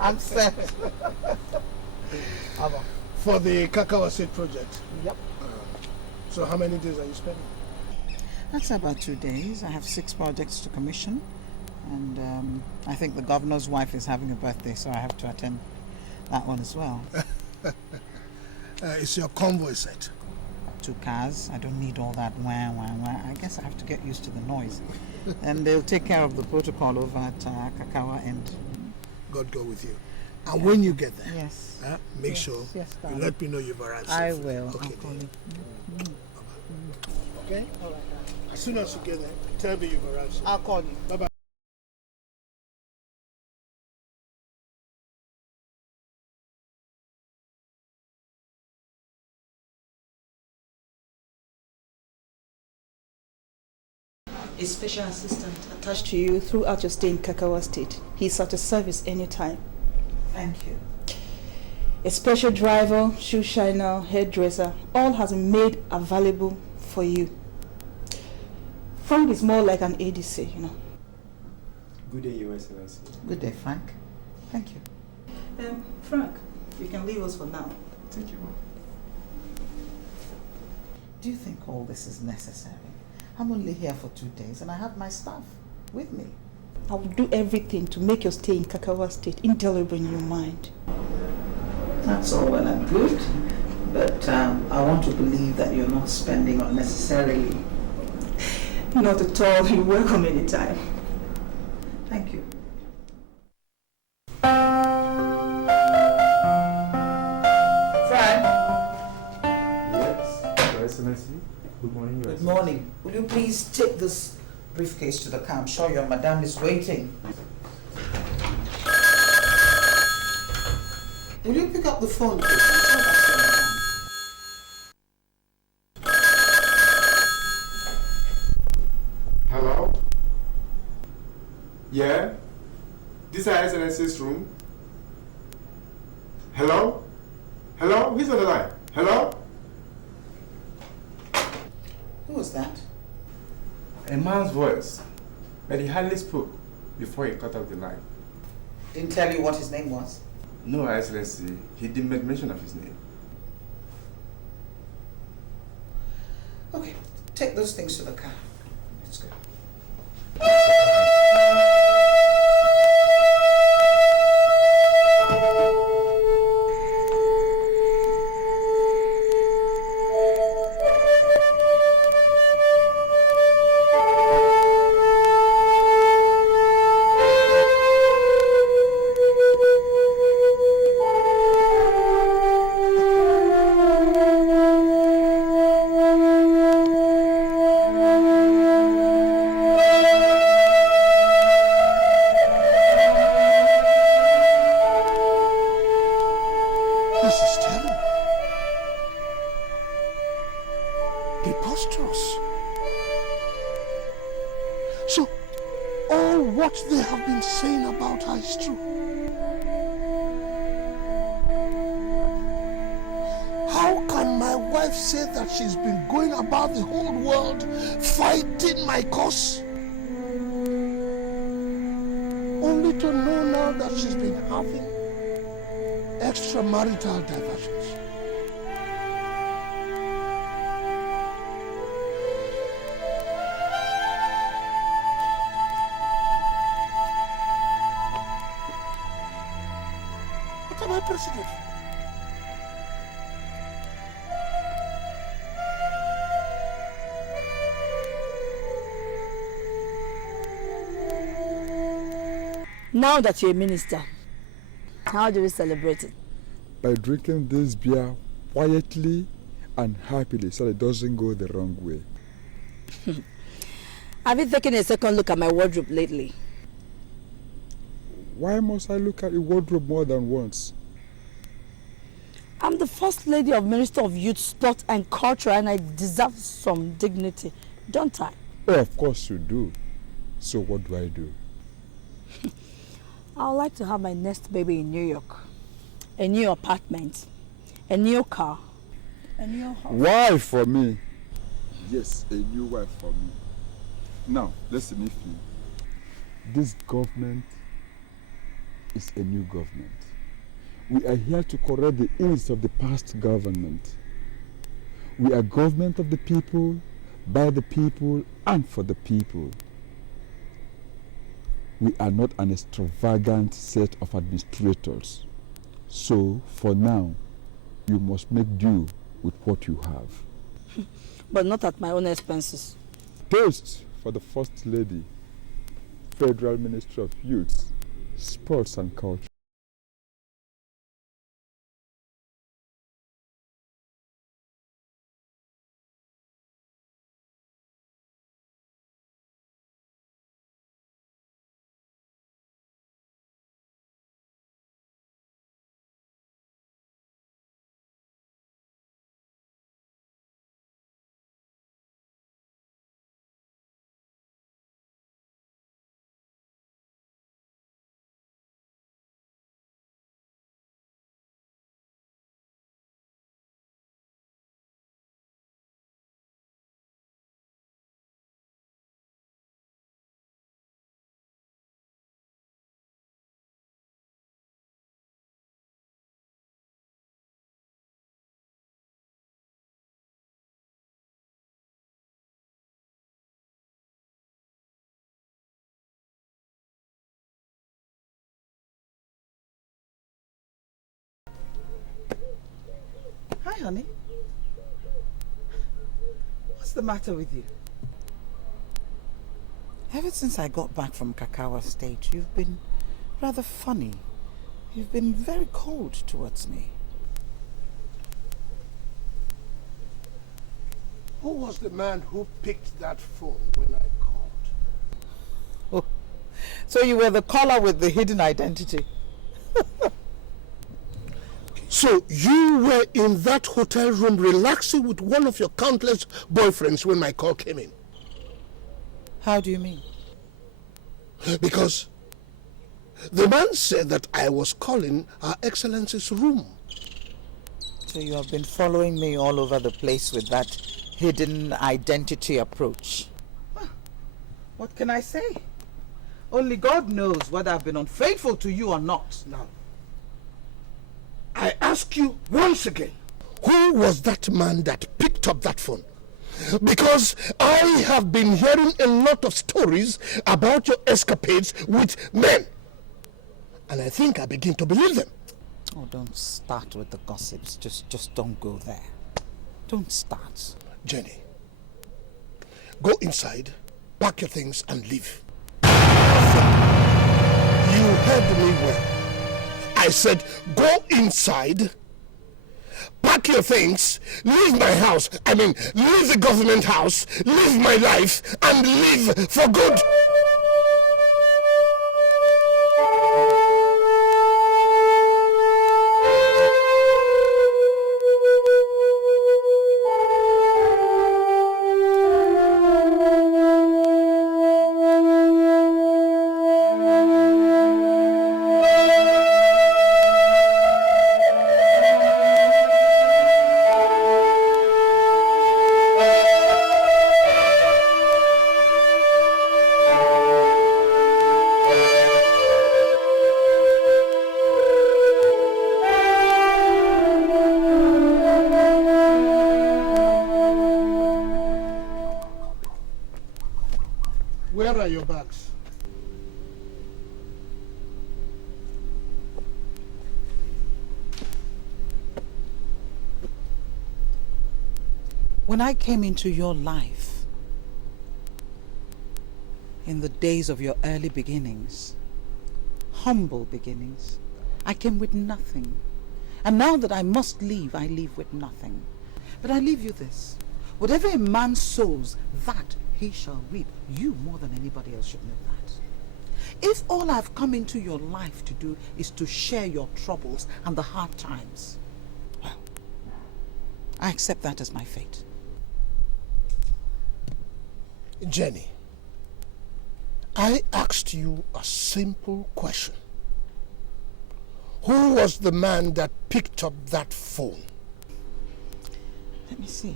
I'm set. For the Kakawa State project? Yep. So how many days are you spending? That's about 2 days. I have 6 projects to commission. And I think the governor's wife is having a birthday, so I have to attend that one as well. Is your convoy set? 2 cars. I don't need all that wah, wah, wah. I guess I have to get used to the noise. And they'll take care of the protocol over at Kakawa and... God go with you. And when you get there, yes, make sure you let me know you've arrived. I will. Okay. I'll call you. Okay? All right. As soon as you get there, tell me you've arrived. I'll call you. Bye-bye. A special assistant attached to you throughout your stay in Kakawa State. He's at your service anytime. Thank you. A special driver, shoe shiner, hairdresser, all has been made available for you. Frank is more like an ADC, you know. Good day, Your Excellency. Good day, Frank. Thank you. Frank, you can leave us for now. Thank you, ma'am. Do you think all this is necessary? I'm only here for 2 days and I have my staff with me. I will do everything to make your stay in Kakawa State indelible in your mind. That's all well and good, but I want to believe that you're not spending unnecessarily. Not at all. You're welcome anytime. Thank you. Fran? Yes, Your Excellency. Good morning, Your Good Excellency. morning. Will you please take this briefcase to the car? I'm sure your madam is waiting. Will you pick up the phone, please? I'm sure that's your madam. Hello? Yeah? This is Her Excellency's room? Hello? Hello? Who's on the line? Hello? Who was that? A man's voice, but he hardly spoke before he cut off the line. Didn't tell you what his name was? No, Your Excellency, he didn't make mention of his name. Okay, take those things to the car. Let's go. She's been going about the whole world fighting my cause, only to know now that she's been having extramarital diversions. What am I, President? Now that you're a minister, how do we celebrate it? By drinking this beer quietly and happily so it doesn't go the wrong way. Have you taken a second look at my wardrobe lately? Why must I look at your wardrobe more than once? I'm the first lady of Minister of Youth, Sport and Culture, and I deserve some dignity, don't I? Oh, of course you do. So what do I do? I would like to have my next baby in New York. A new apartment, a new car, a new house. Wife for me. Yes, a new wife for me. Now, listen, Ify. This government is a new government. We are here to correct the ills of the past government. We are government of the people, by the people, and for the people. We are not an extravagant set of administrators. So, for now, you must make do with what you have. But not at my own expenses. Toast for the First Lady, Federal Minister of Youth, Sports and Culture. Hi, honey. What's the matter with you? Ever since I got back from Kakawa State, you've been rather funny. You've been very cold towards me. Who was the man who picked that phone when I called? Oh, so you were the caller with the hidden identity. So you were in that hotel room relaxing with one of your countless boyfriends when my call came in? How do you mean? Because the man said that I was calling Her Excellency's room. So you have been following me all over the place with that hidden identity approach. What can I say? Only God knows whether I've been unfaithful to you or not. Now, I ask you once again, who was that man that picked up that phone? Because I have been hearing a lot of stories about your escapades with men. And I think I begin to believe them. Oh, don't start with the gossips. Just don't go there. Don't start. Jenny, go inside, pack your things and leave. You heard me well. I said, go inside, pack your things, leave my house. I mean, leave the government house, leave my life, and leave for good. Where are your bags? When I came into your life, in the days of your early beginnings, humble beginnings, I came with nothing. And now that I must leave, I leave with nothing. But I leave you this. Whatever a man sows, that he shall reap. You more than anybody else should know that. If all I've come into your life to do is to share your troubles and the hard times, well, I accept that as my fate. Jenny, I asked you a simple question. Who was the man that picked up that phone? Let me see.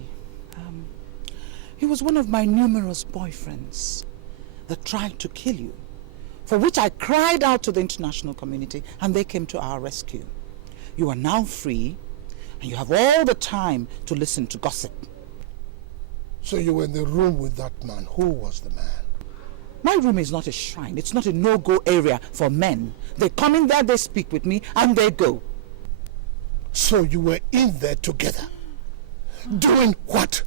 He was one of my numerous boyfriends that tried to kill you, for which I cried out to the international community and they came to our rescue. You are now free and you have all the time to listen to gossip. So you were in the room with that man. Who was the man? My room is not a shrine. It's not a no-go area for men. They come in there, they speak with me, and they go. So you were in there together. Doing what?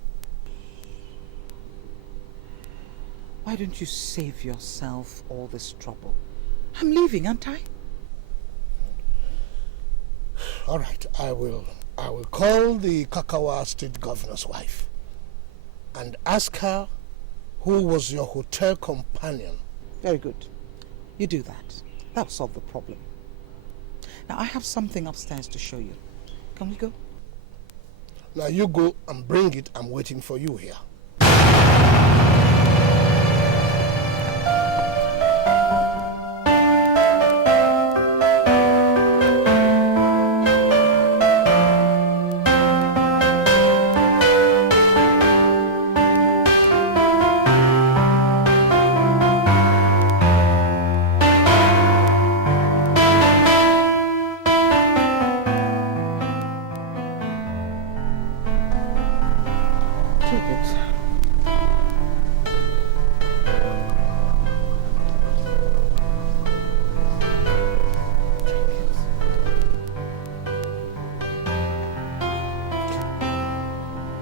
Why don't you save yourself all this trouble? I'm leaving, aren't I? All right, I will call the Kakawa State Governor's wife and ask her who was your hotel companion. Very good. You do that. That'll solve the problem. Now, I have something upstairs to show you. Can we go? Now you go and bring it. I'm waiting for you here.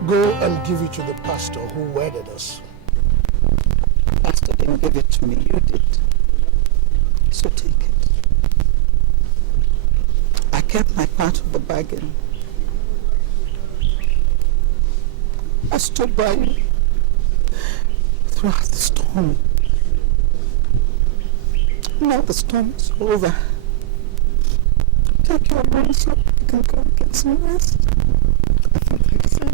Go and give it to the pastor who wedded us. Pastor didn't give it to me, you did. So take it. I kept my part of the bargain. I stood by you throughout the storm. Now the storm is over. Take your room so you can go and get some rest. I think I deserve it.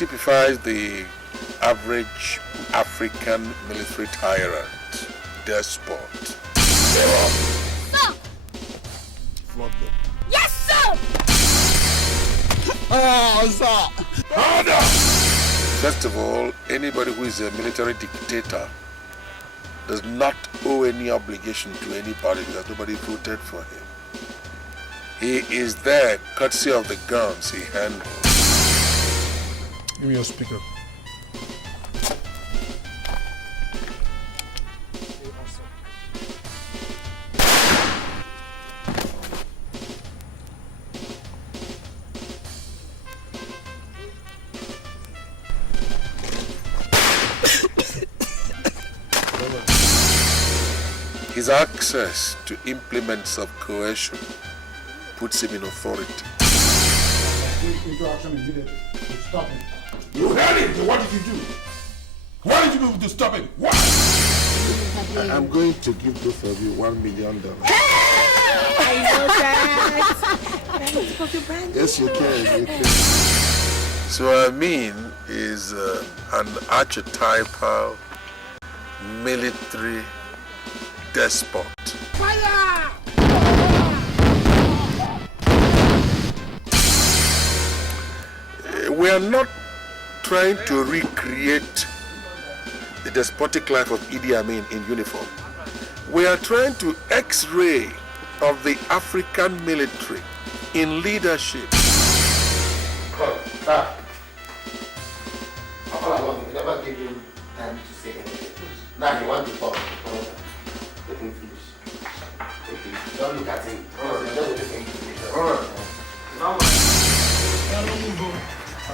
Typifies the average African military tyrant, despot. Sir! Flog them. Yes, sir! Oh, sir! Order! First of all, anybody who is a military dictator does not owe any obligation to anybody because nobody voted for him. He is there courtesy of the guns he handles. Give me your speaker. His access to implements of coercion puts him in authority. Interaction immediately. Stop him. You heard it! What did you do? What did you do to stop him? What? I'm going to give both of you $1 million. I know that. Yes, you can. So Amin is an archetypal military despot. Fire! We are not trying to recreate the despotic life of Idi Amin in uniform. We are trying to X-ray of the African military in leadership. Sir, all I want, you never give him time to say anything. Now you want to talk. Let him finish. Okay. Don't look at him. Just let him finish.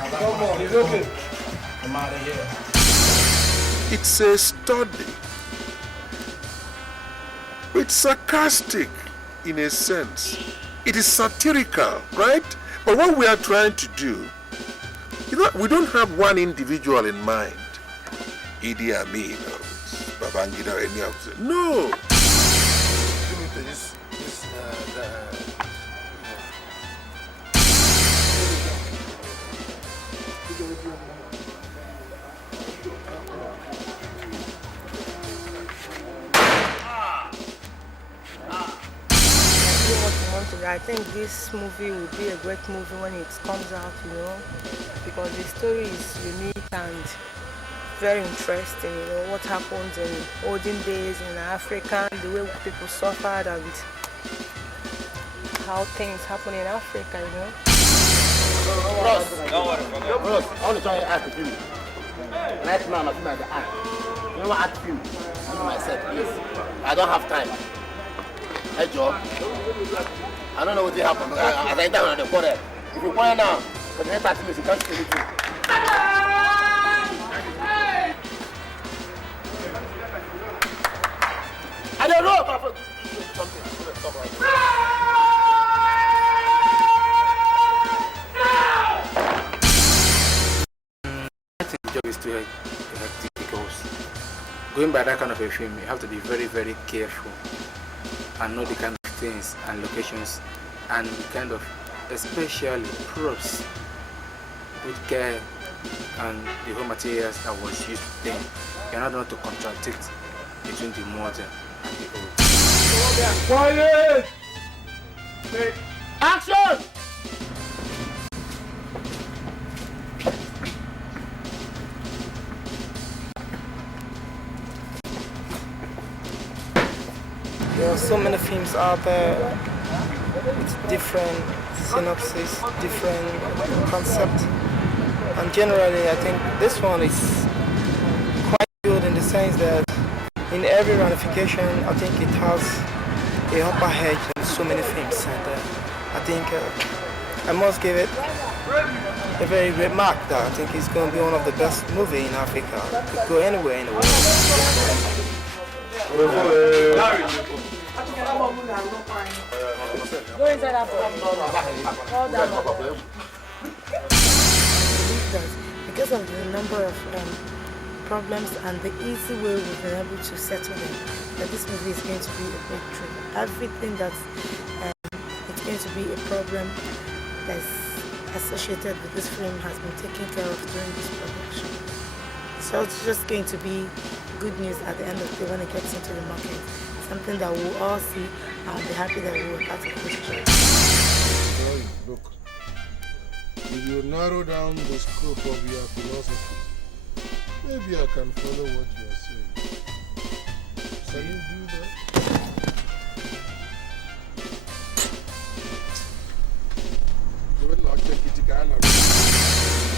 Come on, it's okay. I'm out of here. It's a study. It's sarcastic in a sense. It is satirical, right? But what we are trying to do, we don't have one individual in mind. Idi Amin or Babangida or any of them. No. I think this movie will be a great movie when it comes out, you know, because the story is unique and very interesting, you know, what happened in olden days in Africa, the way people suffered and how things happen in Africa, you know. Bros, I want to try to act a film. Right now, I'm at the act. You know what act film? I know myself, please. I don't have time. Hey, Joe. I don't know what happened. As I down on the quarter. If you point now, for the next 30 minutes, you can't see anything. I don't know about something. I think the job is too hectic because going by that kind of a film, you have to be very, very careful and know the kind of things and locations and kind of, especially props, with care and the whole materials that was used then. You're not going to contradict between the modern and the old. Quiet! Action! There are so many films out there with different synopsis, different concept, and generally I think this one is quite good in the sense that in every ramification I think it has a upper edge in so many films, and I think I must give it a very great mark that I think it's going to be one of the best movies in Africa. It could go anywhere in the world. Go inside that box. Because of the number of problems and the easy way we've been able to settle them, that this movie is going to be a breakthrough. Everything that's it's going to be a problem that's associated with this film has been taken care of during this production. So it's just going to be good news at the end of the day when it gets into the market. Something that we'll all see and be happy that we were part of this journey. Look, if you narrow down the scope of your philosophy, maybe I can follow what you are saying. Can you do that?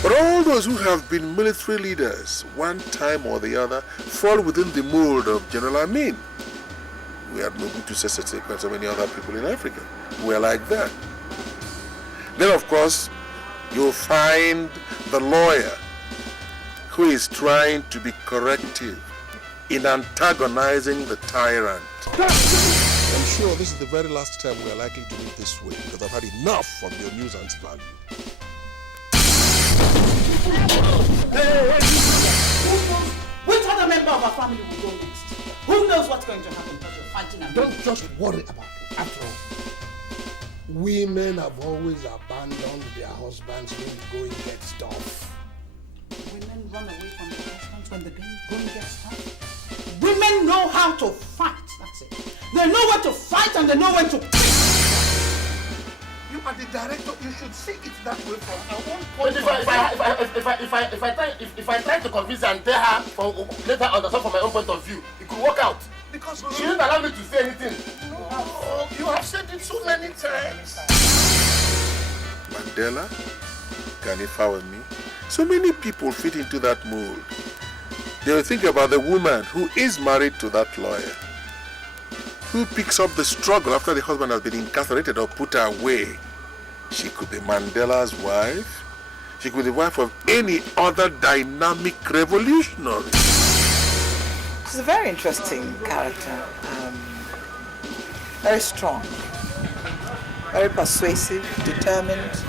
But all those who have been military leaders one time or the other fall within the mold of General Amino. We had Mobutu Sese Seko and so many other people in Africa. We're like that. Then, of course, you'll find the lawyer who is trying to be corrective in antagonizing the tyrant. I'm sure this is the very last time we are likely to meet this way because I've had enough of your nuisance value. Hey, which other member of our family will go next? Who knows what's going to happen because you're fighting and Don't just worry about it. After all, women have always abandoned their husbands when the going gets tough. Women run away from their husbands when the going gets tough. Women know how to fight, that's it. They know where to fight and they know when to kick. You are the director, you should see it that way from our own But point if I try to convince her and tell her, or let her understand from my own point of view, it could work out. Because she didn't allow me to say anything. No, you have said it so many times. Mandela, can you follow me? So many people fit into that mold. They will think about the woman who is married to that lawyer, who picks up the struggle after the husband has been incarcerated or put away. She could be Mandela's wife. She could be the wife of any other dynamic revolutionary. She's a very interesting character. Very strong. Very persuasive, determined.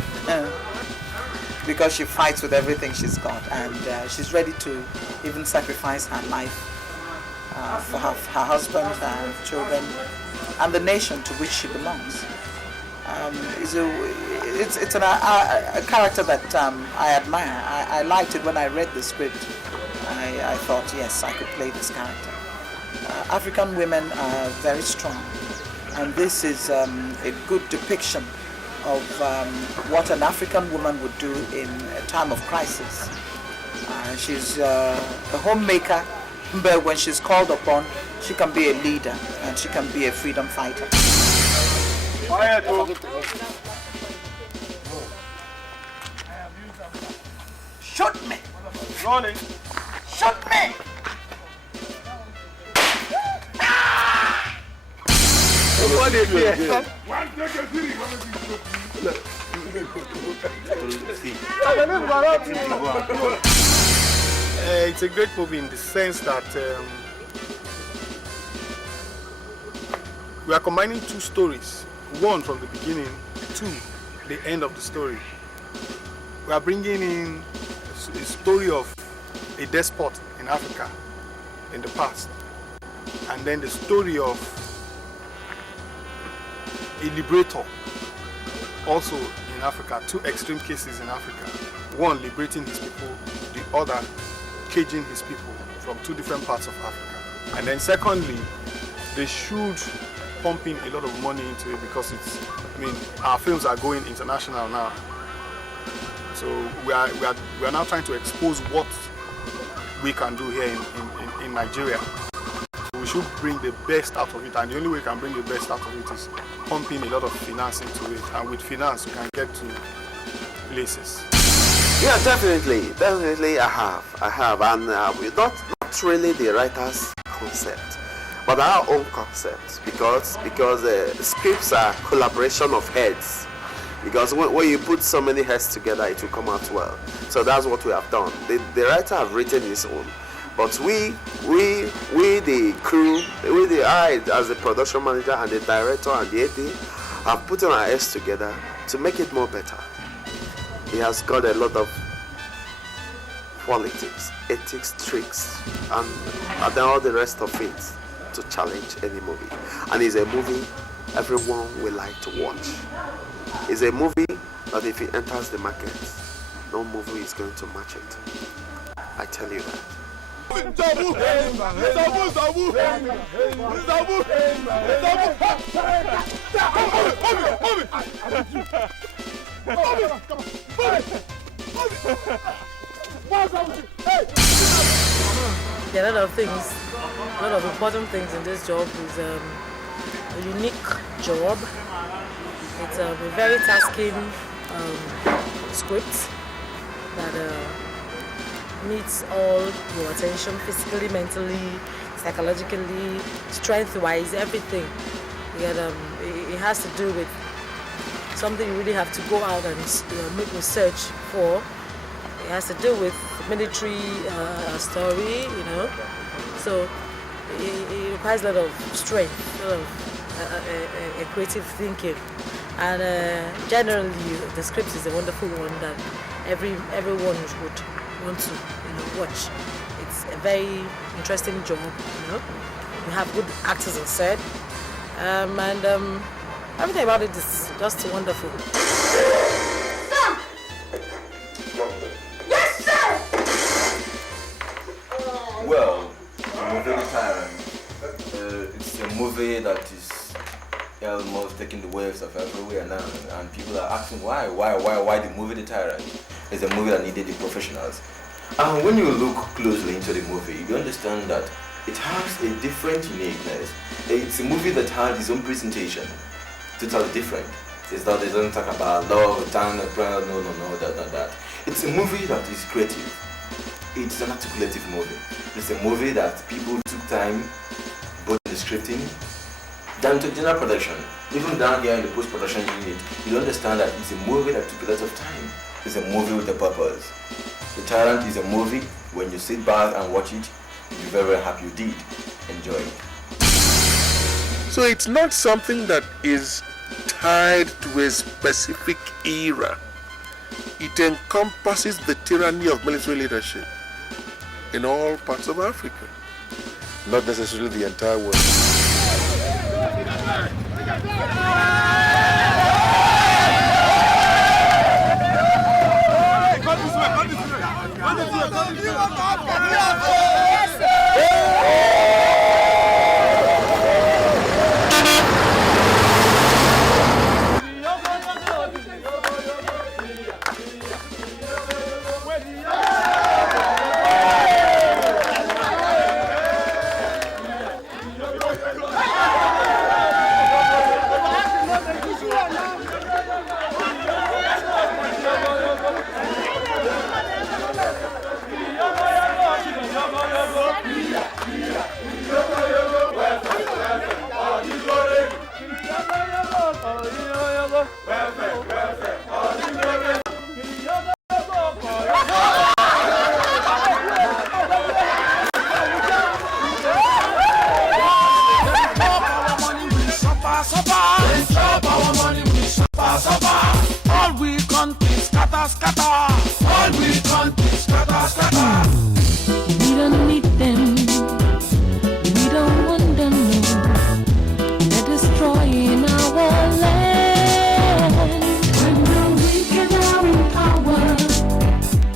Because she fights with everything she's got. And she's ready to even sacrifice her life for her husband, her children, and the nation to which she belongs. It's a character that I admire. I liked it when I read the script. I thought, yes, I could play this character. African women are very strong, and this is a good depiction of what an African woman would do in a time of crisis. She's a homemaker, but when she's called upon, she can be a leader and she can be a freedom fighter. Quiet. Shoot me! Rolling. Shoot me! What is it? It's a great movie in the sense that We are combining two stories, one from the beginning, two, the end of the story. We are bringing in a story of a despot in Africa in the past, and then the story of a liberator also in Africa, two extreme cases in Africa. One liberating his people, the other caging his people from two different parts of Africa. And then secondly, they should pump in a lot of money into it because it's, I mean, our films are going international now. So we are now trying to expose what we can do here in Nigeria. So we should bring the best out of it, and the only way we can bring the best out of it is pumping a lot of finance into it, and with finance we can get to places. Yeah, definitely I have, and we're not really the writer's concept, but our own concept, because scripts are collaboration of heads. Because when you put so many heads together, it will come out well. So that's what we have done. The writer have written his own, but we the crew, I as the production manager and the director and the AD have put our heads together to make it more better. He has got a lot of politics, ethics, tricks, and then all the rest of it to challenge any movie. And it's a movie everyone will like to watch. It's a movie that if it enters the market, no movie is going to match it. I tell you that. There are a lot of things, a lot of important things in this job. Is a unique job. It's a very tasking script that needs all your attention, physically, mentally, psychologically, strength-wise, everything. It has to do with something you really have to go out and make research for. It has to do with military story, So it requires a lot of strength, a lot of creative thinking. And generally, the script is a wonderful one that everyone would want to watch. It's a very interesting job. You have good actors on set, and everything about it is just wonderful. Yes, sir. Well, Mobilizing Tyrant. It's a movie that is almost taking the waves of everywhere now, and people are asking why the movie The Tyrant is a movie that needed the professionals. And when you look closely into the movie, you understand that it has a different uniqueness. It's a movie that has its own presentation, totally different. It doesn't talk about love, that. It's a movie that is creative. It's an articulative movie. It's a movie that people took time, both in the scripting, down to general production, even down here in the post-production unit. You understand that it's a movie that took a lot of time. It's a movie with a purpose. The Tyrant is a movie, when you sit back and watch it, you'll be very, very happy you did enjoy it. So it's not something that is tied to a specific era. It encompasses the tyranny of military leadership in all parts of Africa, not necessarily the entire world. scatter. All we want is scatter, scatter. We don't need them. We don't want them, no. They're destroying our land. When the wicked are in power,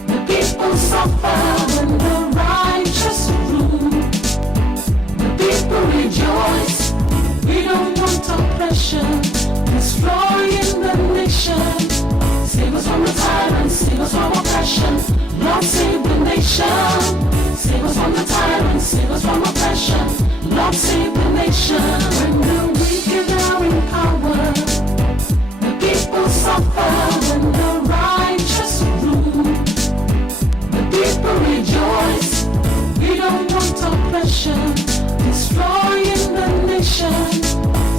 the people suffer. When the righteous rule, the people rejoice. We don't want oppression, destroying the nation. Save us from the tyrants, save us from oppression. Lord, save the nation. Save us from the tyrants, save us from oppression. Lord, save the nation. When the wicked are in power, the people suffer. When the righteous rule, the people rejoice. We don't want oppression, destroying the nation.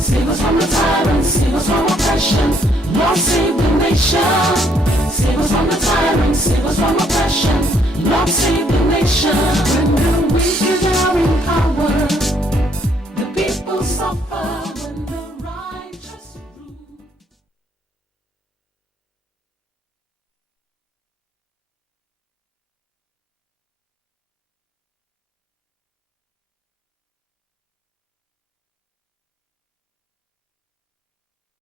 Save us from the tyrants, save us from oppression. Lord, save the nation. Save us from the tyrants, save us from oppression. Lord, save the nation. When the wicked are in